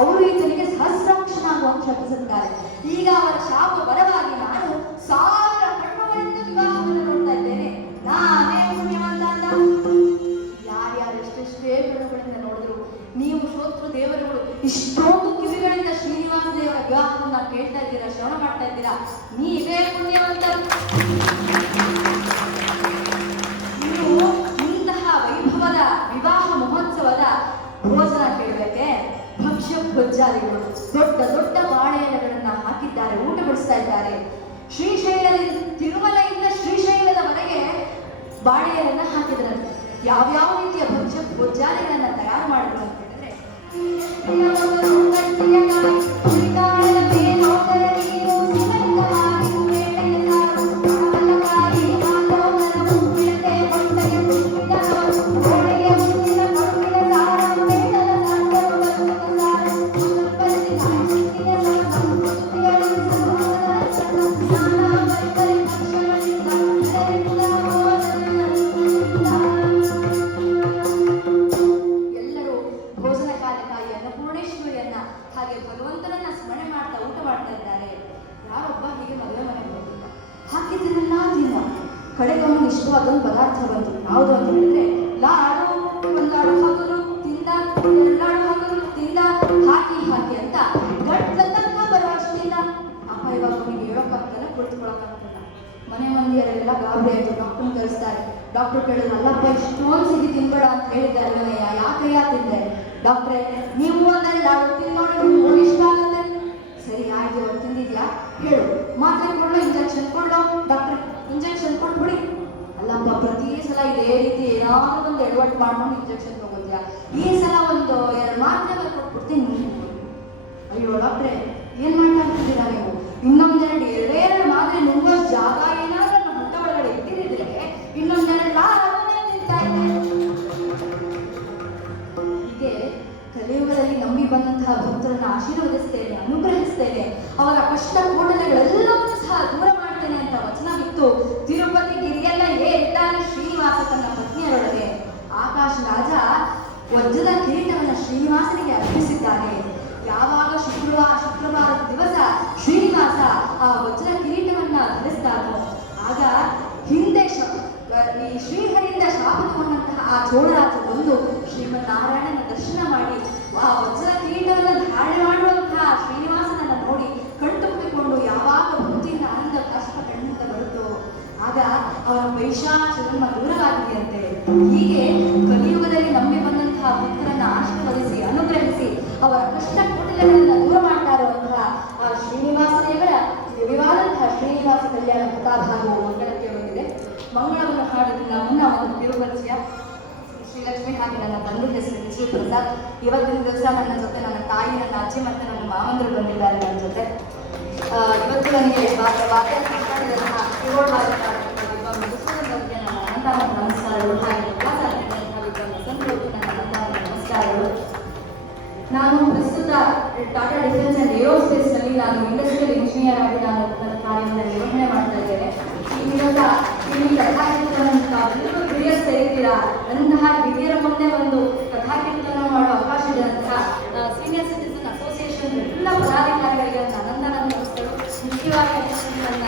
ಅವರು ಈತನಿಗೆ ಸಹಸ್ರಾಕ್ಷನಾಗುವಂತ ಶಪಿಸಿದ್ದಾರೆ. ಈಗ ಅವರ ಶಾಪ ಬರವಾಗಿ ನಾನು 1000 ಕಣ್ಣುಗಳಿಂದ ವಿವಾಹವನ್ನು ನೋಡ್ತಾ ಇದ್ದೇನೆ. ನಾನೇ ಪುಣ್ಯವಂತ ಅಂತ. ಯಾರ್ಯಾರು ಎಷ್ಟೆಷ್ಟೇ ಕಣ್ಣುಗಳಿಂದ ನೋಡಿದ್ರು, ನೀವು ಶ್ರೋತೃ ದೇವರುಗಳು ಇಷ್ಟೊಂದು ಕಿವಿಗಳಿಂದ ಶ್ರೀನಿವಾಸ ದೇವರ ವಿವಾಹವನ್ನು ಕೇಳ್ತಾ ಇದ್ದೀರಾ, ಶ್ರವಣ ಮಾಡ್ತಾ ಇದ್ದೀರಾ, ನೀವೇ ಪುಣ್ಯವಂತರು. ನೀವು ಇಂತಹ ವೈಭವದ ವಿವಾಹ ಮಹೋತ್ಸವದ ಭೋಜನ ಕೇಳಬೇಕೆ? ಭಕ್ಷ್ಯ ಭೋಜ್ಯಾದಿಗಳು ದೊಡ್ಡ ದೊಡ್ಡ ಬಾಳೆ ಎಲೆಗಳನ್ನ ಹಾಕಿದ್ದಾರೆ, ಊಟ ಬಡಿಸ್ತಾ ಇದ್ದಾರೆ. ಶ್ರೀಶೈಲದಿಂದ, ತಿರುಮಲೆಯಿಂದ ಶ್ರೀಶೈಲದವರೆಗೆ ಬಾಳೆ ಎಲೆಯನ್ನ ಹಾಕಿದ್ದಾರೆ. ಯಾವ್ಯಾವ ರೀತಿಯ ಭಕ್ಷ್ಯ ಭೋಜ್ಯಾದಿಗಳನ್ನ ತಯಾರು ಮಾಡಿದ್ರು ಅಂತ ಹೇಳಿದ್ರೆ, ಹಾಗೆ ಭಗವಂತನನ್ನ ಸ್ಮರಣೆ ಮಾಡ್ತಾ ಊಟ ಮಾಡ್ತಾ ಇದ್ದಾರೆ. ಯಾರೊಬ್ಬ ಹೀಗೆ ಮದುವೆ ಮನೆಗೆ ಹೋಗಿಲ್ಲ, ಹಾಕಿದ್ದನ್ನೆಲ್ಲ ತಿಂದ. ಕಡೆಗೆ ಅವನಿಗೆ ಇಷ್ಟವಾದೊಂದು ಪದಾರ್ಥ ಬಂತು. ಯಾವುದು ಅಂತ ಹೇಳಿದ್ರೆ ಲಾಡು. ಒಂದಾಡು ಹಾಕಲು ತಿಂದ, ಎರಡಾಡು ಹಾಕಲು ತಿಂದ, ಹಾಕಿ ಹಾಕಿ ಅಂತ ಗಟ್ಟ ತನಕ ಬರುವಷ್ಟಿಂದ. ಅಪ್ಪ ಇವಾಗ ಅವನಿಗೆ ಹೇಳೋಕ್ಕಾಗ್ತಲ್ಲ, ಕುಳಿತುಕೊಳ್ಳೋಕ್ಕಾಗ್ತಲ್ಲ. ಮನೆ ಮಂದಿಯರೆಲ್ಲ ಗಾಬರಿ ಆಯ್ತು. ಡಾಕ್ಟರ್ ಕರೆಸ್ತಾರೆ. ಡಾಕ್ಟರ್ ಕೇಳಿದ್ರು, ಅಲ್ಲಪ್ಪ ಇಷ್ಟೊಂದು ಸಿಗಿ ತಿನ್ಬೇಡ ಅಂತ ಹೇಳಿದ್ದೆ ಅಲ್ಲವಯ್ಯ, ಯಾಕಯ್ಯ ತಿಂದೆ? ಡಾಕ್ಟ್ರೇ, ನೀವು ಒಂದೆಲ್ಲ ತಿನ್ನೋಡಿ ನಿಮ್ಗೆ ಇಷ್ಟ ಆಗುತ್ತೆ. ಸರಿ ಆಯ್ತು, ಅವ್ರು ತಿಂದಿದ್ಯಾ ಹೇಳು, ಮಾತ್ರೆ ಕೊಡೋ, ಇಂಜೆಕ್ಷನ್ ಕೊಡೋ. ಡಾಕ್ಟ್ರೆ ಇಂಜೆಕ್ಷನ್ ಕೊಟ್ಬಿಡಿ. ಅಲ್ಲಪ್ಪ ಪ್ರತಿ ಸಲ ಇದೇ ರೀತಿ ಏನಾದ್ರೂ ಒಂದು ಎಡವಟ್ಟು ಮಾಡ್ಕೊಂಡು ಇಂಜೆಕ್ಷನ್ ತಗೋತೀಯಾ, ಈ ಸಲ ಒಂದು 2 ಮಾತ್ರೆ ಕೊಟ್ಬಿಡ್ತೀನಿ. ಅಯ್ಯೋ ಡಾಕ್ಟ್ರೆ, ಏನ್ ಮಾಡ್ತಾ ಇರ್ತಿದ್ದೀರಾ ನೀವು? ಇನ್ನೊಂದೆರಡು ಎರಡೇ ಮಾತ್ರೆ ನುಂಗೋ ಜಾಗ ಏನಾದ್ರೂ ನಮ್ಮ ಹೊಟ್ಟೆ ಒಳಗಡೆ ಇಟ್ಟಿದ್ರೆ ಇನ್ನೊಂದೆರಡು ಲಾಭನೇ ತಿಂತಾ ಇದ್ದೆ. ಹೀಗೆ ಕಲಿಯುಗದಲ್ಲಿ ನಂಬಿ ಬಂದಂತಹ ಭಕ್ತರನ್ನ ಆಶೀರ್ವದಿಸ್ತೇನೆ, ಅನುಗ್ರಹಿಸ್ತೇನೆ, ಅವರ ಕಷ್ಟ ಕೂಡಲೆಗಳೆಲ್ಲವನ್ನೂ ಸಹ ದೂರ ಮಾಡ್ತೇನೆ ಅಂತ ವಚನ ಬಿತ್ತು. ತಿರುಪತಿ ಗಿರಿಯೆಲ್ಲ ಏರಿದ್ದಾನೆ ಶ್ರೀನಿವಾಸ ತನ್ನ ಪತ್ನಿಯರೊಳಗೆ. ಆಕಾಶ ರಾಜ ವಜ್ರದ ಕಿರೀಟವನ್ನ ಶ್ರೀನಿವಾಸನಿಗೆ ಅರ್ಪಿಸಿದ್ದಾನೆ. ಯಾವಾಗ ಶುಕ್ರವಾರದ ದಿವಸ ಶ್ರೀನಿವಾಸ ಆ ವಜ್ರ ಕಿರೀಟವನ್ನ ಧರಿಸಿದಾನೋ ಆಗ ಹಿಂದೆ ಈ ಶ್ರೀಹರಿಯಿಂದ ಶಾಪನಗೊಂಡಂತಹ ಆ ಚೋಳರಾಜ ಬಂದು ಶ್ರೀಮನ್ನಾರಾಯಣನ ದರ್ಶನ ಮಾಡಿ ಆ ವಜ್ರ ಕಿರೀಟವನ್ನು ಧಾರಣೆ ಮಾಡುವಂತಹ ಶ್ರೀನಿವಾಸನನ್ನ ನೋಡಿ ಕಣ್ತುಂಬಿಕೊಂಡು ಯಾವಾಗ ಭಕ್ತಿಯಿಂದ ಆನಂದ ಕಷ್ಟ ಕಣ್ಣಿಂದ ಬರುತ್ತೋ ಆಗ ಅವರ ಪೈಶಾಚ ಜನ್ಮ ದೂರವಾಗಿದೆಯಂತೆ. ಹೀಗೆ ಕಲಿಯುಗದಲ್ಲಿ ನಂಬಿ ಬಂದಂತಹ ಭಕ್ತರನ್ನ ಆಶೀರ್ವದಿಸಿ ಅನುಗ್ರಹಿಸಿ ಅವರ ಕಷ್ಟ ಕೂಡಲೆಗಳನ್ನ ದೂರ ಮಾಡ್ತಾ ಇರುವಂತಹ ಆ ಶ್ರೀನಿವಾಸ ದೇವರ ದಿವ್ಯವಾದಂತಹ ಶ್ರೀನಿವಾಸ ಕಲ್ಯಾಣ ಕಥಾಭಾಗವು ಮಂಗಳಕ್ಕೆ ಬಂದಿದೆ. ಮಂಗಳವನ್ನು ಹಾಡೋದಿಲ್ಲ ಮುನ್ನ ಒಂದು ಕಿರುಪರಿಚಯ. ಶ್ರೀಲಕ್ಷ್ಮಿ ಹಾಗೆ ನನ್ನ ತಂದೆ ಹೆಸರು ಶ್ರೀ ಪ್ರಸಾದ್. ಇವತ್ತಿನ ದಿವಸ ನನ್ನ ಜೊತೆ ನನ್ನ ತಾಯಿ, ನನ್ನ ಅಜ್ಜಿ ಮತ್ತು ನನ್ನ ಮಾವಂದರು ಬಂದಿದ್ದಾರೆ ನನ್ನ ಜೊತೆ. ಇವತ್ತು ನನಗೆ ವಾದ್ಯ ಸಂಸ್ಥಾನದಂತಹ ಕಿಬೋರ್ಡ್ ವಾದ್ಯ ಮಧುಸೂದನ್ ಬಗ್ಗೆ ನನ್ನ ಅನಂತ ನಮಸ್ಕಾರಗಳು. ಹಾಗೆ ನನ್ನ ಅನಂತ ನಮಸ್ಕಾರಗಳು. ನಾನು ಪ್ರಸ್ತುತ ಟಾಟಾ ಡಿಫೆನ್ಸ್ ಅಂಡ್ ಏರೋಸ್ಪೇಸ್ ನಲ್ಲಿ ನಾನು ಇಂಡಸ್ಟ್ರಿಯಲ್ ಇಂಜಿನಿಯರ್ ಆಗಿ ನಾನು ನನ್ನ ಕಾರ್ಯವನ್ನು ನಿರ್ವಹಣೆ ಮಾಡ್ತಾ ಇದ್ದೇನೆ. ಈಗ ಇಲ್ಲಿ ಕಥಾಕೀರ್ತನಲ್ಲೂ ಹಿರಿಯರು ಸೇರಿದ್ದೀರಾ, ಅಂತಹ ಹಿರಿಯರ ಮುಂದೆ ಒಂದು ಕಥಾಕೀರ್ತನ ಮಾಡುವ ಅವಕಾಶ ಇದ್ದಂತಹ ಸೀನಿಯರ್ ಸಿಟಿಸನ್ ಅಸೋಸಿಯೇಷನ್ ಎಲ್ಲ ಪದಾಧಿಕಾರಿಗಳಿಗೆ ನನ್ನ ನಮಸ್ಕಾರಗಳು. ಮುಖ್ಯವಾಗಿ ನನ್ನ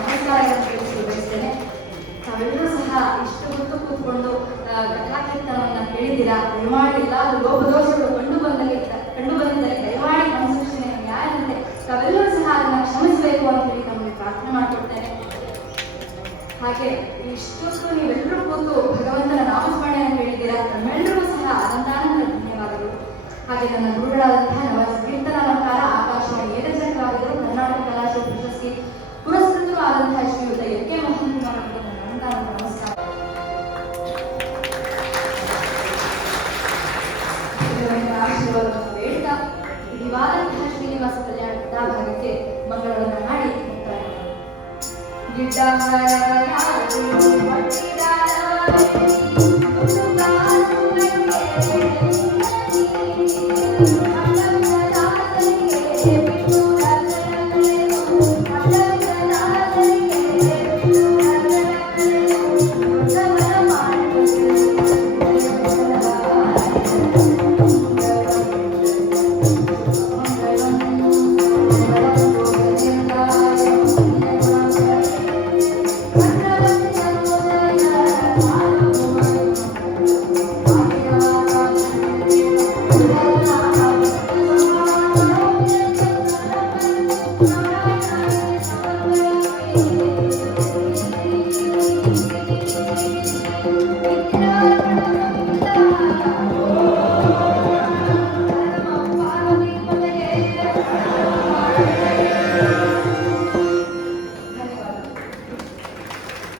ನಮಸ್ಕಾರಗಳನ್ನು ತಿಳಿಸಿ ಬಯಸ್ತೇನೆ. ತಾವೆಲ್ಲರೂ ಸಹ ಇಷ್ಟು ಹೊತ್ತು ಕೂತ್ಕೊಂಡು ಕಥಾಕೀರ್ತನವನ್ನು ಕೇಳಿದ್ದೀರಾ. ದಯಮಾಡಿ ಎಲ್ಲಾದರೂ ಲೋಪದೋಷಗಳು ಕಂಡು ಬಂದಿದ್ದರೆ ದಯಮಾಡಿ ಮನಸ್ಸೂಚನೆ ನ್ಯಾಯದಂತೆ ತಾವೆಲ್ಲರೂ ಸಹ ಅದನ್ನು ಕ್ಷಮಿಸಬೇಕು ಅಂತ ಹೇಳಿ ನಮಗೆ ಪ್ರಾರ್ಥನೆ ಮಾಡಿಕೊಡ್ತೇನೆ. ಹಾಗೆ ಇಷ್ಟೊತ್ತು ನೀವೆಲ್ಲರೂ ಕೂತು ಭಗವಂತನ ನಾಮಸ್ಮರಣೆಯನ್ನು ಹೇಳಿದ್ದೀರಾ. ನಮ್ಮೆಲ್ಲರಿಗೂ ಸಹ ಅನಂತಾನಂದ ಧನ್ಯವಾದಗಳು. ಹಾಗೆ ನನ್ನ ಗುರುಗಳಾದಂತಹ ನವ ಕೀರ್ತನ ಅಲಂಕಾರ ಆಕಾಶವಾಣಿ ಏಕಚಕ್ರವಾಗಿದ್ದರು ಕರ್ನಾಟಕ ಕಲಾಶ್ರೀ ಪ್ರಶಸ್ತಿ ಪುರಸ್ಕೃತರು ಆದಂತಹ ಶ್ರೀಯುತ ಎ.ಕೆ. ಮೋಹನ್ ಕುಮಾರ್ ಅವರಿಗೆ ನನ್ನ ಅನಂತಾನಂದ ನಮಸ್ಕಾರ. ಆಶೀರ್ವಾದವನ್ನು ಬೇಡ್ತಾ ದಿವಾದಂತಹ ಶ್ರೀನಿವಾಸ ಕಲ್ಯಾಣ ಕಥಾಭಾಗಕ್ಕೆ ಮಂಗಳವನ್ನು ಹಾಡಿ ಮುಕ್ತಾಯ.